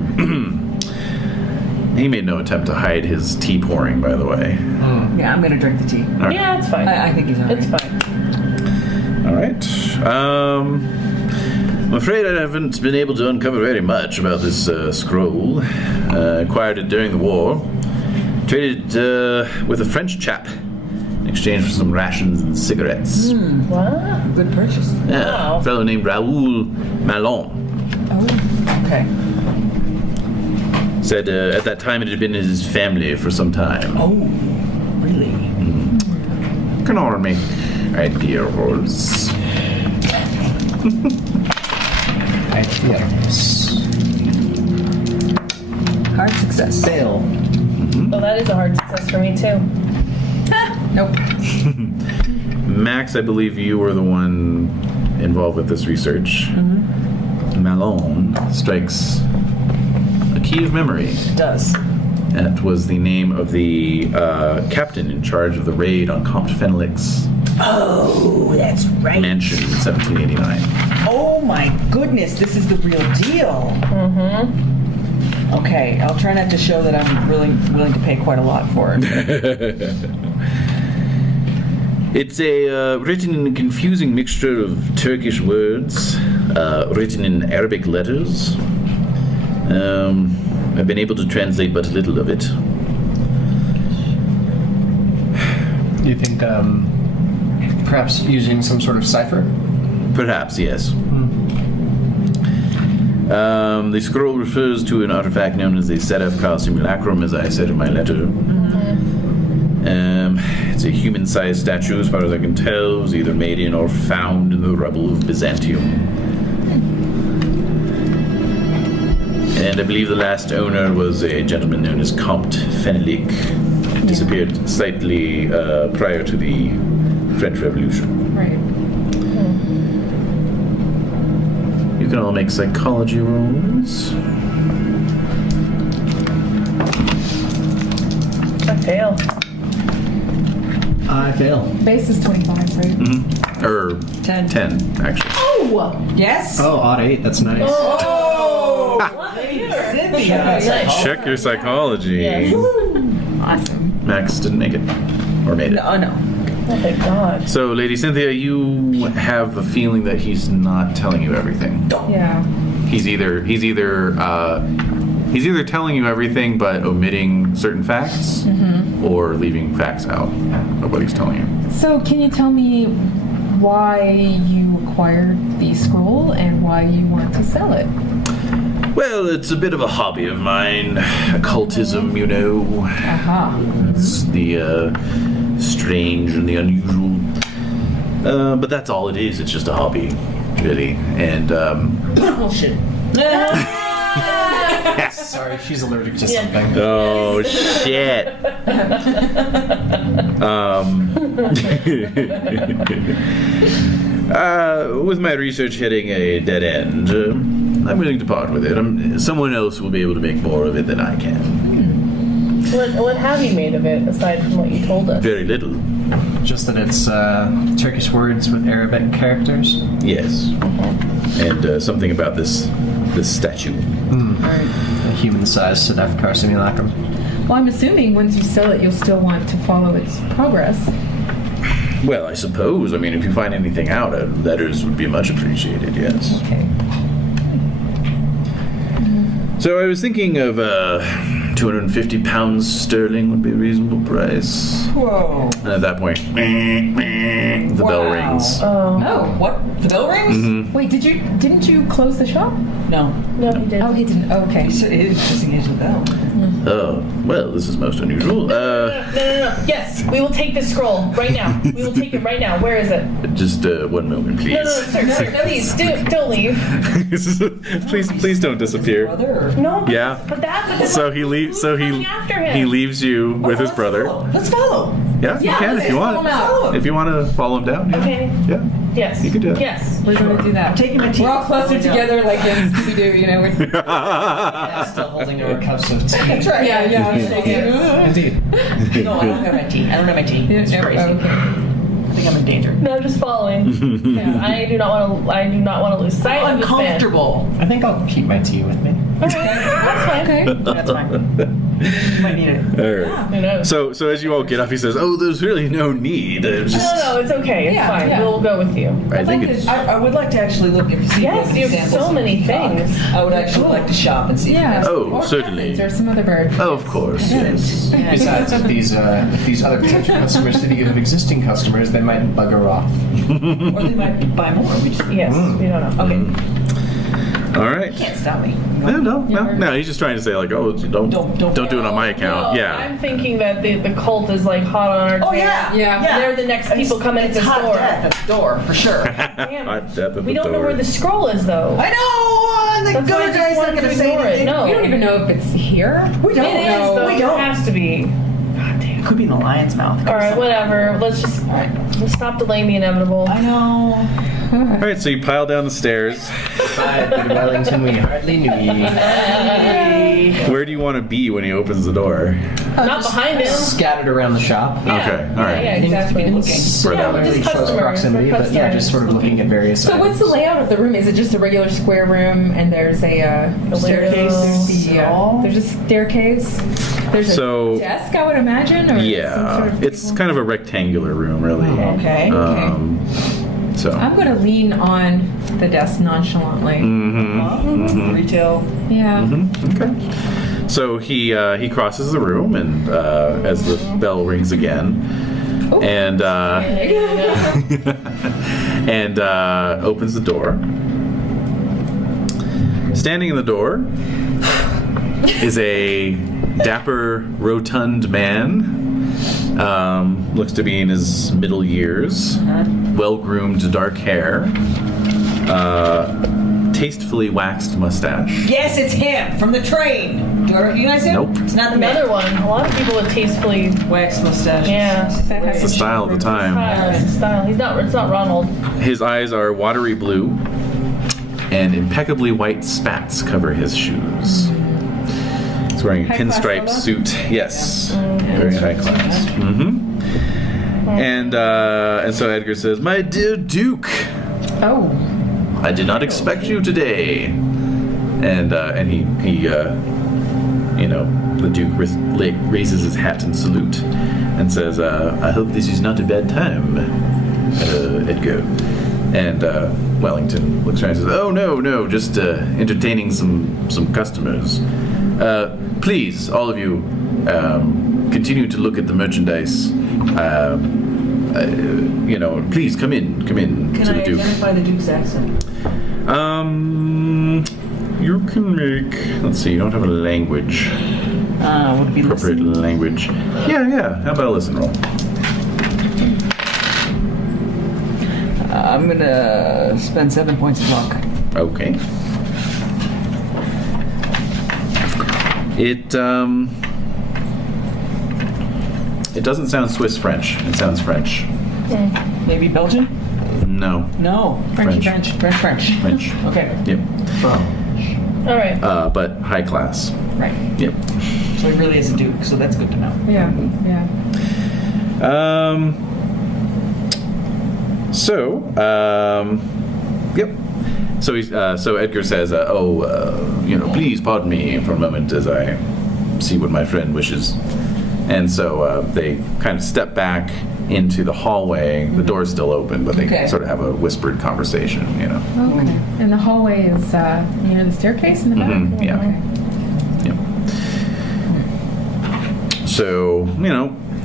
He made no attempt to hide his tea pouring, by the way. Yeah, I'm gonna drink the tea. All right. Yeah, it's fine. I think he's alright. It's fine. All right. I'm afraid I haven't been able to uncover very much about this scroll. Acquired it during the war. Traded with a French chap in exchange for some rations and cigarettes. What? Good purchase. Yeah, Wow. a fellow named Raoul Malon. Oh, okay. Said at that time it had been his family for some time. Oh, really? Can all make idea rolls. Ideas. Hard success. Fail. Well, that is a hard success for me too. Nope. Max, I believe you were the one involved with this research. Malone strikes a key of memory. It does. That was the name of the captain in charge of the raid on Comte Fenelix's Oh, that's right. mansion in 1789. Oh my goodness, this is the real deal. Okay, I'll try not to show that I'm really willing to pay quite a lot for it. It's a written in a confusing mixture of Turkish words, written in Arabic letters. I've been able to translate but little of it. Do you think perhaps using some sort of cipher? Perhaps, yes. The scroll refers to an artifact known as the Sedefkar simulacrum, as I said in my letter. It's a human-sized statue, as far as I can tell. It was either made in or found in the rubble of Byzantium. And I believe the last owner was a gentleman known as Comte Fenelic. Disappeared slightly prior to the French Revolution. Right. You can all make psychology rolls. I fail. I fail. Base is 25, right? Or 10. 10, actually. Oh! Yes? Oh, odd 8. That's nice. Oh! Cynthia. Check your psychology. Yes. Awesome. Max didn't make it. Or made it. Oh, no. Oh, thank God. So, Lady Cynthia, you have the feeling that he's not telling you everything. Yeah. He's either telling you everything but omitting certain facts, or leaving facts out of what he's telling you. So, can you tell me why you acquired the scroll and why you want to sell it? Well, it's a bit of a hobby of mine, occultism, you know. Aha. It's the strange and the unusual. But that's all it is. It's just a hobby, really. And Bullshit. Sorry, she's allergic to something. oh shit. With my research hitting a dead end, I'm willing to part with it. Someone else will be able to make more of it than I can. What have you made of it aside from what you told us? Very little. Just that it's Turkish words with Arabic characters. Yes. And something about this statue. A human-sized Sedefkar simulacrum. Well, I'm assuming once you sell it, you'll still want to follow its progress. Well, I suppose. I mean, if you find anything out, letters would be much appreciated, yes. Okay. So I was thinking of 250 pounds sterling would be a reasonable price. Whoa. And at that point, the bell Wow. rings. Oh, what? The bell rings? Wait, didn't you close the shop? No. No, he did. Oh, he didn't. Oh, okay. He said he didn't disengage the bell. Oh, well, this is most unusual. No. Yes, we will take this scroll right now. We will take it right now. Where is it? Just 1 moment, please. No, sir, please, don't leave. please don't disappear. Brother. No. Yeah. But that's So he leaves. So coming after him. he leaves you with his brother. Let's follow. Yeah, you can if you follow him out. want. If you want to follow him down. Yeah. Okay. Yeah. Yes. You can do it. Yes. We're going to do that. Taking my tea. We're all closer together, like in Scooby-Doo, you know. Yeah, still holding our cups of tea. That's right. Yeah. Indeed. No, I don't have my tea. I don't have my tea. It's crazy. I think I'm in danger. No, just following. Yeah, I do not want to lose sight of this man. Uncomfortable. I think I'll keep my tea with me. Okay, that's fine. Okay. That's fine. You might need it. All right. Who knows? So as you all get up, he says, "Oh, there's really no need. It's just, No, it's okay. It's Yeah, fine. yeah. We'll go with you. I think it's I would like to actually look if you see Yes, any you have samples so of many peacock. things. I would actually like to shop and see. Yeah. Oh, Or certainly. pheasants or some other bird. Oh, of course, yes. Besides, if these other potential customers see that you have existing customers, they might bugger off. Or they might buy more. We just, Yes, we don't know. okay. All right. Can't stop me. No. He's just trying to say like, oh, don't do it on my account. No, Yeah. I'm thinking that the cult is like hot on our tail. Oh yeah. Yeah. They're the next people coming It's at the hot door. death at the door for sure. Damn. Hot death at We the don't know door. where the scroll is though. I know. The That's why I good just guy's not wanted going to to say ignore it. anything. No. We don't even know if it's here. We don't It is know. though. We It don't. has to be. God damn. Could be in the lion's mouth. All right, whatever. Let's just stop delaying the inevitable. I know. All right, so you pile down the stairs. But in Wellington, we hardly knew ye. Where do you want to be when he opens the door? Not behind him. Scattered around the shop. Okay, all right. Yeah, exactly. Spread out. just Really close customers, proximity, we're but yeah, just sort of looking at various So what's the layout of the room? Is it just a regular square room and there's a Staircase. there's a staircase? There's So- a desk, I would imagine? Or some Yeah, sort of it's kind of a rectangular room, really. Okay. So. I'm going to lean on the desk nonchalantly. Retail. Yeah. Okay. So he crosses the room, and as the bell rings again, and and opens the door. Standing in the door is a dapper, rotund man. Looks to be in his middle years. Well-groomed dark hair. Tastefully waxed mustache. Yes, it's him from the train. Do I recognize him? Nope. It's not the man. Another one. A lot of people with tastefully. Wax mustache. Yeah. It's the style of the time. Style. It's not Ronald. His eyes are watery blue, and impeccably white spats cover his shoes. He's wearing a High class pinstripe photo? suit. Yes, very high class. And so Edgar says, "My dear Duke, Oh. I did not expect you today." And he the Duke raises his hat in salute and says, "I hope this is not a bad time, Edgar." And Wellington looks around and says, "Oh no, just entertaining some customers. Please, all of you, continue to look at the merchandise. Please come in Can to I the Duke." identify the Duke's accent? You can make. Let's see. You don't have a language. Would it be Appropriate listen? language. Yeah. How about a listen roll? I'm gonna spend 7 points of luck. Okay. It doesn't sound Swiss French. It sounds French. Maybe Belgian? No. No. French. French. Okay. Yep. All right. But high class. Right. Yep. So he really is a Duke, so that's good to know. Yeah. Yep. So Edgar says, please pardon me for a moment as I see what my friend wishes. And so they kind of step back into the hallway. The door's still open, but they Okay. sort of have a whispered conversation, Okay. And the hallway is near the staircase in the back? Mhm, yeah. Okay. Yep. So,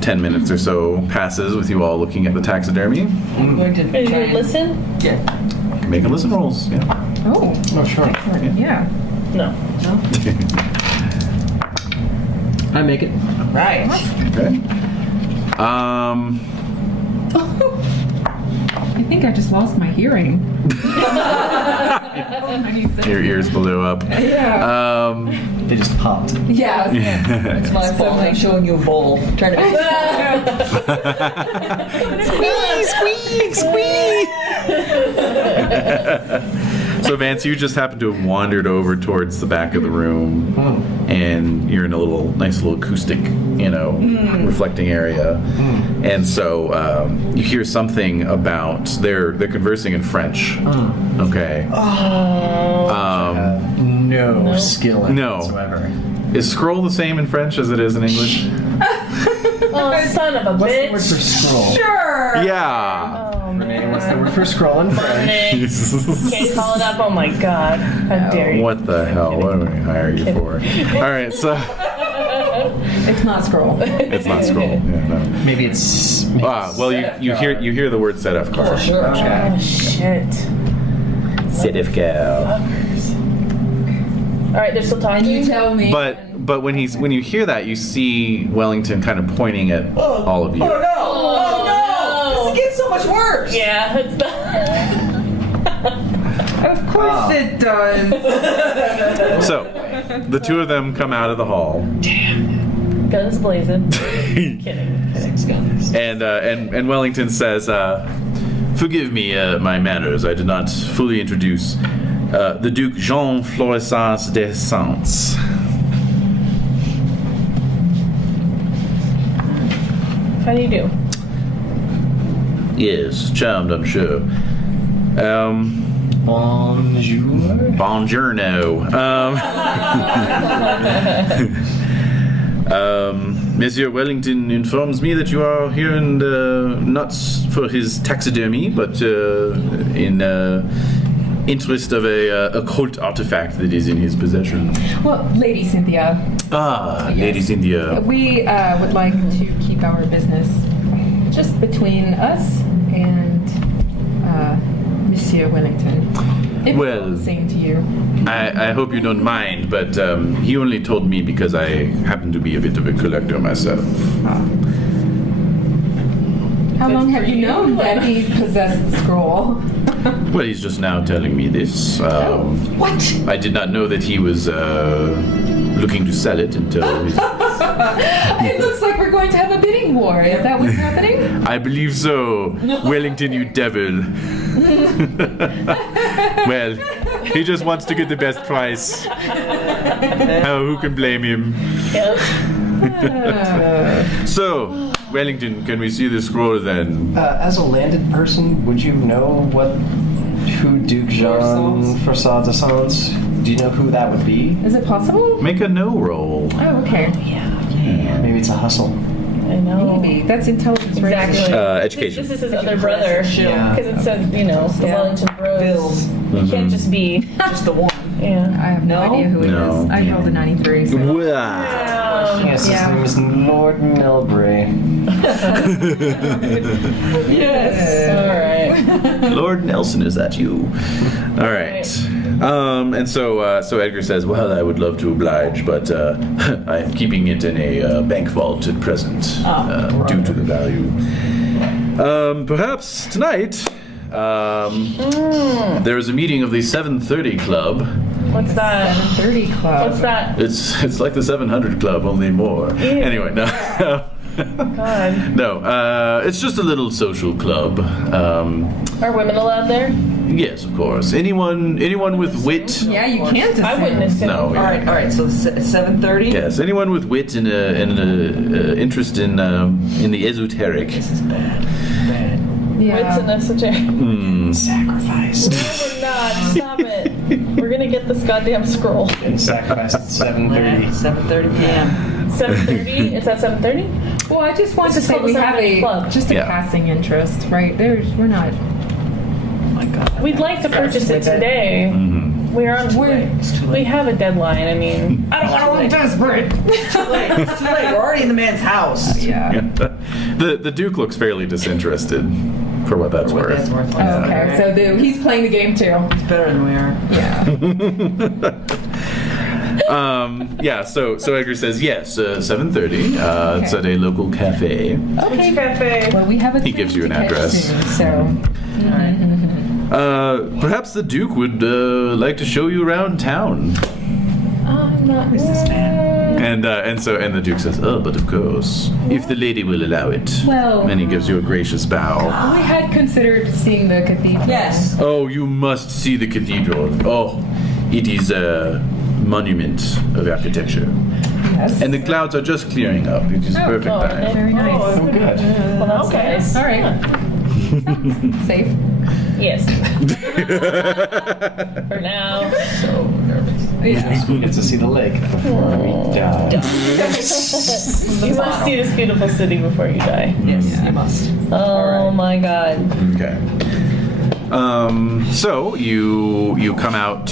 10 minutes or so passes with you all looking at the taxidermy. I'm going to Are you try gonna and- listen? Yeah. Making listen rolls, yeah. Oh, Oh, sure. excellent. Yeah. No. I make it. Right. Okay. I think I just lost my hearing. Your ears blew up. Yeah. They just popped. Yeah. It's my fault. I'm showing you a bowl. Trying to So Vance, you just happen to have wandered over towards the back of the room, and you're in a nice little acoustic, reflecting area. And so you hear something about they're conversing in French. Okay. No skill in it No. whatsoever. Is scroll the same in French as it is in English? Oh, son of a What's the word bitch. for scroll? Sure. Yeah. Renee, what's the word for scroll in French? Can't you call it up? Oh my god. How dare you? What the hell? What do we hire you for? All right, so It's not scroll. it's not scroll. Yeah, no. Maybe it's. Well, you hear the word Sedefkar. Sure. Okay. Oh shit. Sedefkar. All right, they're still talking. You tell me. But when you hear that, you see Wellington kind of pointing at all of you. Oh no! Oh no! This gets so much worse. Yeah, it's the. Of course it does. So the two of them come out of the hall, Guns blazing. Kidding. 6 guns. and Wellington says, "Forgive me my manners. I did not fully introduce the Duke Jean Florissant des Saints." How do you do? Yes, charmed, I'm sure. Bonjour. Buongiorno. Monsieur Wellington informs me that you are here and not for his taxidermy, but in interest of a occult artifact that is in his possession. Well, Lady Cynthia, Lady Cynthia. we would like to keep our business just between us and Monsieur Wellington. If Well- it's the same to you. I hope you don't mind, but he only told me because I happen to be a bit of a collector myself. How long have you known that he possessed the scroll? Well, he's just now telling me this. What? I did not know that he was looking to sell it until his... It looks like we're going to have a bidding war. Is that what's happening? I believe so. Wellington, you devil. Well, he just wants to get the best price. Who can blame him? So, Wellington, can we see the scroll then? As a landed person, would you know who Duke Jean Forçat de Saints? Do you know who that would be? Is it possible? Make a no roll. Oh, okay. Maybe it's a hustle. I know. Maybe. That's intelligence, right? Exactly. Education. This is his other brother. Yeah. Because it said, the Wellington Bros. Bills. You can't just be. Just the one. Yeah. I have no idea who it is. No. I rolled a 93. So. Wow. Yes, his Yeah. name is Lord Melbury. Yes. All right. Lord Nelson, is that you? All right. And so Edgar says, well, I would love to oblige, but I am keeping it in a bank vault at present due to the value. Perhaps tonight there is a meeting of the 730 Club. What's that? 30 club. What's that? It's like the 700 Club, only more. Anyway, no. God. No, it's just a little social club. Are women allowed there? Yes, of course. Anyone with wit. Yeah, you can't assume. I wouldn't assume. No. All right. So it's 7:30. Yes, anyone with wit and an interest in the esoteric. This is bad. Bad. Yeah. Wits and esoteric. Sacrifice. No, we're not. Stop it. We're gonna get this goddamn scroll. Getting sacrificed at 7:30. 7:30 p.m. 7:30. Is that 7:30? Well, I just want This to is say called we the have Saturday a Club. just a Yeah. passing interest, right? We're not. Oh my God. We'd like to purchase it today. We're on. It's too We late. have a deadline. I mean, I don't want to look desperate. It's too late. It's too late. We're already in the man's house. Yeah. The Duke looks fairly disinterested, for what that's worth. That's worth it. Oh, okay, so he's playing the game too. It's better than we are. Yeah. So Edgar says yes, 7:30. It's at a local cafe. okay, cafe. Well, we have a He train gives you an to catch address. soon, so Perhaps the Duke would like to show you around town. I'm not. And the Duke says, "Oh, but of course, if the lady will allow it." Well- and he gives you a gracious bow. We had considered seeing the cathedral. Yes. Oh, you must see the cathedral. Oh, it is a monument of architecture. Yes. And the clouds are just clearing up. It is perfect time. Very nice. Oh, good. Well, that's nice. All right. Safe. Yes. For now. So nervous. Yes, we get to see the lake before we die. You must see this beautiful city before you die. Yes, you must. Oh my god. Okay. So you come out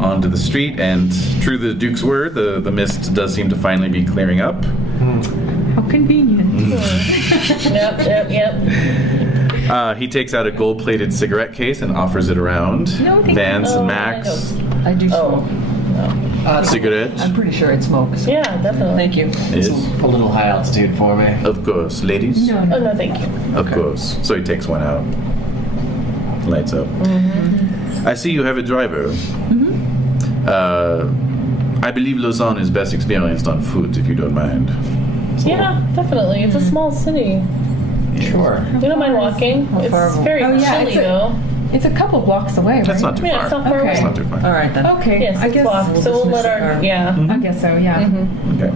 onto the street, and true to the Duke's word, the mist does seem to finally be clearing up. How convenient. Yep. He takes out a gold-plated cigarette case and offers it around. No, thank Vance you. and Oh, Max. I do Oh. smoke. Cigarette. I'm pretty sure it smokes. Yeah, definitely. Thank you. It's Is a little high altitude for me. of course, ladies. No, Oh no. no, thank you. Of course. So he takes one out. Lights up. I see you have a driver. I believe Lausanne is best experienced on foot, if you don't mind. Yeah, definitely. It's a small city. Sure. We don't mind walking. It's far- very Oh, yeah, chilly it's a- though. It's a couple blocks away, right? That's not too Yeah, far. it's not far Okay. It's away. not too far. All right then. Okay. Yes, I let's guess. walk. So we'll let dismiss our our- yeah. I guess so. Yeah. Okay.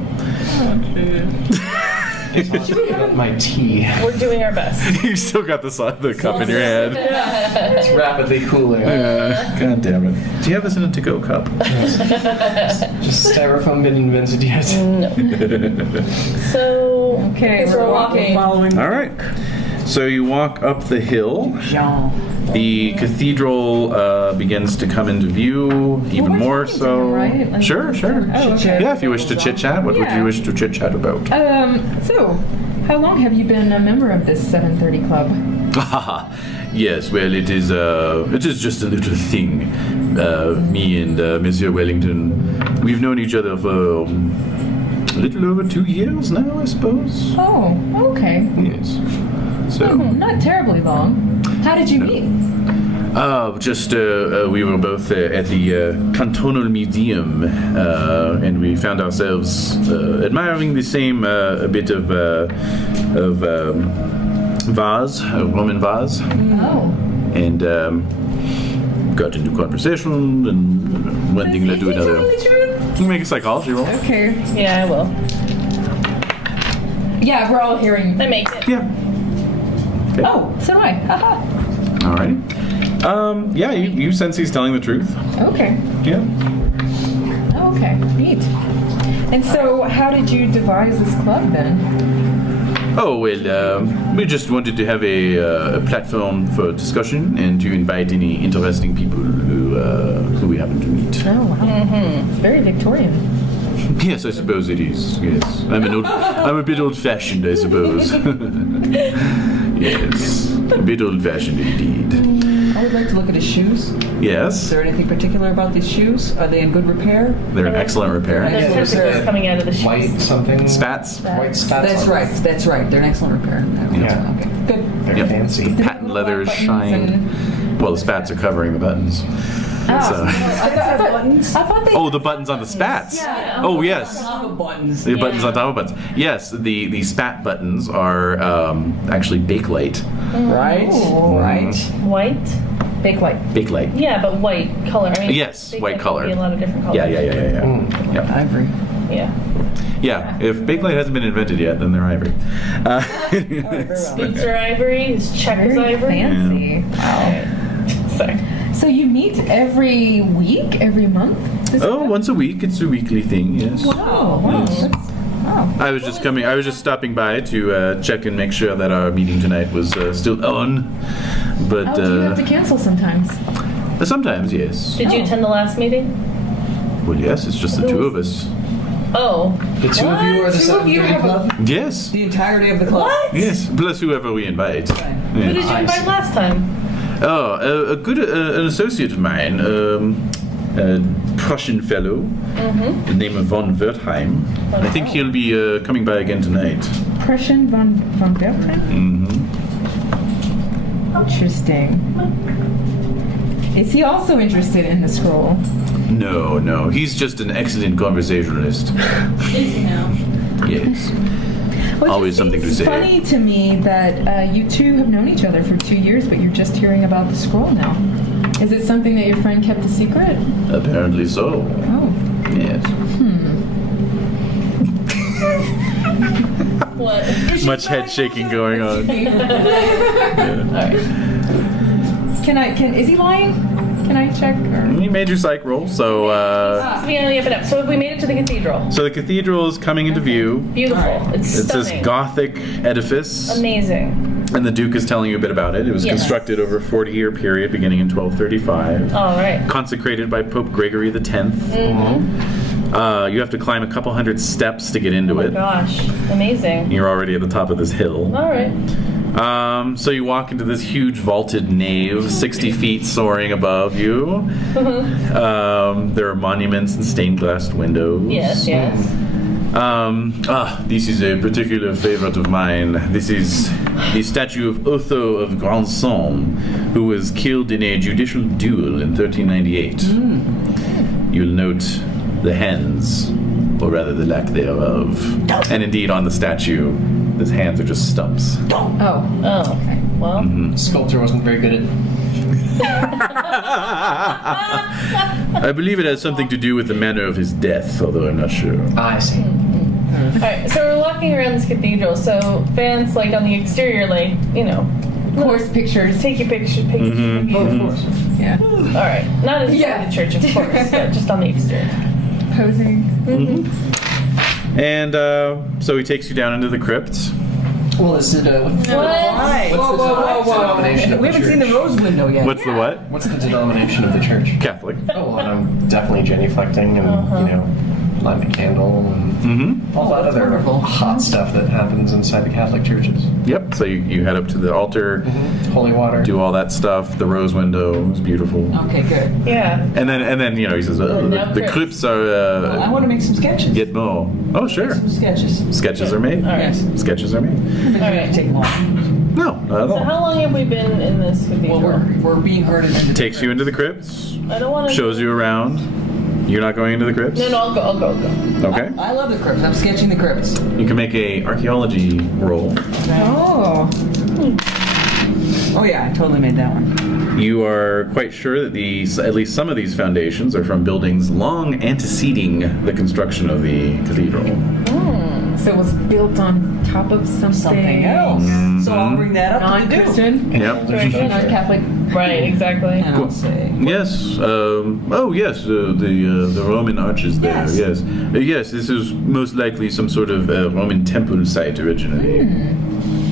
My tea. We're doing our best. You still got the cup in your hand. It's rapidly cooling. God damn it. Do you have this in a to-go cup? Just styrofoam been invented yet. So Okay, so we're walking. Following. All right. So you walk up the hill. Jean. The cathedral begins to come into view, even we're more talking to so. him, right? Like- Sure. Oh, okay. Yeah, if you wish to chit-chat, what would Yeah. you wish to chit-chat about? So, how long have you been a member of this 7:30 club? Yes, well, it is just a little thing. Me and Monsieur Wellington, we've known each other for a little over 2 years now, I suppose. Oh, okay. Yes. So, Not terribly long. How did you meet? we were both at the Cantonal Museum, and we found ourselves admiring the same a bit of vase, a Roman vase, Oh. and got into conversation, and one thing led to Is he another. telling the truth? Make a psychology roll. Okay. yeah, I will. Yeah, we're all hearing. I make it. Yeah. Oh, so do I. Haha. Alrighty. Yeah, you sense he's telling the truth. Okay. Yeah. Okay. Neat. And so, how did you devise this club then? Oh, well, we just wanted to have a platform for discussion and to invite any interesting people who we happen to meet. Oh, wow. It's very Victorian. Yes, I suppose it is. Yes, I'm a bit old-fashioned, I suppose. Yes, a bit old-fashioned indeed. I would like to look at his shoes. Is Yes, there anything particular about these shoes? Are they in good repair? they're in excellent repair. There's Yeah, there's tentacles a coming out of the shoes. White something. Spats, White spats. That's on right. That's right. They're in excellent repair. Yeah. Okay. Good. Very Yep. fancy. patent leather Buttons shine. and- Well, the spats are covering the buttons. So. I thought they. Oh, the buttons on the spats. Oh, yes. Buttons. The buttons on top of buttons. Yes, the spat buttons are actually Bakelite. Right. Oh. Right. White? Bakelite. Bakelite. Yeah, but white color. I mean, Yes, they white can color. Be a lot of different colors. Yeah. Yep. Ivory. Yeah. Yeah, if Bakelite hasn't been invented yet, then they're ivory. Boots are ivory. His check is Very ivory. fancy. Sorry. So you meet every week, every month? Oh, once a week. It's a weekly thing, yes. Oh, wow. Yes. That's, wow. I was just stopping by to check and make sure that our meeting tonight was still on. But Oh, do you have to cancel sometimes? sometimes, yes. Did you attend the last meeting? Well, yes, it's just the two of us. Oh. The two of you are the Two of you 7:30 have a- club? Yes. The entirety of the club. What? Yes, plus whoever we invite. Who did Yes. you invite last time? Oh, a good an associate of mine, a Prussian fellow, the name of von Wertheim. I think he'll be coming by again tonight. Prussian von Wertheim? Mm-hmm. Interesting. Is he also interested in the scroll? No. He's just an excellent conversationalist. Is he now? Yes. Well, Always something to say. It's funny to me that you two have known each other for 2 years, but you're just hearing about the scroll now. Is it something that your friend kept a secret? Apparently so. Oh. Yes. What? Much head shaking going on. Is he lying? Can I check? Or? You made your psych roll, so So if we made it to the cathedral. so the cathedral is coming into view. Beautiful. It's It's stunning. this Gothic edifice, Amazing. and the Duke is telling you a bit about it. It was Yes. constructed over a 40-year period beginning in 1235. All right. Consecrated by Pope Gregory X. You have to climb a couple hundred steps to get into Oh my it. gosh. Amazing. You're already at the top of this hill. All right. So you walk into this huge vaulted nave, 60 feet soaring above you. There are monuments and stained glass windows. Yes. This is a particular favorite of mine. This is the statue of Otho of Grandson, who was killed in a judicial duel in 1398. You'll note the hands, or rather the lack thereof. And indeed, on the statue, his hands are just stumps. Oh. Oh. Okay. Well. Sculptor wasn't very good at. I believe it has something to do with the manner of his death, although I'm not sure. I see. All right. So we're walking around this cathedral. So fans, like on the exterior, like Of course, pictures. take your picture. Of course. Yeah. All right. Not inside the church, of course. But just on the exterior. Posing. And so he takes you down into the crypt. Well, is it what's Right. the denomination of We the haven't seen the church? rose window yet. What's the what? What's the denomination of the church? Catholic. Oh, well, I'm definitely genuflecting and lighting a candle and all that other wonderful. hot stuff that happens inside the Catholic churches. Yep. So you head up to the altar, Holy water. do all that stuff. The rose window is beautiful. Okay, good. Yeah. And then he says, the crypts are I want to make some sketches. get more. Oh sure. Some sketches. Sketches are made. All right. Yes. Sketches are made. All right. Take long. No, not at So all. how long have we been in this cathedral? Well, we're being herded into the Takes you into the crypts, I don't want to. shows you around. You're not going into the crypts? No, I'll go. Okay. I love the crypts. I'm sketching the crypts. You can make a archaeology roll. Oh. Oh yeah, I totally made that one. You are quite sure that at least some of these foundations are from buildings long anteceding the construction of the cathedral. So it was built on top of Something else. So I'll bring that up to the Duke. Non-Christian, Yep. non-Catholic. Right, exactly. And I'll say, Yes. Yes. The Roman arches there. Yes. Yes. This is most likely some sort of Roman temple site originally.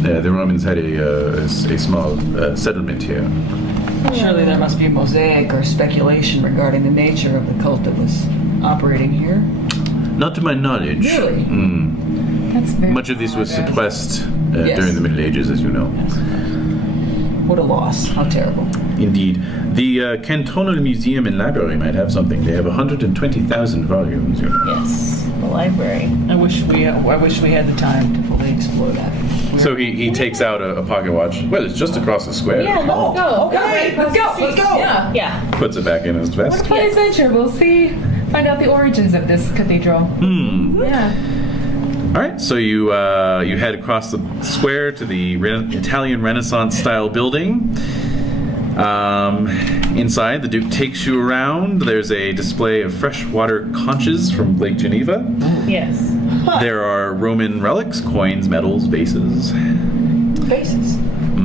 The Romans had a small settlement here. surely there must be a mosaic or speculation regarding the nature of the cult that was operating here. Not to my knowledge. Really? That's very Much of this was odd. suppressed Yes. during the Middle Ages, as you know. What a loss. How terrible. Indeed. The Cantonal Museum and Library might have something. They have 120,000 volumes. You know. Yes, the library. I wish we had the time to fully explore that. So he takes out a pocket watch. Well, it's just across the square. Yeah, let's go. Okay, let's go. Let's go. Yeah. Yeah. Puts it back in his What a vest. fun adventure. We'll find out the origins of this cathedral. Yeah. All right, so you head across the square to the Italian Renaissance style building. Inside, the Duke takes you around. There's a display of freshwater conches from Lake Geneva. Yes. There are Roman relics, coins, medals, vases. Vases.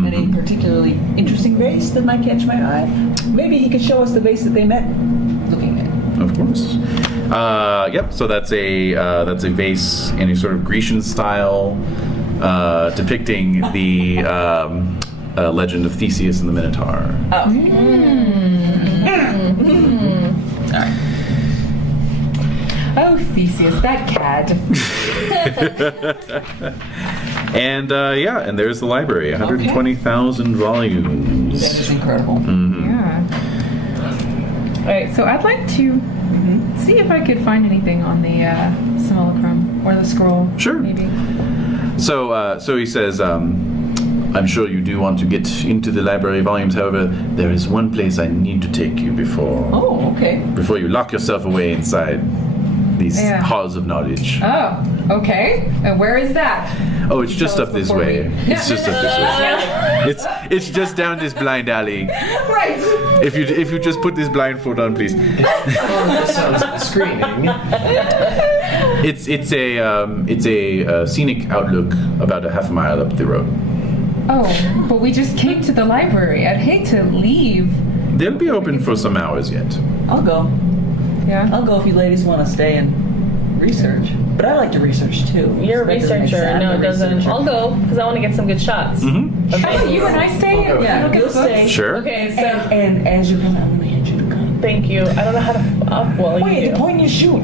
Any particularly interesting vase that might catch my eye? Maybe he could show us the vase that they met looking at. Of course. Yep. So that's a vase in a sort of Grecian style, depicting the legend of Theseus and the Minotaur. Oh, Theseus, that cad. And and there's the library, 120,000 volumes. That is incredible. Yeah. All right. So I'd like to see if I could find anything on the simulacrum or the scroll. Sure. Maybe. So he says, I'm sure you do want to get into the library volumes. However, there is one place I need to take you before you lock yourself away inside these halls of knowledge. Oh, okay. And where is that? Oh, it's just up this way. It's just up this way. It's just down this blind alley. Right. If you just put this blindfold on, please. This sounds screaming. It's a scenic outlook about a half a mile up the road. Oh, but we just came to the library. I'd hate to leave. They'll be open for some hours yet. I'll go. Yeah. I'll go if you ladies want to stay and research. But I like to research too. You're a That doesn't make researcher. sense. No, I'm it a doesn't. researcher. I'll go because I want to get some good shots. Mm-hmm. How about you and I stay? Okay. Yeah, Look at you'll the books? stay. Sure. Okay, so And as you're coming, I'm going to hand you the gun. thank you. I don't know how to. Well, Wait, you the do. point you shoot.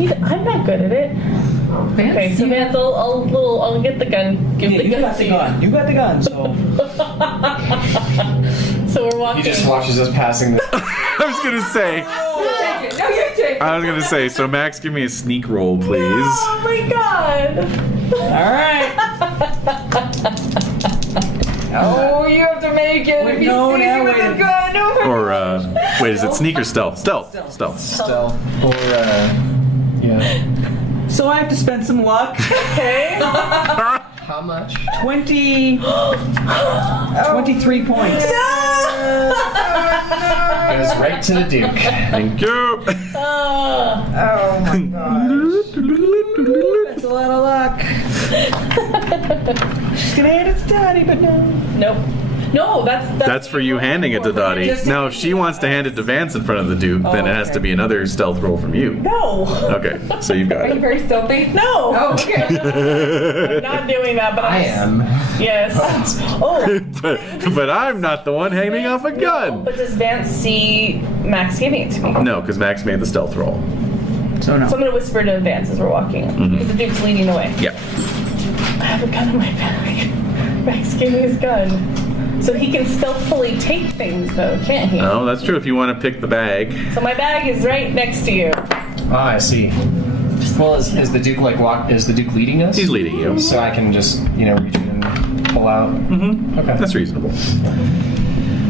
I'm not good at it. Vance, Okay, so you- Vance, I'll get the gun. Give Yeah, the you gun got to the you. gun. You got the gun, so. So we're walking. He just watches us passing the. I was gonna say. Take it. No, you take it. I was gonna say. So Max, give me a sneak roll, please. Oh my god. All right. Oh, you have to make it. Wait, If he no, sees now you with wait. a gun, Or wait, is it sneak or stealth? Stealth. Stealth. Or, yeah. So I have to spend some luck. Okay. How much? 23 points. Goes right to the Duke. Thank you. Oh my god. That's a lot of luck. She's gonna hand it to Daddy, but no. Nope. No, That's for you handing it to Dottie. Just- Now, if she wants to hand it to Vance in front of the Duke, then it has okay. to be another stealth roll from you. No. Okay, so you've got Are you it. very stealthy? No. Oh, okay. I'm not doing that, but I am. Yes. Oh. but I'm not the one handing off a gun. But does Vance see Max giving it to me? No, because Max made the stealth roll. So no. So I'm gonna whisper to Vance as we're walking. Because the Duke's leading the way. Yeah. I have a gun in my bag. Max gave me his gun. So he can stealthily take things though, can't he? Oh, that's true. If you want to pick the bag. So my bag is right next to you. Ah, I see. Well, is the Duke is the Duke leading us? He's leading you. So I can just, reach in and pull out. Mm-hmm. Okay. That's reasonable.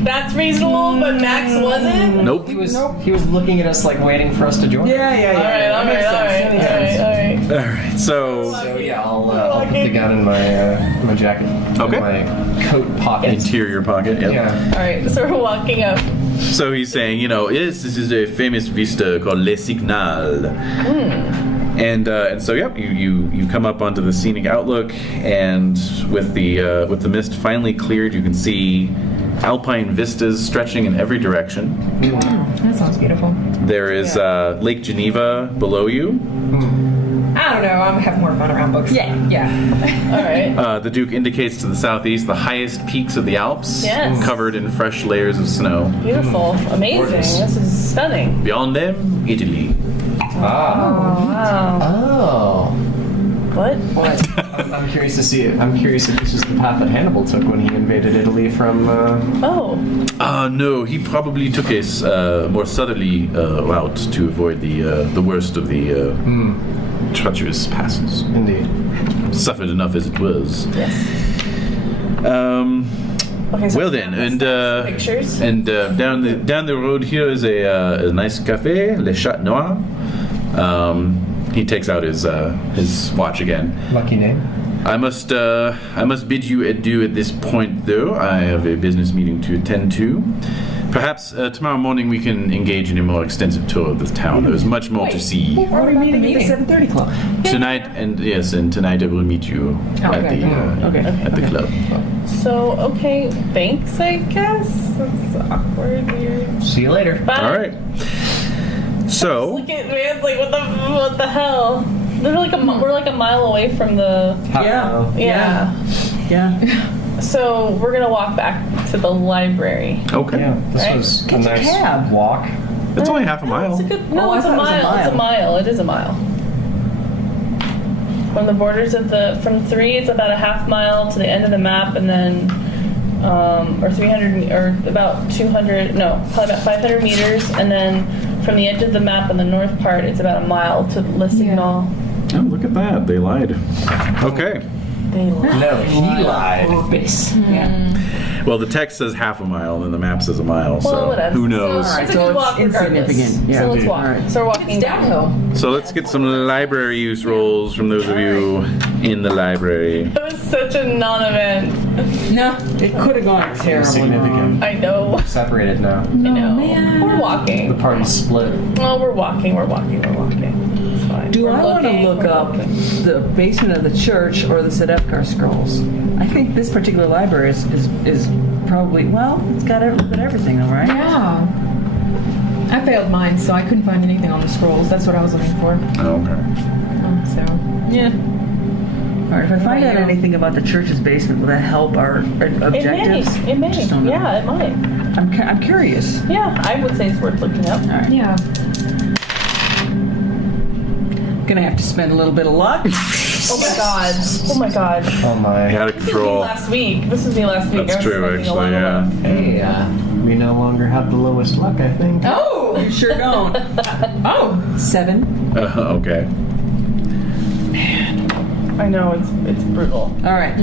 That's reasonable, but Max wasn't? Nope. He was looking at us like waiting for us to join. Yeah. Alright. All right. So So yeah, I'll put the gun in my jacket. Okay. In my coat pocket. interior pocket. Yep. Yeah. Alright, so we're walking up. So he's saying, yes, this is a famous vista called Le Signal. And so, yep, you come up onto the scenic outlook, and with the mist finally cleared, you can see alpine vistas stretching in every direction. That sounds beautiful. There is Lake Geneva below you. I don't know. I'm having more fun around books. Yeah. Alright. The Duke indicates to the southeast the highest peaks of the Alps, Yes. covered in fresh layers of snow. Beautiful. Amazing. Gorgeous. This is stunning. Beyond them, Italy. Ah. Wow. Oh. What? What? I'm curious to see it. I'm curious if this is the path that Hannibal took when he invaded Italy from. Oh. No, he probably took a more southerly route to avoid the worst of the treacherous passes. Indeed. Suffered enough as it was. Yes. Okay, so Well then, and pictures. down the road here is a nice cafe, Le Chat Noir. He takes out his watch again. Lucky name. I must bid you adieu at this point, though. I have a business meeting to attend to. Perhaps tomorrow morning we can engage in a more extensive tour of the town. There is much more to see. Are we meeting at the 7:30 club? Tonight, and tonight I will meet you at the club. So, okay, thanks, I guess. That's awkward, weird. See you later. Bye. All right. So, Look at me, it's like, what the hell? We're like a mile away from the. Yeah. So we're gonna walk back to the library. okay. Yeah, this Right. was Get a your nice cab. walk. It's only half a mile. It's a good. No, Oh, I it's a thought it was a mile. It's a mile. It is a mile. From the borders of from 3, it's about a half mile to the end of the map, and then, or 300, or about 200. No, probably about 500 meters, and then from the edge of the map in the north part, it's about a mile to Le Signal. Oh, look at that. They lied. Okay. They lied. No, he lied. Purpose. Yeah. Well, the text says half a mile, and the map says a mile. Well, So whatever. who knows? So, it's a So good it's walk regardless. insignificant. Yeah. So let's walk. Alright. So we're walking It's downhill. So let's get some library use rolls from those of you in the library. It was such a non-event. No, it could have gone terribly Significant. wrong. I know. Separated now. I know. man. We're The walking. party's split. Well, we're walking. It's fine. Do We're I want to looking, look we're up looking. the basement of the church or the Sedefkar scrolls? I think this particular library is probably, well, it's got everything, all right? Yeah. I failed mine, so I couldn't find anything on the scrolls. That's what I was looking for. Okay. So, Yeah. All right, if I find out Yeah. anything about the church's basement, will that help our objectives? It may. Just don't know. Yeah, it might. I'm curious. Yeah, I would say it's worth looking up. All right. yeah. Gonna have to spend a little bit of luck. Oh my god. Oh my god. Oh my. Out of This was me control. last week. This was me last week. That's I was true, spending a lot actually, of luck. Hey, we no longer have the lowest luck, I think. Oh! You sure don't. Oh! 7. Okay. I know, it's brutal. All right.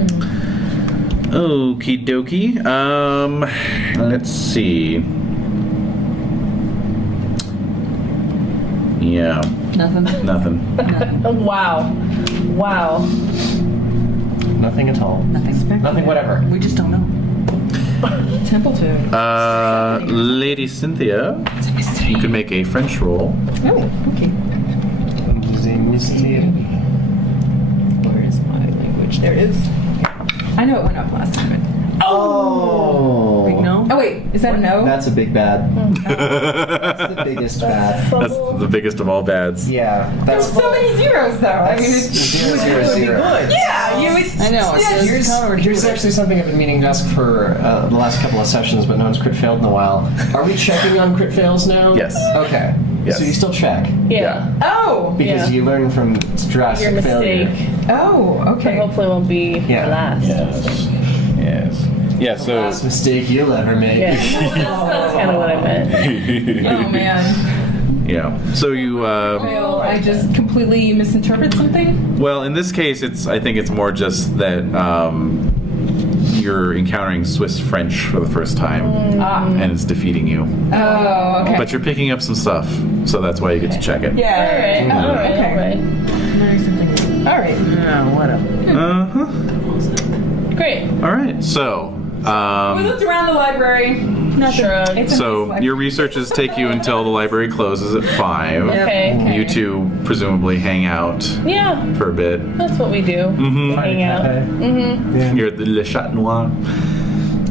Okie dokie. Let's see. Yeah, Nothing. nothing. Oh, wow. Wow. Nothing at all. Nothing. Nothing whatever. We just don't know. Templeton. Lady Cynthia, you can make a French roll. Oh, okay. The mystery. Where is my language? There it is. I know it went up last time. Oh. Big no? Oh, wait. Is that a no? That's a big bad. That's the biggest bad. That's the biggest of all bads. Yeah. There's so many zeros, though. I mean, it's... 0, 0, It would be 0. good. Yeah, you would... I know. It Yeah, says Here's counterintuitive. actually something I've been meaning to ask for the last couple of sessions, but no one's crit failed in a while. Are we checking on crit fails now? Yes. Okay. Yes. So you still check Yeah. Oh! because Yeah. you learn from drastic Your failure. mistake. Oh, But okay. hopefully won't be Yeah. the last. Yes. Yes. Yeah, so. Last mistake you'll ever make. Yeah. That's kind of what I meant. Oh, man. Yeah. So you. Well, I just completely misinterpret something? Well, in this case, I think it's more just that you're encountering Swiss French for the first time, and it's defeating you. Oh, okay. But you're picking up some stuff, so that's why you get to check it. Yeah. All right. okay. All right. Learning something. All right. No, whatever. Uh huh. Great. All right. So. We looked around the library. Shrug. It's a So nice your researches take you until the library closes at 5. Okay. You two presumably hang out Yeah, for a bit. that's what we do. Mm-hmm. Hang out. Mm-hmm. You're at the Le Chat Noir.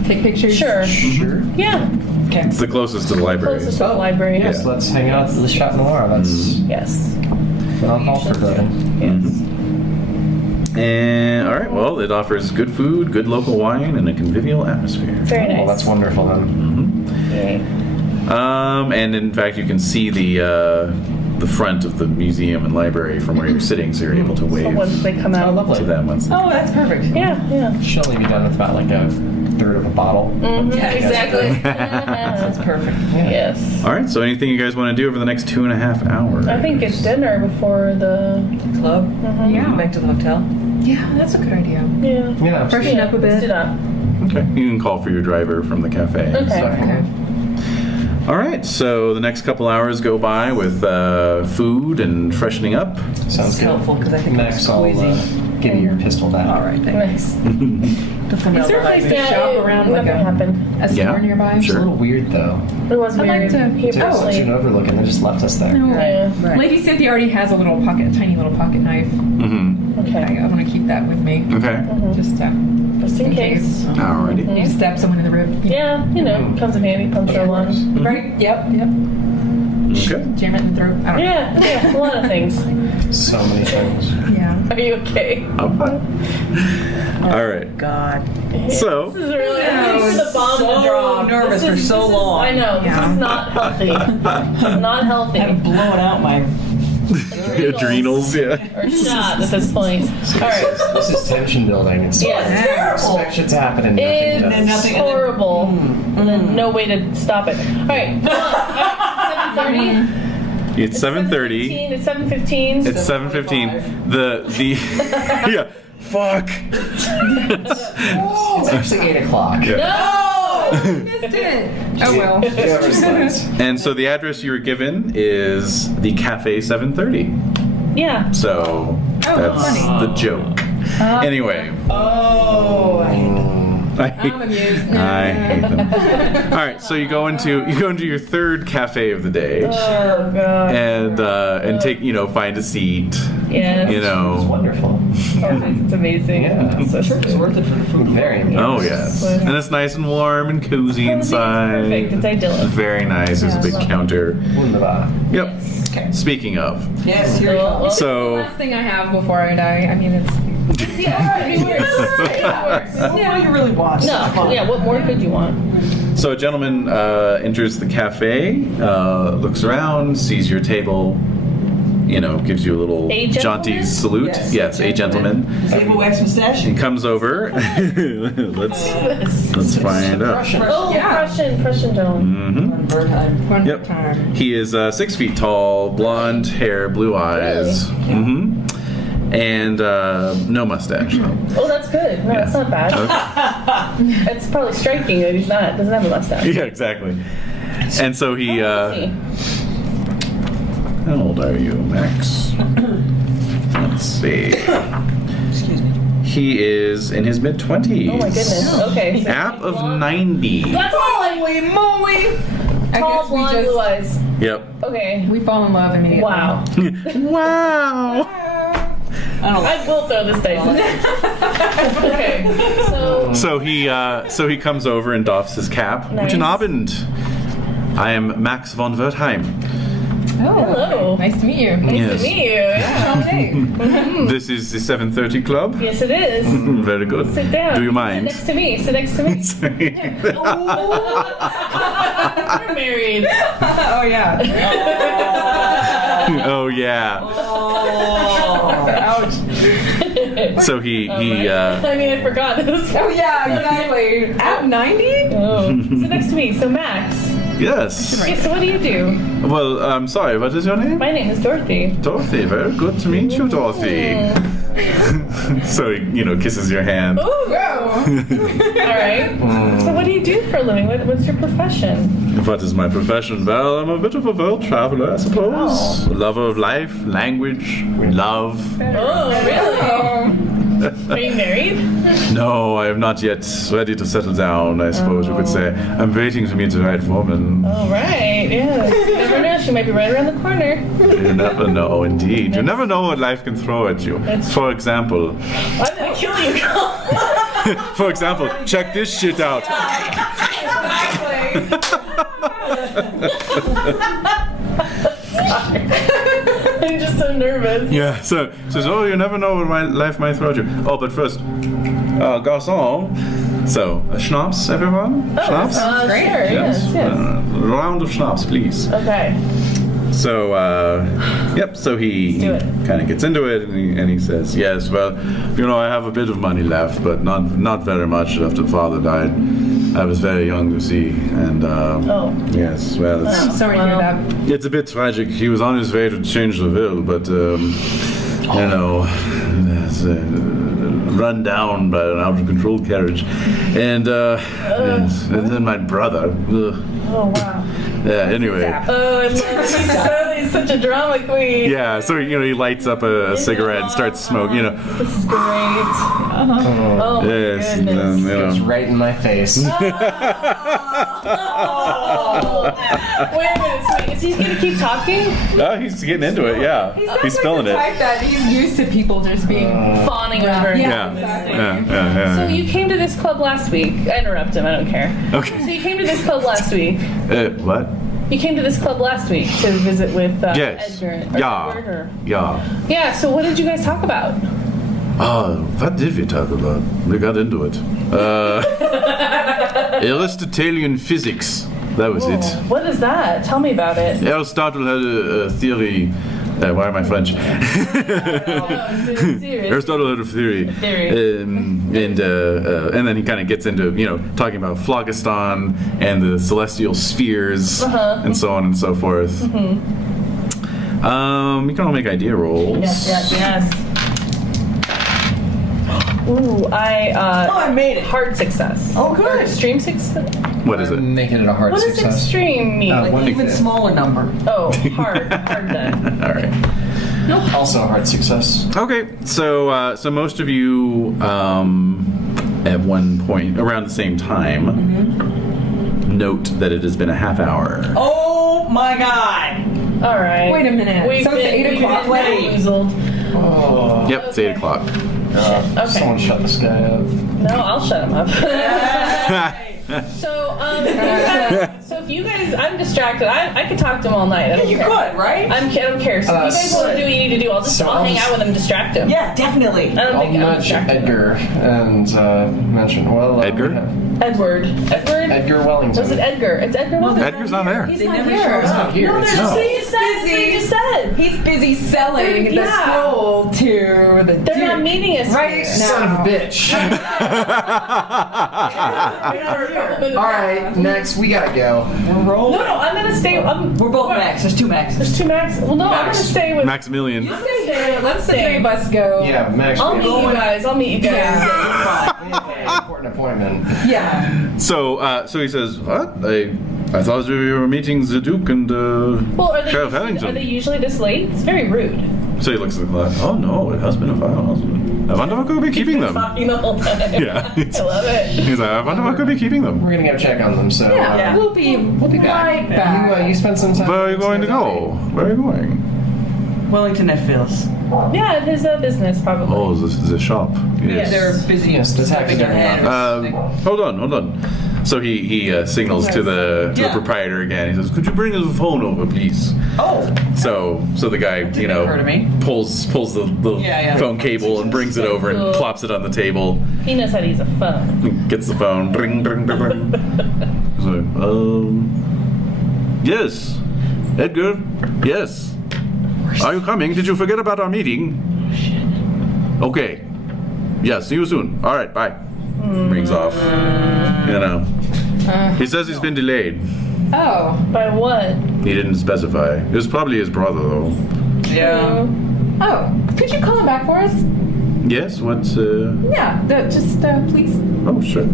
Take pictures. Sure. Sure. Yeah. Okay. It's the closest to the library. Closest to the library. Yes, Yeah. let's hang out at the Chat Noir. That's Yes. what I'm all for building. Yes. And all right, well, it offers good food, good local wine, and a convivial atmosphere. Very nice. Well, that's wonderful then. Yay. And in fact, you can see the front of the museum and library from where you're sitting, so you're able to So wave once they come Oh, out. lovely. to them once. Oh, that's perfect. Yeah, yeah. She'll only be done with about like a third of a bottle. Yeah, exactly. That's perfect. Yes. All right, so anything you guys want to do over the next 2.5 hours? I think it's dinner before the. Club. Yeah. Back to the hotel. Yeah, that's a good idea. Yeah. Yeah. Freshen up a Let's do bit. that. Okay, you can call for your driver from the cafe. Okay. Okay. All right, so the next couple hours go by with food and freshening up. Sounds It's good. helpful because I think I'm Next, I'll squeezy. give you your pistol back. All right, thank Nice. you. Is there a place to shop around like Nothing a happened. store Yeah, nearby? It's a sure. little weird though. It was I'd weird. like to- He It's such apparently. an overlooking. They just left us there. No. Yeah. Right. Lady Cynthia already has a little pocket, a tiny little pocket knife. Mm-hmm. Okay. I want to keep that with me. Okay. Just Just in case. Alrighty. you stab someone in the rib. Yeah, you know, comes in handy. Puncture one. Right? Yep. Okay. Jam it in the throat. I don't Yeah, a lot of things. So many things. know. Yeah. Are you okay? I'm fine. All right. God. So. This is really I'm waiting for the bomb so to drop. nervous for so long. I know. Yeah. This is not healthy. Not healthy. I'm blowing out my. Adrenals, yeah. Or shot at this point. All right. This is tension building. It's Yeah, it's terrible. expect shit to happen and It's nothing does. horrible. And then no way to stop it. All right. 7:30. It's 7:30. It's 7:15. It's 7:15. The yeah. fuck? It's actually 8 o'clock. No! Missed it. Oh well. And so the address you were given is the Cafe 730. Yeah. So that's the joke. Anyway. Oh, I hate that. I'm amused. I hate them. All right, so you go into your third cafe of the day, Oh god. and take find a seat. Yeah. It's Oh, wonderful. It's amazing. Yeah. So It's worth it for the food. Very nice. Oh yes, and it's nice and warm and cozy inside. Perfect. It's idyllic. Very nice. There's a big counter. Wunderbar. Yep. Okay. Speaking of, Yes, here we go. The so last thing I have before I die. I mean, it's. Yeah, it works. What do you really want? No. Yeah. What more could you want? So a gentleman enters the cafe, looks around, sees your table, gives you a little A gentleman? jaunty salute. Yes, a gentleman. Does he have a wax mustache? He comes over. let's find out. Oh, Yeah. Prussian gentleman. Mm-hmm. One Yep. time. He is 6 feet tall, blonde hair, blue eyes. Mm-hmm. And no mustache. Oh, that's good. No, that's not bad. It's probably striking that doesn't have a mustache. Yeah, exactly. And so he. How old is he? How old are you, Max? Let's see. Excuse me. He is in his mid-20s. Oh my goodness. Okay. So App of 90. that's all like Holy moly! I tall, guess we blonde, blue eyes. Yep. Okay. We fall in love immediately. Wow. Wow. I don't I will throw this dice. Okay. So So he comes over and doffs his cap. Nice. Guten Abend. I am Max von Wertheim. Oh, Hello. nice to meet you. nice Yes. to meet you. Yeah. This is the 7:30 Club. Yes, it is. Very good. Sit down. Do you mind? Sit next to me. Sit next to me. Sorry. You're married. Oh yeah. Oh yeah. Ouch. So he I mean, I forgot this. Oh yeah, exactly. At 90? Oh. Sit next to me. So Max. yes. Okay, so what do you do? Well, I'm sorry. What is your name? My name is Dorothy. Dorothy. Very good to meet you, Dorothy. So he, kisses your hand. Ooh. All right. So what do you do for a living? What's your profession? What is my profession? Well, I'm a bit of a world traveler, I suppose. Oh. A lover of life, language, love. Oh, really? Are you married? No, I am not yet ready to settle down, I suppose you could say. I'm waiting to meet the right woman. All right. Yeah. You never know. She might be right around the corner. You never know, indeed. You never know what life can throw at you. That's- For example, I'm gonna kill you. check this shit out. I'm just so nervous. Yeah, so says, oh, you never know what life might throw at you. Oh, but first, garçon. So, schnapps, everyone? Schnapps? Great. Sure. Yes. A round of schnapps, please. Okay. So, so he do it. kind of gets into it, and he says, yes, well, I have a bit of money left, but not very much after father died. I was very young, you see, and, yes, well, Sorry to hear that. it's a bit tragic. He was on his way to change the will, but, run down by an out-of-control carriage. And, yes, and then my brother. Ugh. Oh wow. Yeah, anyway. Oh, I love it. He's such a drama queen. Yeah, so, he lights up a cigarette and starts smoking, This is great. Oh my Yes, and goodness. then, It's right in my face. Oh. Wait a minute. So is he gonna keep talking? Oh, he's getting into it, yeah. He's spilling it. Like that. He's used to people just being. Fawning over. Yeah, exactly. yeah. So you came to this club last week. I interrupt him. I don't care. So Okay. you came to this club last week. What? You came to this club last week to visit with Yes. Edgar. Yeah. Yeah. Yeah. So what did you guys talk about? What did we talk about? We got into it. Aristotelian physics. That was it. What is that? Tell me about it. Aristotle had a theory. Why am I French? Serious. Aristotle had a theory. And then he kind of gets into, talking about phlogiston and the celestial spheres and so on and so forth. You can all make idea rolls. Yes. Ooh, I made it. Hard success. Oh, good. Or extreme success. What is it? Making it a hard What does success. extreme mean? One An even fifth. smaller number. Oh, hard done. All right. Also a hard success. Okay, so most of you, at one point around the same time, note that it has been a half hour. Oh my God. All right. Wait a minute. We've So it's been, 8 we've o'clock been late? bamboozled. Oh. Yep, it's 8 o'clock. Okay. Someone shut this guy up. No, I'll shut him up. So, so if you guys, I'm distracted. I could talk to him all night. I don't You care. could, right? I don't care. So if you guys want to do what you need to do, I'll I'll hang just- out with him, distract him. Yeah, definitely. I don't I'll think I'm nudge distracted. Edgar and mention, well... Edgar? we have Edward. Edgar Wellington. Was it Edgar? It's Edgar Wellington. Edgar's not there. He's They not never here. show He's not here. No, It's they're not. just saying that's what you just said. He's busy selling the Yeah. scroll to the They're not Duke. meeting us Right here. now. Son of a bitch. Alright, next, we gotta go. We're rolling. No, I'm gonna stay. We're both Max. There's 2 Maxes. There's 2 Max. Well, no, I'm gonna stay with. Maximilian. I'm gonna stay. Let's the 3 of us go. Yeah, Max, I'll we meet you guys. I'll meet you guys. Yeah. have an important appointment. Yeah. So he says, what? I thought we were meeting the Duke and Well, are they, Sheriff usually, Wellington. are they usually this late? It's very rude. So he looks at the clock. Oh no, it has been a while, hasn't it? I wonder what could be keeping them. Talking the whole time. Yeah. I love it. He's like, I wonder what could be keeping them. We're gonna go check on them, so... Yeah. We'll be back. right back. You spent some time... Where are you going to go? Where are you going? Wellington at Phil's. Yeah, there's a business probably. Oh, this is a shop. Yes. They're busy. Yes, the stepping taxi ahead. Hold on. So he signals to the Yeah. proprietor again. He says, "Could you bring his phone over, please?" Oh. So the guy, occur to me. pulls the Yeah. phone cable and brings it over and Cool. plops it on the table. He knows how to use a phone. Gets the phone. Ring, ring, ring, ring. He's like, yes, Edgar. Yes. Are you coming? Did you forget about our meeting? Okay. Yeah. See you soon. All right. Bye. Rings off. He says he's been delayed. Oh. By what? He didn't specify. It was probably his brother, though. Yeah. Oh. Could you call him back for us? Yes. What's Yeah. Just please. Oh, sure.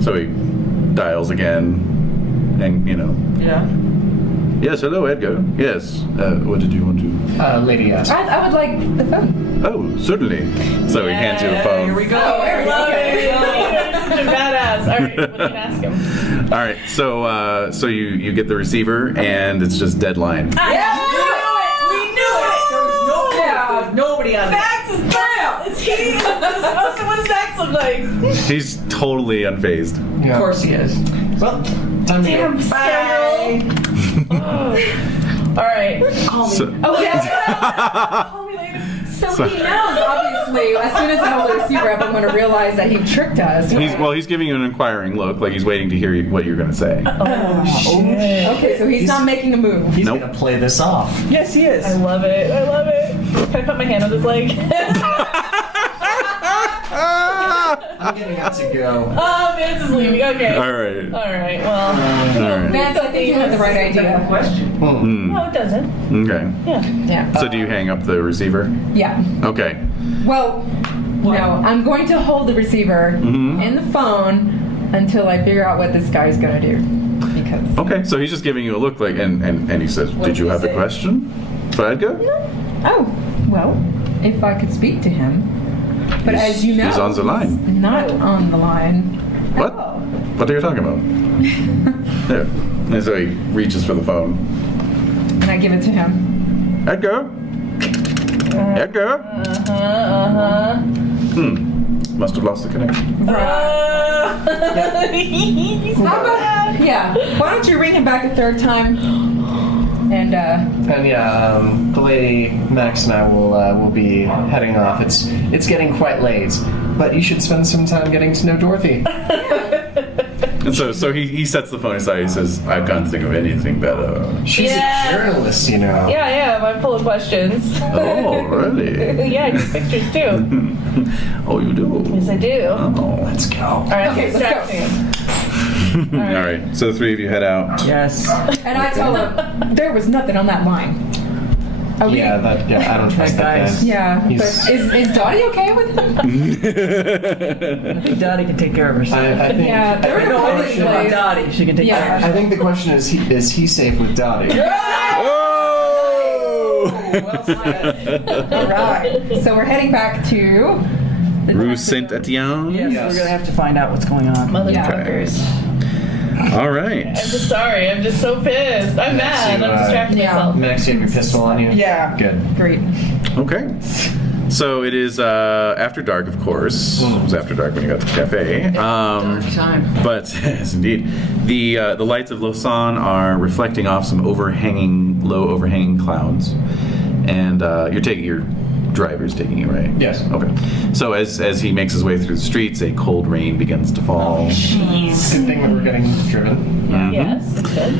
So he dials again, and Yeah. Yes. Hello, Edgar. Yes. What did you want to? Lady asked. I would like the phone. Oh, certainly. So he hands you the phone. Here we go. Oh, there we go. Love it. You're such a badass. All right, what do you ask him? All right. So you get the receiver, and it's just dead line. Yeah, we knew it. There was nobody on that. Max is there. It's he. So what does Max look like? He's totally unfazed. Yeah. Of course he is. Well, time to Damn go. scoundrel. All right. So, Oh, yeah. Call me later. So he knows, obviously, as soon as I hold the receiver up, I'm going to realize that he tricked us. he's giving you an inquiring look, like he's waiting to hear what you're going to say. Okay, so he's not making a move. He's Nope. gonna play this off. Yes, he is. I love it. I love it. Can I put my hand on his leg? I'm getting out to go. Oh, Vance is leaving. Okay. All right. All right. Well, All right. Vance, I think you have the right idea. Question. no, it doesn't. Okay. Yeah. Yeah. So do you hang up the receiver? Yeah. Okay. Well, no, I'm going to hold the receiver and the phone until I figure out what this guy's going to do. Because. Okay. So he's just giving you a look, like, and he says, "Did you have a question for Edgar?" Oh, well, if I could speak to him. But as you know, he's on the line. Not on the line. What? Oh. What are you talking about? There. And so he reaches for the phone. And I give it to him. Edgar. Edgar. Must have lost the connection. How about, yeah, why don't you ring him back a third time? And, And yeah, the lady Max and I will be heading off. It's getting quite late, but you should spend some time getting to know Dorothy. And so he sets the phone aside. He says, "I can't think of anything better." She's Yeah. a journalist, you know. Yeah, I am. I'm full of questions. Oh, really? Yeah, I get pictures too. Oh, you do? Yes, I do. Oh. Let's go. All right, Okay, let's distract go. me. All right. So the three of you head out. Yes. and I told him there was nothing on that line. Are we? Yeah, I don't trust that guy. Yeah, but He's- is Dottie okay with him? I think Dottie can take care of herself. I think. Yeah, they're in a I holding think about place. Dottie. She can take care of Yeah. herself. I think the question is he safe with Dottie? Well said. All right. So we're heading back to the Rue Saint Etienne. Yes, Yes. we're gonna have to find out what's going on. Motherfuckers. All right. I'm just sorry. I'm just so pissed. I'm mad. I'm distracting yeah. myself. Max, you have your pistol on you? Yeah. Good. Great. Okay. So it is after dark, of course. It was after dark when you got to the cafe. Dark time. But yes, indeed, the lights of Lausanne are reflecting off some low overhanging clouds, and your driver's taking you, right? Yes. Okay. So as he makes his way through the streets, a cold rain begins to fall. Jeez. Good thing that we're getting driven. Yes, it's good.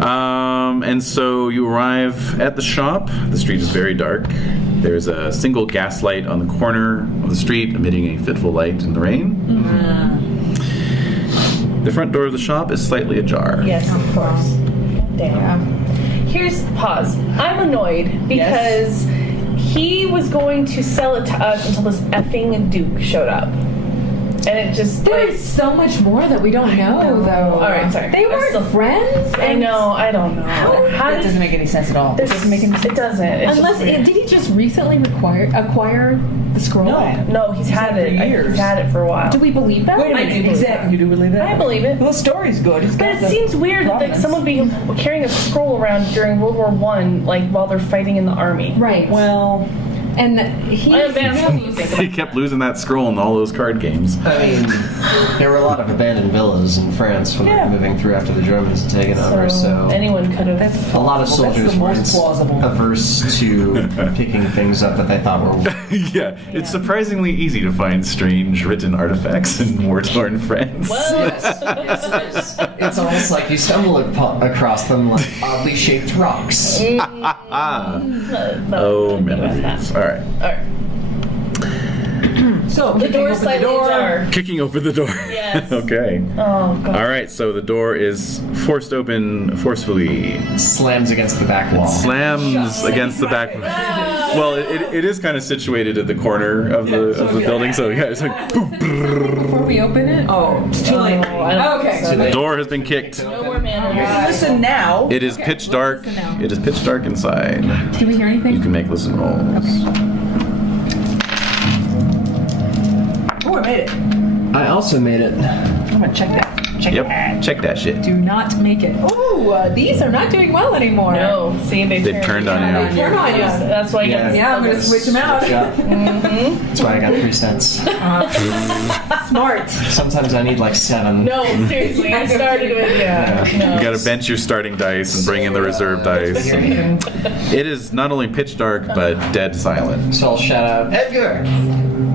And so you arrive at the shop. The street is very dark. There's a single gas light on the corner of the street, emitting a fitful light in the rain. The front door of the shop is slightly ajar. Yes, of course. Damn. Here's pause. I'm annoyed because he was going to sell it to us until this effing Duke showed up. And it just There's so much more that we don't know, though. All right, sorry. They I'm weren't still- friends. I know. I don't know. How That did doesn't make any sense at all. It this doesn't make any sense. It doesn't. It's Unless just weird. did he just recently acquire the scroll? No, he's had it. for years. He's had it for a while. Do we believe that? Wait a minute. Exactly. You do believe that? I believe it. Well, the story's good. He's But got it the seems weird that like, provenance. someone be carrying a scroll around during World War One, like while they're fighting in the army. Right. Well, And he. I am you think He kept losing that scroll in all those card games. I mean, there were a lot of abandoned villas in France when they were moving through after the Germans had taken over, so anyone could have. a lot of soldiers That's the were most plausible. averse to picking things up that they thought were... Yeah, it's surprisingly easy to find strange written artifacts in war-torn France. It's almost like you stumble across them like oddly shaped rocks. Oh, memories. All right. All right. so The kicking door's open slightly ajar. Kicking open the door. Yes. Okay. Oh god. All right, so the door is forced open forcefully. Slams against the back wall. Slams against the back. Well, it is kind of situated at the corner of the building, so yeah, it's like boom. Before we open it. Oh, it's too late. Okay. The door has been kicked. No more manners. Listen now. It is pitch dark. listen now. It is pitch dark inside. Did we hear anything? You can make listen rolls. Oh, I made it. I also made it. I'm gonna check that. Check Yep. that. Check that shit. Do not make it. Ooh, these are not doing well anymore. No. See, They've turned on you. Turn on you. That's why you Yeah. got Yeah, I'm gonna switch them out. That's why I got 3 cents. Smart. Sometimes I need like 7. No, seriously. I started with No. You got to bench your starting dice and bring in the reserve dice. It is not only pitch dark, but dead silent. So I'll shout out, Edgar!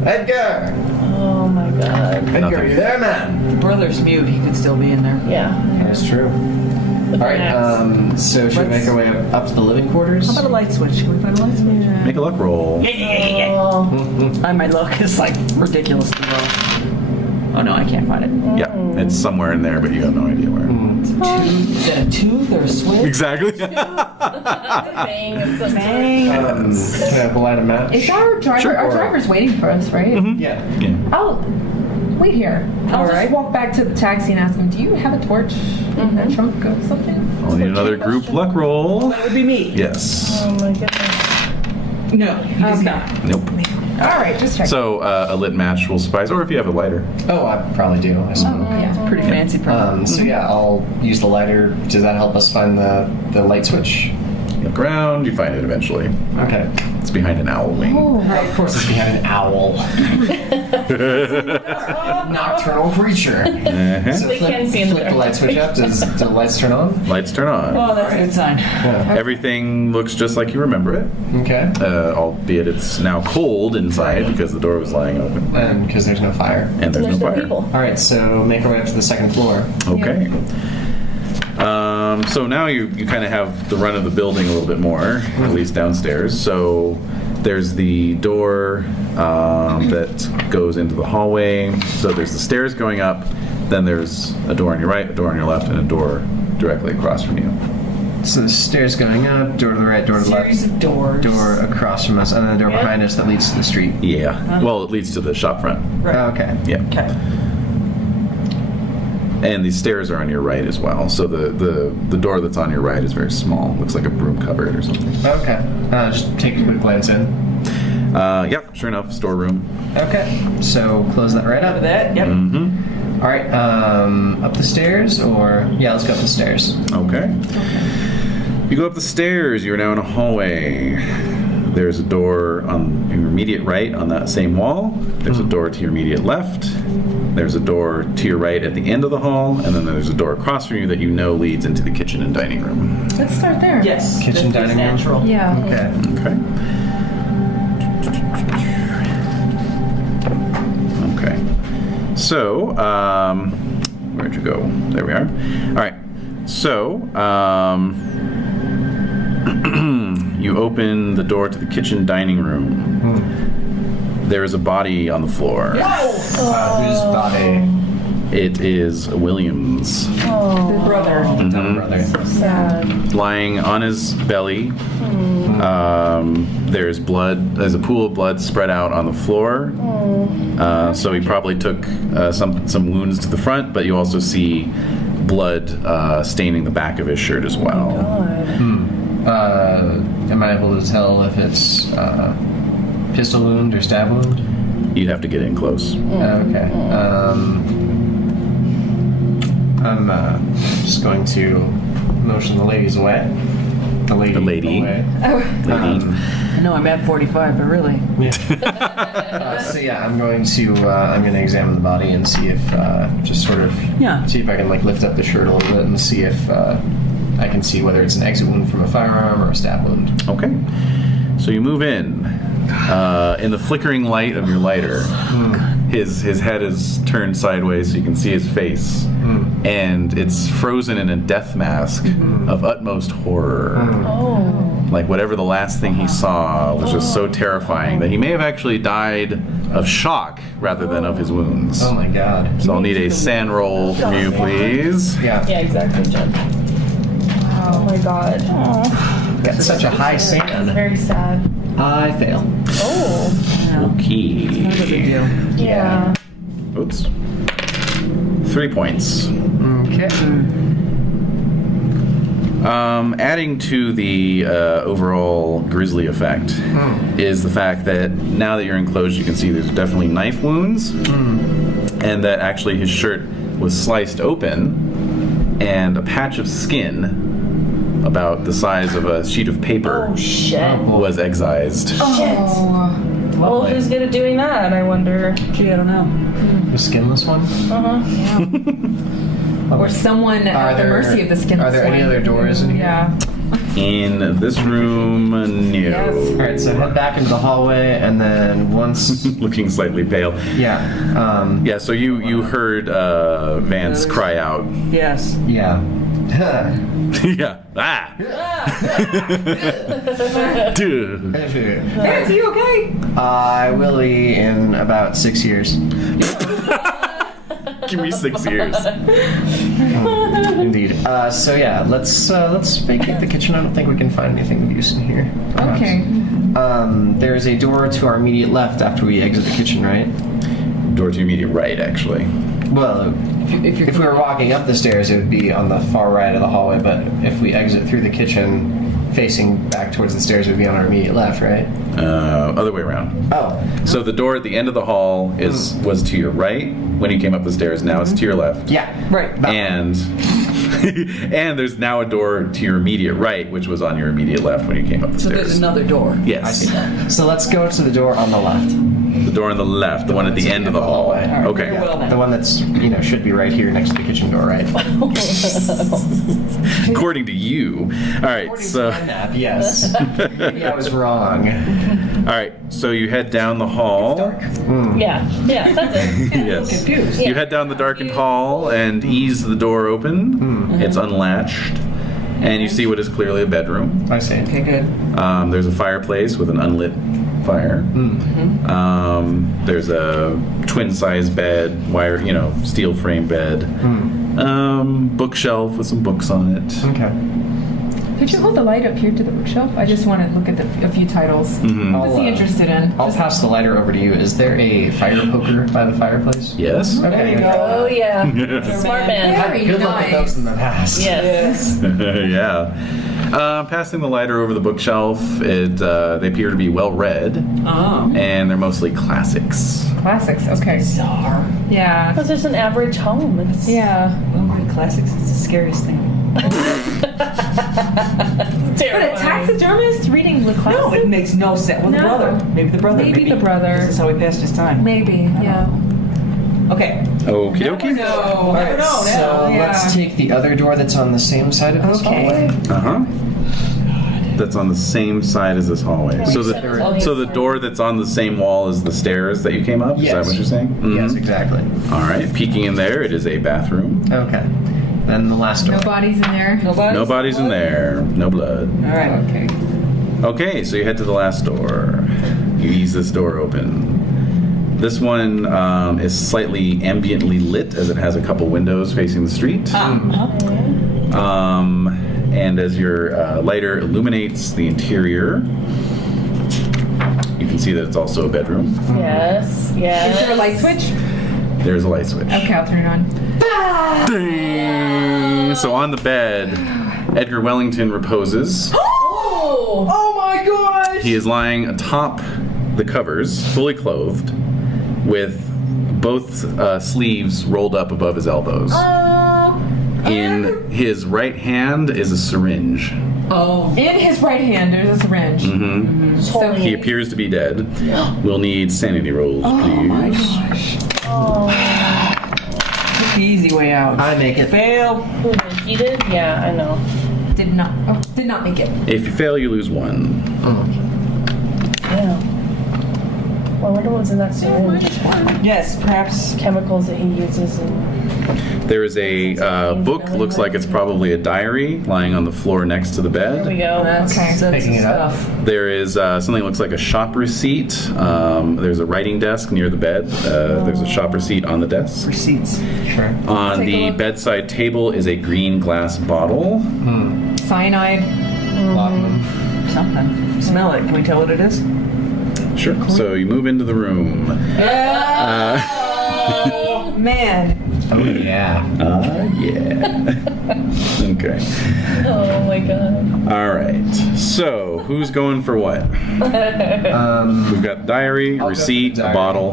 Edgar! Oh my god. Edgar, Nothing. you there, man? The brother's mute. He could still be in there. Yeah. That's true. Alright, so should we make our way up to the living quarters? How about a light switch? Can we find a light switch? Make a luck roll. Oh. My luck is like ridiculously low. Oh no, I can't find it. Yeah, it's somewhere in there, but you have no idea where. Is that a tooth or a switch? Exactly. It's a thing. It's a Dang. Can I have a light of match? Is our driver? Sure. Our driver's waiting for us, right? Yeah. Yeah. I'll wait here. I'll All just right. walk back to the taxi and ask him, "Do you have a torch in the trunk of something?" I'll need another group luck roll. That would be me. Yes. Oh my goodness. No, he does Okay. not. Nope. All right, just check. So a lit match will suffice, or if you have a lighter. Oh, I probably do. I suppose. yeah. Pretty fancy, probably. So yeah, I'll use the lighter. Does that help us find the light switch? You look around, you find it eventually. Okay. It's behind an owl wing. Of course it's behind an owl. Nocturnal creature. Uh-huh. So They can see in flip the the light switch up. Do the lights turn on? Lights turn on. Oh, that's a good sign. Everything looks just like you remember it, Okay. albeit it's now cold inside because the door was lying open And because there's no fire. and there's no fire. people. All right, so make our way up to the second floor. Okay. So now you kind of have the run of the building a little bit more, at least downstairs. So there's the door that goes into the hallway. So there's the stairs going up. Then there's a door on your right, a door on your left, and a door directly across from you. So the stairs going up, door to the right, door to the left. Series of doors. Door across from us, and then a door behind us that leads to the street. Yeah. Well, it leads to the shop front. Right. Oh, okay. Yeah. Okay. And these stairs are on your right as well. So the door that's on your right is very small. Looks like a broom cupboard or something. Okay. Just take a quick glance in. Yep, sure enough, storeroom. Okay. So close that right up. That. Yep. Mm-hmm. All right. Up the stairs, or yeah, let's go up the stairs. Okay. You go up the stairs. You're now in a hallway. There's a door on your immediate right on that same wall. There's a door to your immediate left. There's a door to your right at the end of the hall, and then there's a door across from you that you know leads into the kitchen and dining room. Let's start there. Yes. Kitchen, that's dining room? natural. Yeah. Okay. Okay. So, where'd you go? There we are. All right. So, you open the door to the kitchen dining room. There is a body on the floor. Whose body? It is William's. The brother. Brother. Sad. Lying on his belly. There's blood. There's a pool of blood spread out on the floor. So he probably took some wounds to the front, but you also see blood staining the back of his shirt as well. Am I able to tell if it's pistol wound or stab wound? You'd have to get in close. Okay. I'm just going to motion the ladies away. The lady. Away. I know I'm at 45, but really. So yeah, I'm going to examine the body and see if just sort of see if I can like lift up the shirt a little bit and see if I can see whether it's an exit wound from a firearm or a stab wound. Okay. So you move in. In the flickering light of your lighter, his head is turned sideways so you can see his face. And it's frozen in a death mask of utmost horror. Like whatever the last thing he saw was just so terrifying that he may have actually died of shock rather than of his wounds. Oh my god. So I'll need a sand roll from you, please. Yeah. Yeah, exactly, Jen. Oh my god. Got such a high sand. Very sad. I fail. Oh. Okay. Not a big deal. Yeah. Oops. 3 points. Okay. Adding to the overall grisly effect is the fact that now that you're enclosed, you can see there's definitely knife wounds, and that actually his shirt was sliced open, and a patch of skin about the size of a sheet of paper Oh shit. was excised. Well, who's good at doing that? I wonder. Gee, I don't know. The skinless one? Or someone at the mercy of the skin. Are there any other doors in here? Yeah. In this room, no. Yes. Alright, so head back into the hallway, and then once... Looking slightly pale. Yeah. Yeah, so you heard Vance cry out. Yes. Yeah. Yeah. Ah! Dude. Vance, are you okay? I will be in about 6 years. Give me 6 years. Indeed. So yeah, let's vacate the kitchen. I don't think we can find anything of use in here. perhaps. Okay. There's a door to our immediate left after we exit the kitchen, right? Door to your immediate right, actually. Well, if we were walking up the stairs, it would be on the far right of the hallway, but if we exit through the kitchen facing back towards the stairs, it would be on our immediate left, right? Other way around. Oh. So the door at the end of the hall was to your right when you came up the stairs. Now it's to your left. Yeah. Right. And and there's now a door to your immediate right, which was on your immediate left when you came up the So stairs. there's another door. Yes. I see. So let's go to the door on the left. The door on the left, the one at the end of the hall. All right. Okay. Very well then. The one that's, should be right here next to the kitchen door, right? According to you. All right. So. Yes. Maybe I was wrong. All right. So you head down the hall. Yeah, that's it. Yes. Confused. You head down the darkened hall and ease the door open. It's unlatched, and you see what is clearly a bedroom. I see. Okay, good. There's a fireplace with an unlit fire. There's a twin-size bed, steel frame bed. Bookshelf with some books on it. Okay. Could you hold the light up here to the bookshelf? I just want to look at a few titles. What's he interested in? I'll pass the lighter over to you. Is there a fire poker by the fireplace? Yes. Okay. Oh yeah. Smart man. Very Good luck with nice. those in the past. Yes. Yeah. Passing the lighter over the bookshelf, they appear to be well read, and they're mostly classics. Classics. Okay. Bizarre. Yeah. Because there's an average home. It's Yeah. Reading classics is the scariest thing. But a terrifying. taxidermist reading the classics? No, it makes no sense. Well, the No. brother. Maybe the brother. Maybe the brother. This is how he passed his time. Maybe. Yeah. Okay. Okie dokie. No. All Never right, know so now. Yeah. let's take the other door that's on the same side of this Okay. hallway. That's on the same side as this hallway. So the door that's on the same wall as the stairs that you came up. Is that Yes. what you're saying? Yes, Mhm. exactly. All right. Peeking in there, it is a bathroom. Okay. Then the last door. No bodies in there. Nobody? No bodies in there. No blood. All right. Okay. Okay, so you head to the last door. You ease this door open. This one is slightly ambiently lit as it has a couple windows facing the street. And as your lighter illuminates the interior, you can see that it's also a bedroom. Yes. Yes. Is there a light switch? There's a light switch. Okay, I'll turn it on. Ding! So on the bed, Edgar Wellington reposes. Oh. Oh my gosh! He is lying atop the covers, fully clothed, with both sleeves rolled up above his elbows. In his right hand is a syringe. Oh. In his right hand, there's a syringe. Mm-hmm. So He appears to be dead. We'll need sanity rolls, please. Oh my gosh. Took the easy way out. I make it. Fail. Who did? He did? Yeah, I know. Did not make it. If you fail, you lose one. Yeah. Well, I wonder what's in that syringe. Yes, perhaps. Chemicals that he uses and There is a book, looks like it's probably a diary, lying on the floor next to the there we bed. go. That's Picking it up. stuff. There is something that looks like a shop receipt. There's a writing desk near the bed. There's a shop receipt on the desk. Receipts. Sure. On Take a the look. bedside table is a green glass bottle. Cyanide. Laudanum. Something. Smell it. Can we tell what it is? Sure. So you move into the room. Oh man. Oh yeah. Yeah. Okay. Oh my god. All right. So who's going for what? We've got diary, I'll go receipt, for the a diary. bottle,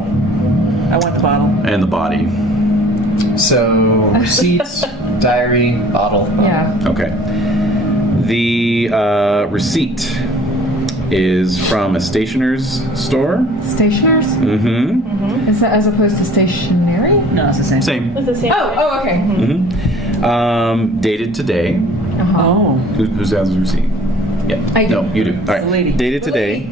I want the bottle. and the body. So receipts, diary, bottle. Yeah. Okay. The receipt is from a stationer's store. Stationers? Mm-hmm. Is that as opposed to stationary? No, it's the same. Same. It's the same. Oh, okay. Mm-hmm. Dated today. Uh-huh. Oh. Who's has the receipt? Yeah. I do. No, you do. All right. The lady. Dated today.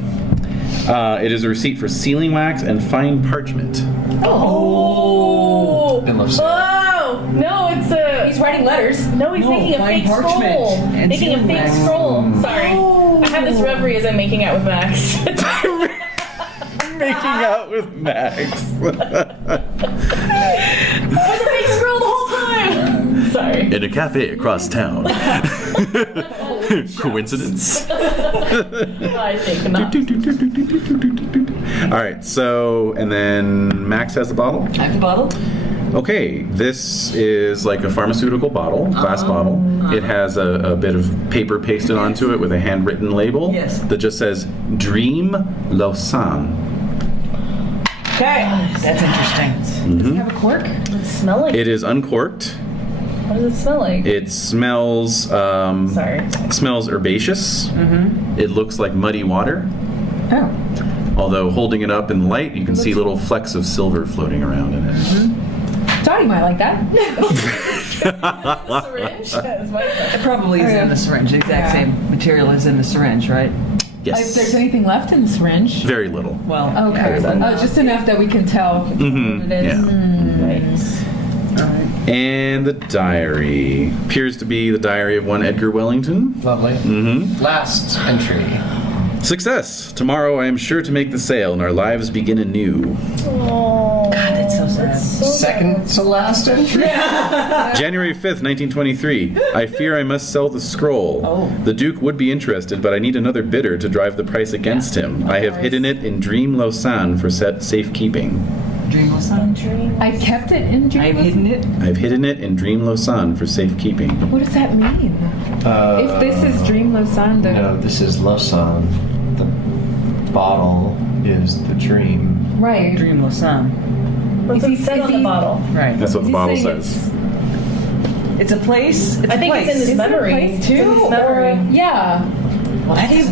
It is a receipt for sealing wax and fine parchment. Oh. Been love Oh no, it's a. He's writing letters. No, he's making a fine fake parchment scroll. and Making a sealing fake wax. scroll. Sorry. I have this reverie as I'm making out with Max. Making out with Max. It was a fake scroll the whole time. Sorry. In a cafe across town. Coincidence? I think not. All right, so, and then Max has the bottle. I have the bottle. Okay, this is like a pharmaceutical bottle, glass bottle. It has a bit of paper pasted onto it with a handwritten label Yes. that just says Dream Lausanne. Okay. That's interesting. Does he have a cork? Does it smell like? It is uncorked. What does it smell like? It smells Sorry. smells herbaceous. It looks like muddy water. Oh. Although holding it up in the light, you can see little flecks of silver floating around in it. Dottie might like that. Syringe? That is my question. It probably is in the syringe. The exact Yeah. same material is in the syringe, right? If there's Yes. anything left in the syringe. Very little. Well. Okay. Oh, just enough that we can tell. Mm-hmm. It is. Yeah. Right. And the diary appears to be the diary of one Edgar Wellington. Lovely. Mm-hmm. Last entry. Success! Tomorrow I am sure to make the sale and our lives begin anew. Oh. God, that's so sad. second to last entry. January 5th, 1923. I fear I must sell the scroll. Oh. The Duke would be interested, but I need another bidder to drive the price against him. I have hidden it in Dream Lausanne for safekeeping. Dream Lausanne. I kept it in Dream. I've hidden it. I've hidden it in Dream Lausanne for safekeeping. What does that mean? If this is Dream Lausanne, then No, this is Lausanne. The bottle is the dream. right. Dream Lausanne. What's Is it he- said is on the he- bottle? Right. That's what the He's bottle saying says. It's a place. It's I think a it's place. in his Is it a memory. place It's in too? his memory. Or- yeah.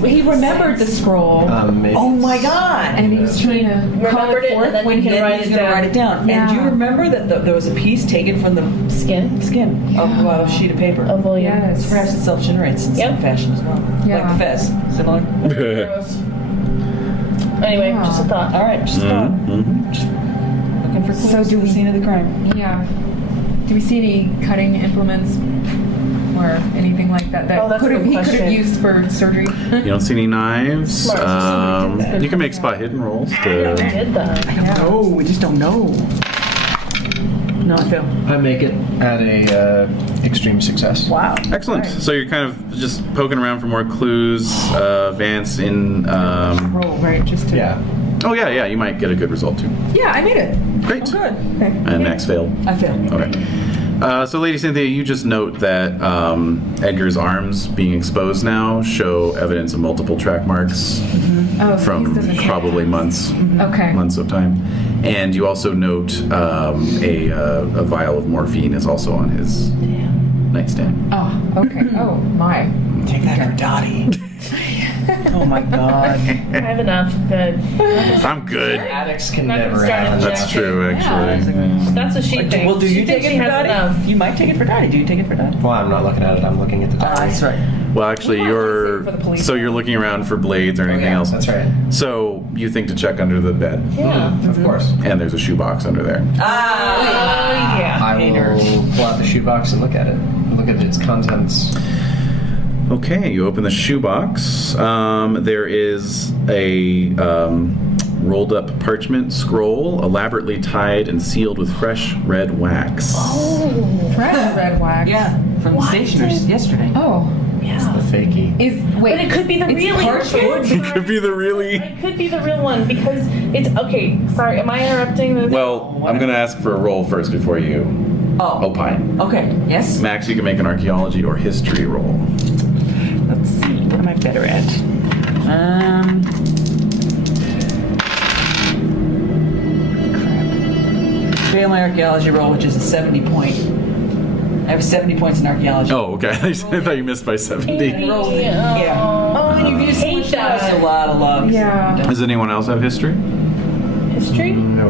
He remembered the scroll, Maybe Oh my God. and he was trying to call remembered it it, forth and then when he he can Then write he's it gonna down. write it down. Yeah. And do you remember that there was a piece taken from the Skin. skin of a sheet of paper? Oh, well, yeah. Yes. Perhaps it self-generates in some Yep. fashion as well. Yeah. Like the fez. Similar. Gross. Anyway, Yeah. just a thought. All right, just thought. Just looking for clues So to do the we- scene of the crime. Yeah. Do we see any cutting implements or anything like that Oh, that's a good he could question. have used for surgery? You don't see any knives. Smart. You can make spot hidden rolls I to. did that. No, we just don't know. No, I fail. I make it at a extreme success. Wow. Excellent. So you're kind of just poking around for more clues. Vance in. Roll, right? Just to. Yeah. Oh yeah. You might get a good result too. Yeah, I made it. Great. Good. Okay. And Max failed. I fail. Okay. So, Lady Cynthia, you just note that Edgar's arms being exposed now show evidence of multiple track marks Oh, so from he's done this. probably months Okay. of time. And you also note a vial of morphine is also on his nightstand. Oh, okay. Oh, my. Take that for Dottie. Oh my God. I have enough. Good. I'm good. Addicts can Not never gonna start have a That's jacket. true, actually. Yeah. That's what she thinks. Well, do she you take thinks it she for has Dottie? enough. You might take it for Dottie. Do you take it for Dottie? Well, I'm not looking at it. I'm looking at the diary. That's right. Well, actually, You you're want to save for the police. so you're looking around for blades or anything yeah, else. that's right. So you think to check under the bed, Yeah. Of course. and there's a shoebox under there. Ah. Yeah. I will pull out the shoebox and look at it. Look at its contents. Okay, you open the shoebox. There is a rolled up parchment scroll, elaborately tied and sealed with fresh red wax. Fresh red wax. Yeah, from the stationers yesterday. Oh. The Yeah. fakey. Wait. But it could be the it's really. parchment? It could be the really. It could be the real one because it's okay. Sorry, am I interrupting? Well, I'm going to ask for a roll first before you Oh. opine. Okay. Yes. Max, you can make an archaeology or history roll. Let's see. What am I better at? Crap. Fail my archaeology roll, which is a 70 point. I have 70 points in archaeology. Oh, okay. I thought you missed by 70. Rolled it. Yeah. Oh, You've used so hate much that. That's a lot of luck. Yeah. Does anyone else have history? History? No.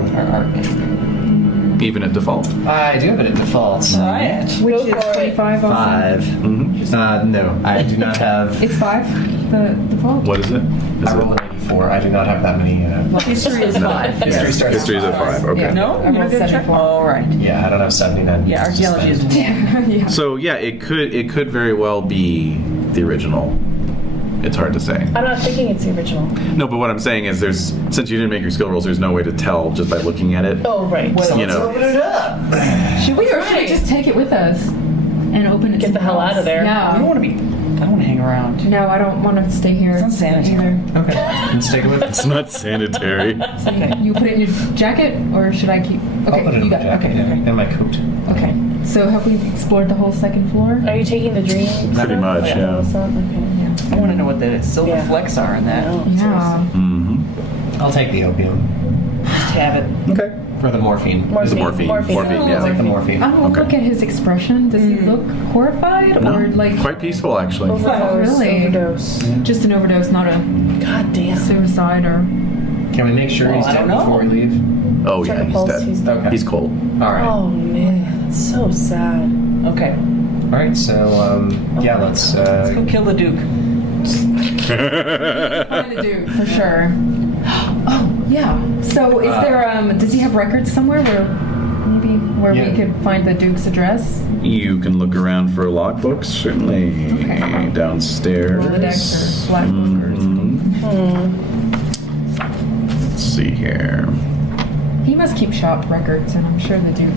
Even at default? I do have it at default. All right. Which Go is for it. 25 also. 5. Mm-hmm. No, I do not have. It's 5? The default? What is it? Is I it- rolled an 84. I do not have that many. History is 5. History starts History's at 5. Okay. Yeah. No? I You don't rolled get a check? 74. All right. Yeah, I don't have 79. Yeah, archaeology is 1. Yeah. So yeah, it could very well be the original. It's hard to say. I'm not thinking it's the original. No, but what I'm saying is, since you didn't make your skill rolls, there's no way to tell just by looking at it. Oh, right. You know. it up. Should we or should we just take it with us and open it? Get the hell out of there. I don't Yeah. want to be. I don't want to hang around. No, I don't want to stay here. It's unsanitary. Okay, let's take it with us. It's not sanitary. Okay. You put it in your jacket, or should I keep? Okay, I'll put it you in my got. jacket Okay, okay, and my coat. okay. So have we explored the whole second floor? Are you taking the dream? Pretty stuff? much, Oh, yeah. what's up? Okay. I want to know what the silver Yeah. flecks are in that. Yeah. Mm-hmm. I'll take the opium Just have it. Okay. for the morphine. It's the morphine. Morphine, I'll yeah. take the morphine. I don't Okay. look at his expression. Does he look horrified No, or like quite peaceful actually. Overdose. really? Overdose. just an overdose, not a God damn. suicide or? Can we make sure Well, he's I dead don't know. before we leave? Oh Check yeah, the he's pulse, dead. he's dead. Okay. He's cold. All right. Oh man, that's so sad. Okay. All right. So yeah, let's. Let's go kill the Duke. Find the Duke for sure. Oh yeah. So is there? Does he have records somewhere where Yeah. we could find the Duke's address? You can look around for logbooks, certainly. Okay. Downstairs. Rolodex or black book or something. Let's see here. He must keep shop records, and I'm sure the Duke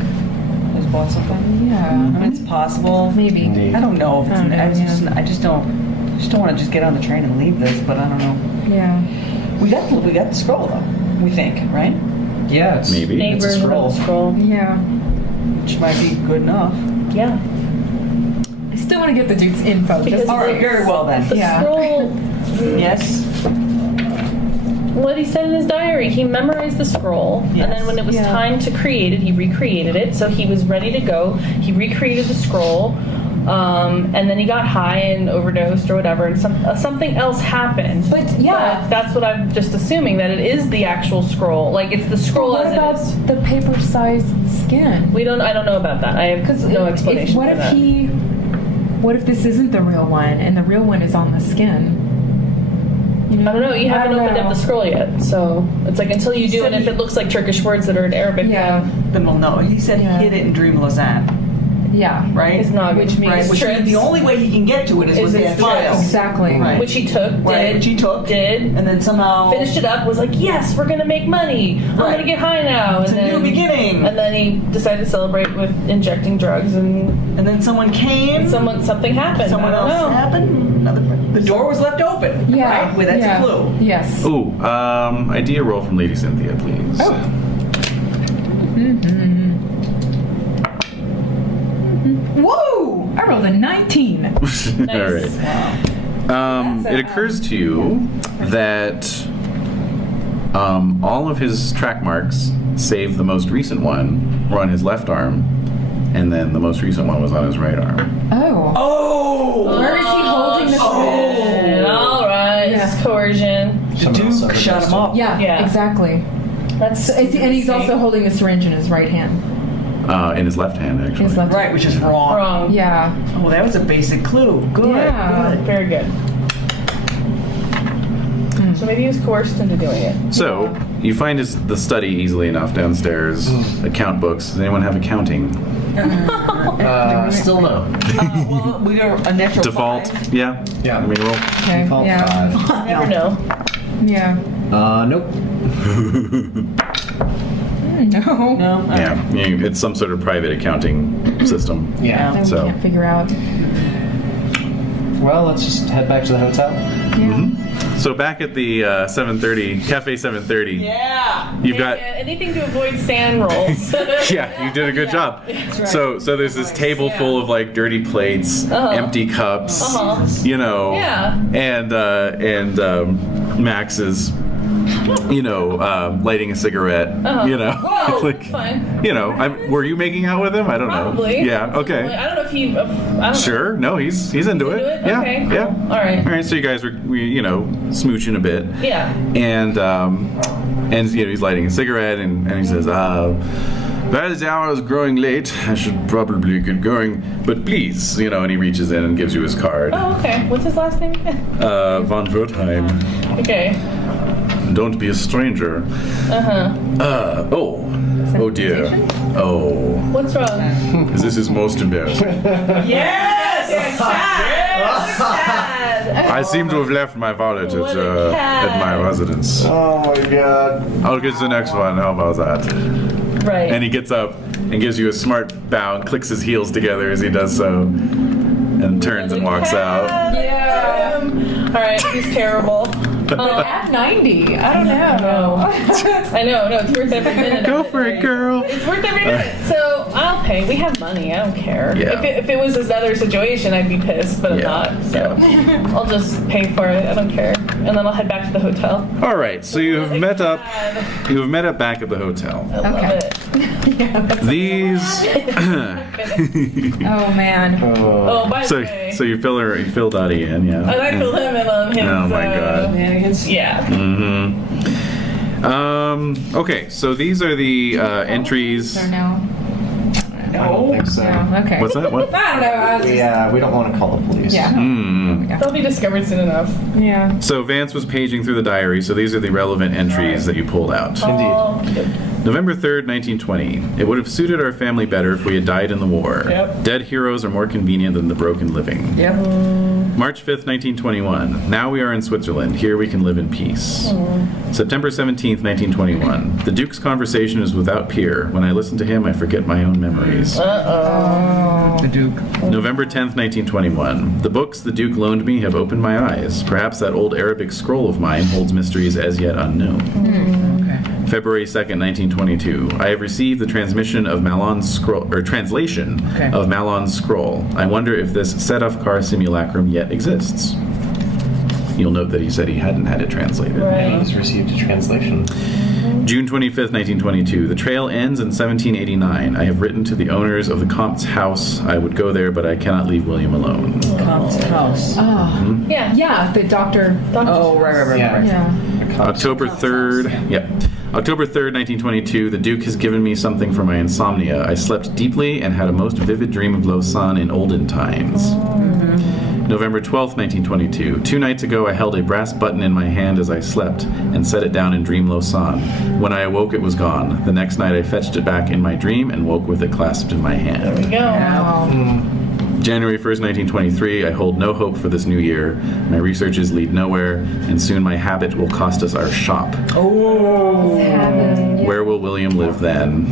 Has bought something. Yeah. It's possible. maybe. Indeed. I don't know if it's. I don't know, I just don't want to just get on the train and leave this. But I don't know. Yeah. We got the scroll though. We think, right? Yeah, it's Maybe. It's a Neighbor scroll. scroll. Yeah. Which might be good enough. Yeah. I still want to get the Duke's info. Because Just, All right. Very well then. The Yeah. scroll. Yes. What he said in his diary, he memorized the scroll, and then when it was Yeah. time to create it, he recreated it. So he was ready to go. He recreated the scroll, and then he got high and overdosed or whatever, and something else happened. But, yeah. But that's what I'm just assuming, that it is the actual scroll. Like it's the scroll what as about it is. the paper-sized skin? I don't know about that. I have no explanation What for if that. what if this isn't the real one, and the real one is on the skin? You know? I don't know. You haven't I don't opened up know. the scroll yet, so it's like until you do, and if it looks like Turkish words that are in Arabic, Yeah. Then we'll know. He said Yeah. he hid it in Dream Lausanne, Yeah. right? it's not Which means Right. Which trips, means the only way he can get to it is with Is his his file. Exactly. Right. which he took, Right. Which he took. did. And then somehow Finished it up, was like, yes, we're gonna make money. I'm Right. gonna get high now. It's a new beginning. And then he decided to celebrate with injecting drugs, and And then someone came. something happened. Someone I don't else know. happened. The door was left open. Yeah. Right? Well, that's yeah. a clue. Yes. Ooh, idea roll from Lady Cynthia, please. Oh. Whoa! I rolled a 19. All right. That's It occurs to you that all of his track marks, save the most recent one, were on his left arm, and then the most recent one was on his right arm. Oh. Oh! Where is he holding the And all right, Yeah. it's coercion. The Someone else Duke shut him up. Yeah, Yeah. exactly. That's So, and he's also holding a syringe in his right hand. In his left hand, actually. His left. Right, which is wrong. wrong. Yeah. Oh, that was a basic clue. Good. Yeah. Good. Very good. So maybe he was coerced into doing it. So, you find the study easily enough downstairs. Account books. Does anyone have accounting? Still no. Well, we are a natural Default? five. Yeah? Yeah. I mean, roll. Okay. Default Yeah. 5. Never know. Yeah. Nope. No. No? Yeah. It's some sort of private accounting system. Yeah. That we So- can't figure out. Well, let's just head back to the hotel. Yeah. So back at the 7:30, Cafe 7:30, Yeah. you've got... Anything to avoid sand rolls. Yeah, you did a good job. So there's this table full of like dirty plates, empty cups, you know, Yeah. and Max is, you know, lighting a cigarette, you know, Whoa, like, fine. you know, were you making out with him? I don't Probably. know. Yeah. Okay. I don't know if he. I don't know. Sure. No, he's into it. Do it? Yeah. Okay, cool. Yeah. All right. All right. So you guys were, you know, smooching a bit. Yeah. And you know, he's lighting a cigarette, and he says, "Well, the hour is growing late. I should probably get going, but please, you know." And he reaches in and gives you his card. Oh, okay. What's his last name again? Von Wertheim. Okay. Don't be a stranger. Oh dear. Oh, What's wrong? this is most embarrassing. Yes! I seem to have left my wallet at my residence. Oh my god. I'll get to the next one. How about that? Right. And he gets up and gives you a smart bow and clicks his heels together as he does so, and turns and walks out. Yeah. All right. He's terrible. At 90. I don't know. I know. No, it's worth every minute. Go of it, for it, right? girl. It's worth every minute. So I'll pay. We have money. I don't care. Yeah. If it was another situation, I'd be pissed, but I'm Yeah, not. So I'll just pay for it. I don't care. And then I'll head back to the hotel. All right, so you have met up. You have met up back at the hotel. I love Okay. it. These. Oh, man. Oh, by the so way. so you filled Dottie in, yeah. I feel him in on his. Oh my God. Yeah. Okay, so these are the entries. Or no? I don't think so. No. Okay. What's that? What? I don't know. I was just, We don't want to call the police. yeah. They'll be discovered soon enough. Yeah. So Vance was paging through the diary, so these are the relevant entries that you pulled out. Indeed. Oh, good. November 3rd, 1920. It would have suited our family better if we had died in the war. Yep. Dead heroes are more convenient than the broken living. Yep. March 5th, 1921. Now we are in Switzerland. Here we can live in peace. September 17th, 1921. The Duke's conversation is without peer. When I listen to him, I forget my own memories. The Duke. November 10th, 1921. The books the Duke loaned me have opened my eyes. Perhaps that old Arabic scroll of mine holds mysteries as yet unknown. Okay. February 2nd, 1922. I have received the transmission of Malon's scroll, or translation of Malon's scroll. I wonder if this Sedefkar simulacrum yet exists. You'll note that he said he hadn't had it translated. And he's received a translation. June 25th, 1922. The trail ends in 1789. I have written to the owners of the Comte's house. I would go there, but I cannot leave William alone. Comte's house. Oh. Yeah. Yeah, the doctor. Oh, right. Yeah. October 3rd. Yep. October 3rd, 1922. The Duke has given me something for my insomnia. I slept deeply and had a most vivid dream of Lausanne in olden times. November 12th, 1922. 2 nights ago, I held a brass button in my hand as I slept and set it down in dream Lausanne. When I awoke, it was gone. The next night, I fetched it back in my dream and woke with it clasped in my hand. There we go. January 1st, 1923. I hold no hope for this new year. My researches lead nowhere, and soon my habit will cost us our shop. Oh. Where will William live then?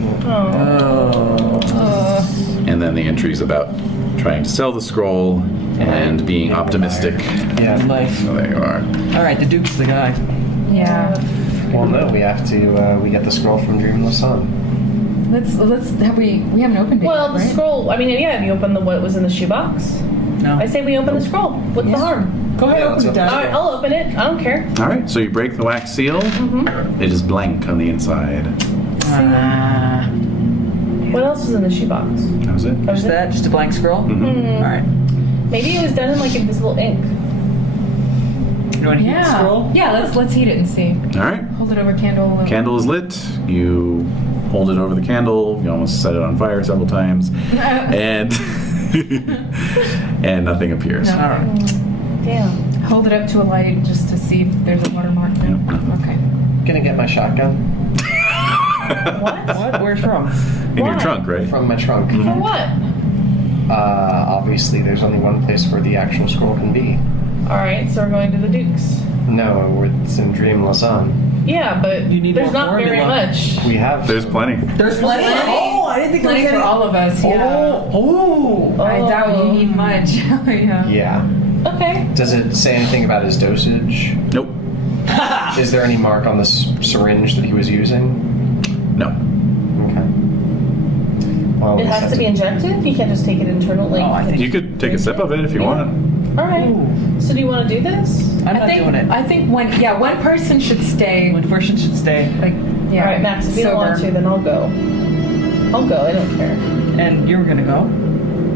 And then the entries about trying to sell the scroll and being optimistic. Yeah. Nice. So there you are. All right, the Duke's the guy. Yeah. Well, no, we have to. We get the scroll from Dream Lausanne. Let's have we haven't opened it. Well, the right? scroll. I mean, yeah. Have you opened what was in the shoebox? No. I say we open the scroll. What's the harm? Go ahead, Yeah, open it, let's All Dad. right, I'll open it. I don't care. All right, so you break the wax seal. It is blank on the inside. What else was in the shoebox? That was it. Just that? Just a blank scroll? All right. Maybe it was done in like invisible ink. You want to heat the Yeah. scroll? Yeah, let's heat it and see. All right. Hold it over candle. Candle is lit. You hold it over the candle. You almost set it on fire several times, and and nothing appears. All right. Damn. Hold it up to a light just to see if there's a watermark. Okay. Gonna get my shotgun What? Where's from? In your Why? trunk, right? from my trunk. For what? Obviously, there's only one place where the actual scroll can be. All right, so we're going to the Duke's. No, it's in Dream Lausanne. Yeah, but You need there's more not very formula. much. We have. There's plenty. There's plenty. Oh, I didn't think there was Plenty for any. all of us. Yeah. Oh. I doubt you need much. Yeah. Yeah. Okay. Does it say anything about his dosage? Nope. Is there any mark on the syringe that he was using? No. Okay. Well, It I guess has to be that's- injected. You can't just take it internally. Oh, I think. You could take a sip of it if you want. All right. Ooh. So do you want to do this? I'm not doing it. I think one person should stay. One person should stay. Like, yeah. All right, Max. If you don't want to, sober. then I'll go. I'll go. I don't care. And you were gonna go?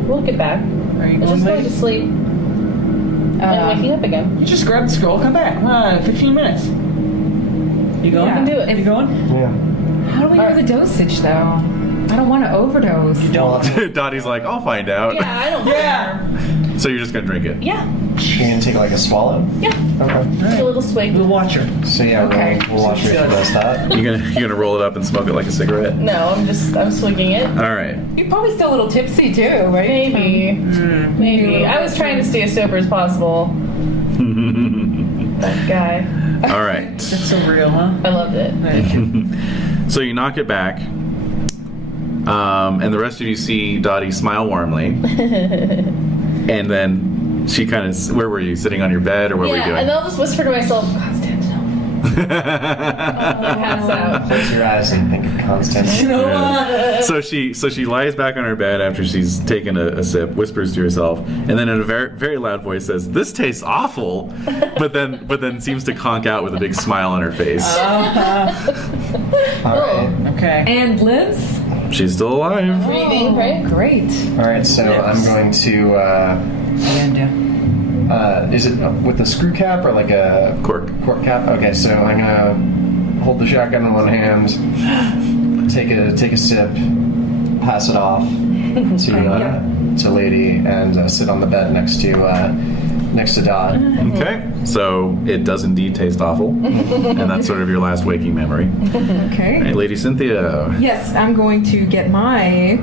We'll get back. Are you I'm going just going to with? sleep and waking up again. You just grab the scroll, come back. 15 minutes. You going? Yeah. can do it. You going? Yeah. How do we know the dosage though? I don't want to overdose. Don't. Dottie's like, I'll find out. Yeah, I don't Yeah. So you're just gonna drink it. care. Yeah. You're gonna take like a swallow? Yeah. Okay. Just a little swig. We'll watch her. So yeah, Okay. we'll watch her if she does that. You're gonna roll it up and smoke it like a cigarette. No, I'm swigging it. All right. You're probably still a little tipsy too, right? Maybe. Maybe. I was trying to stay as sober as possible. That guy. All right. That's so real, huh? I loved it. Thank you. So you knock it back, and the rest of you see Dottie smile warmly, and then she kind of, where were you, sitting on your bed, or what were you Yeah, doing? and then I'll just whisper to myself, Constance, no. Pass out. Close your eyes and think of Constance. You know what? So she lies back on her bed after she's taken a sip, whispers to herself, and then in a very very loud voice says, "This tastes awful," but then seems to conk out with a big smile on her face. All right. Okay. And lives. She's still alive. Breathing, right? Great. All right. So I'm going to. Is it with a screw cap or like a Cork. cap? Okay. So I'm gonna hold the shotgun in one hand, take a sip, pass it off to Lady, and sit on the bed next to next to Dodd. Okay, so it does indeed taste awful, and that's sort of your last waking memory. Okay. Hey, Lady Cynthia. Yes, I'm going to get my.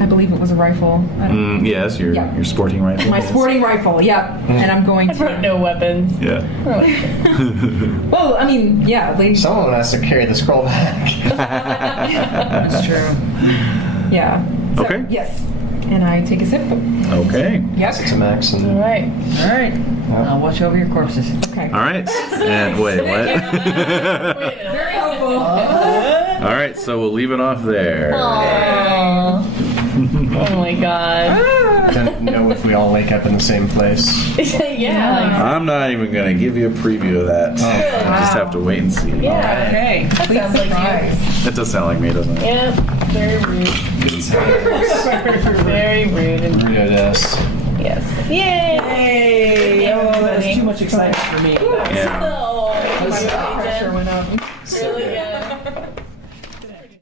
I believe it was a rifle. I don't- Yes, your Yeah. your sporting rifle. My sporting rifle. Yeah, and I'm going I brought to. no weapons. Yeah. Well, I mean, yeah, lady. Someone has to carry the scroll back. That's true. Yeah. So, Okay. Yes, and I take a sip. Okay. Yes. It's a max. All And right. All right. I'll watch over your corpses. Okay. All right. And wait, what? Very helpful. All right, so we'll leave it off there. Aww. Oh my god. I don't know if we all wake up in the same place. Yeah. I'm not even gonna give you a preview of that. I just have to wait and see. Yeah. Okay. That sounds like you. That does sound like me, doesn't it? Yep. Very rude. Very rude. And Rudeness. yes. Yay! Hey! Oh, that's too much excitement for me. Yeah. Oh, My blood pressure went up. So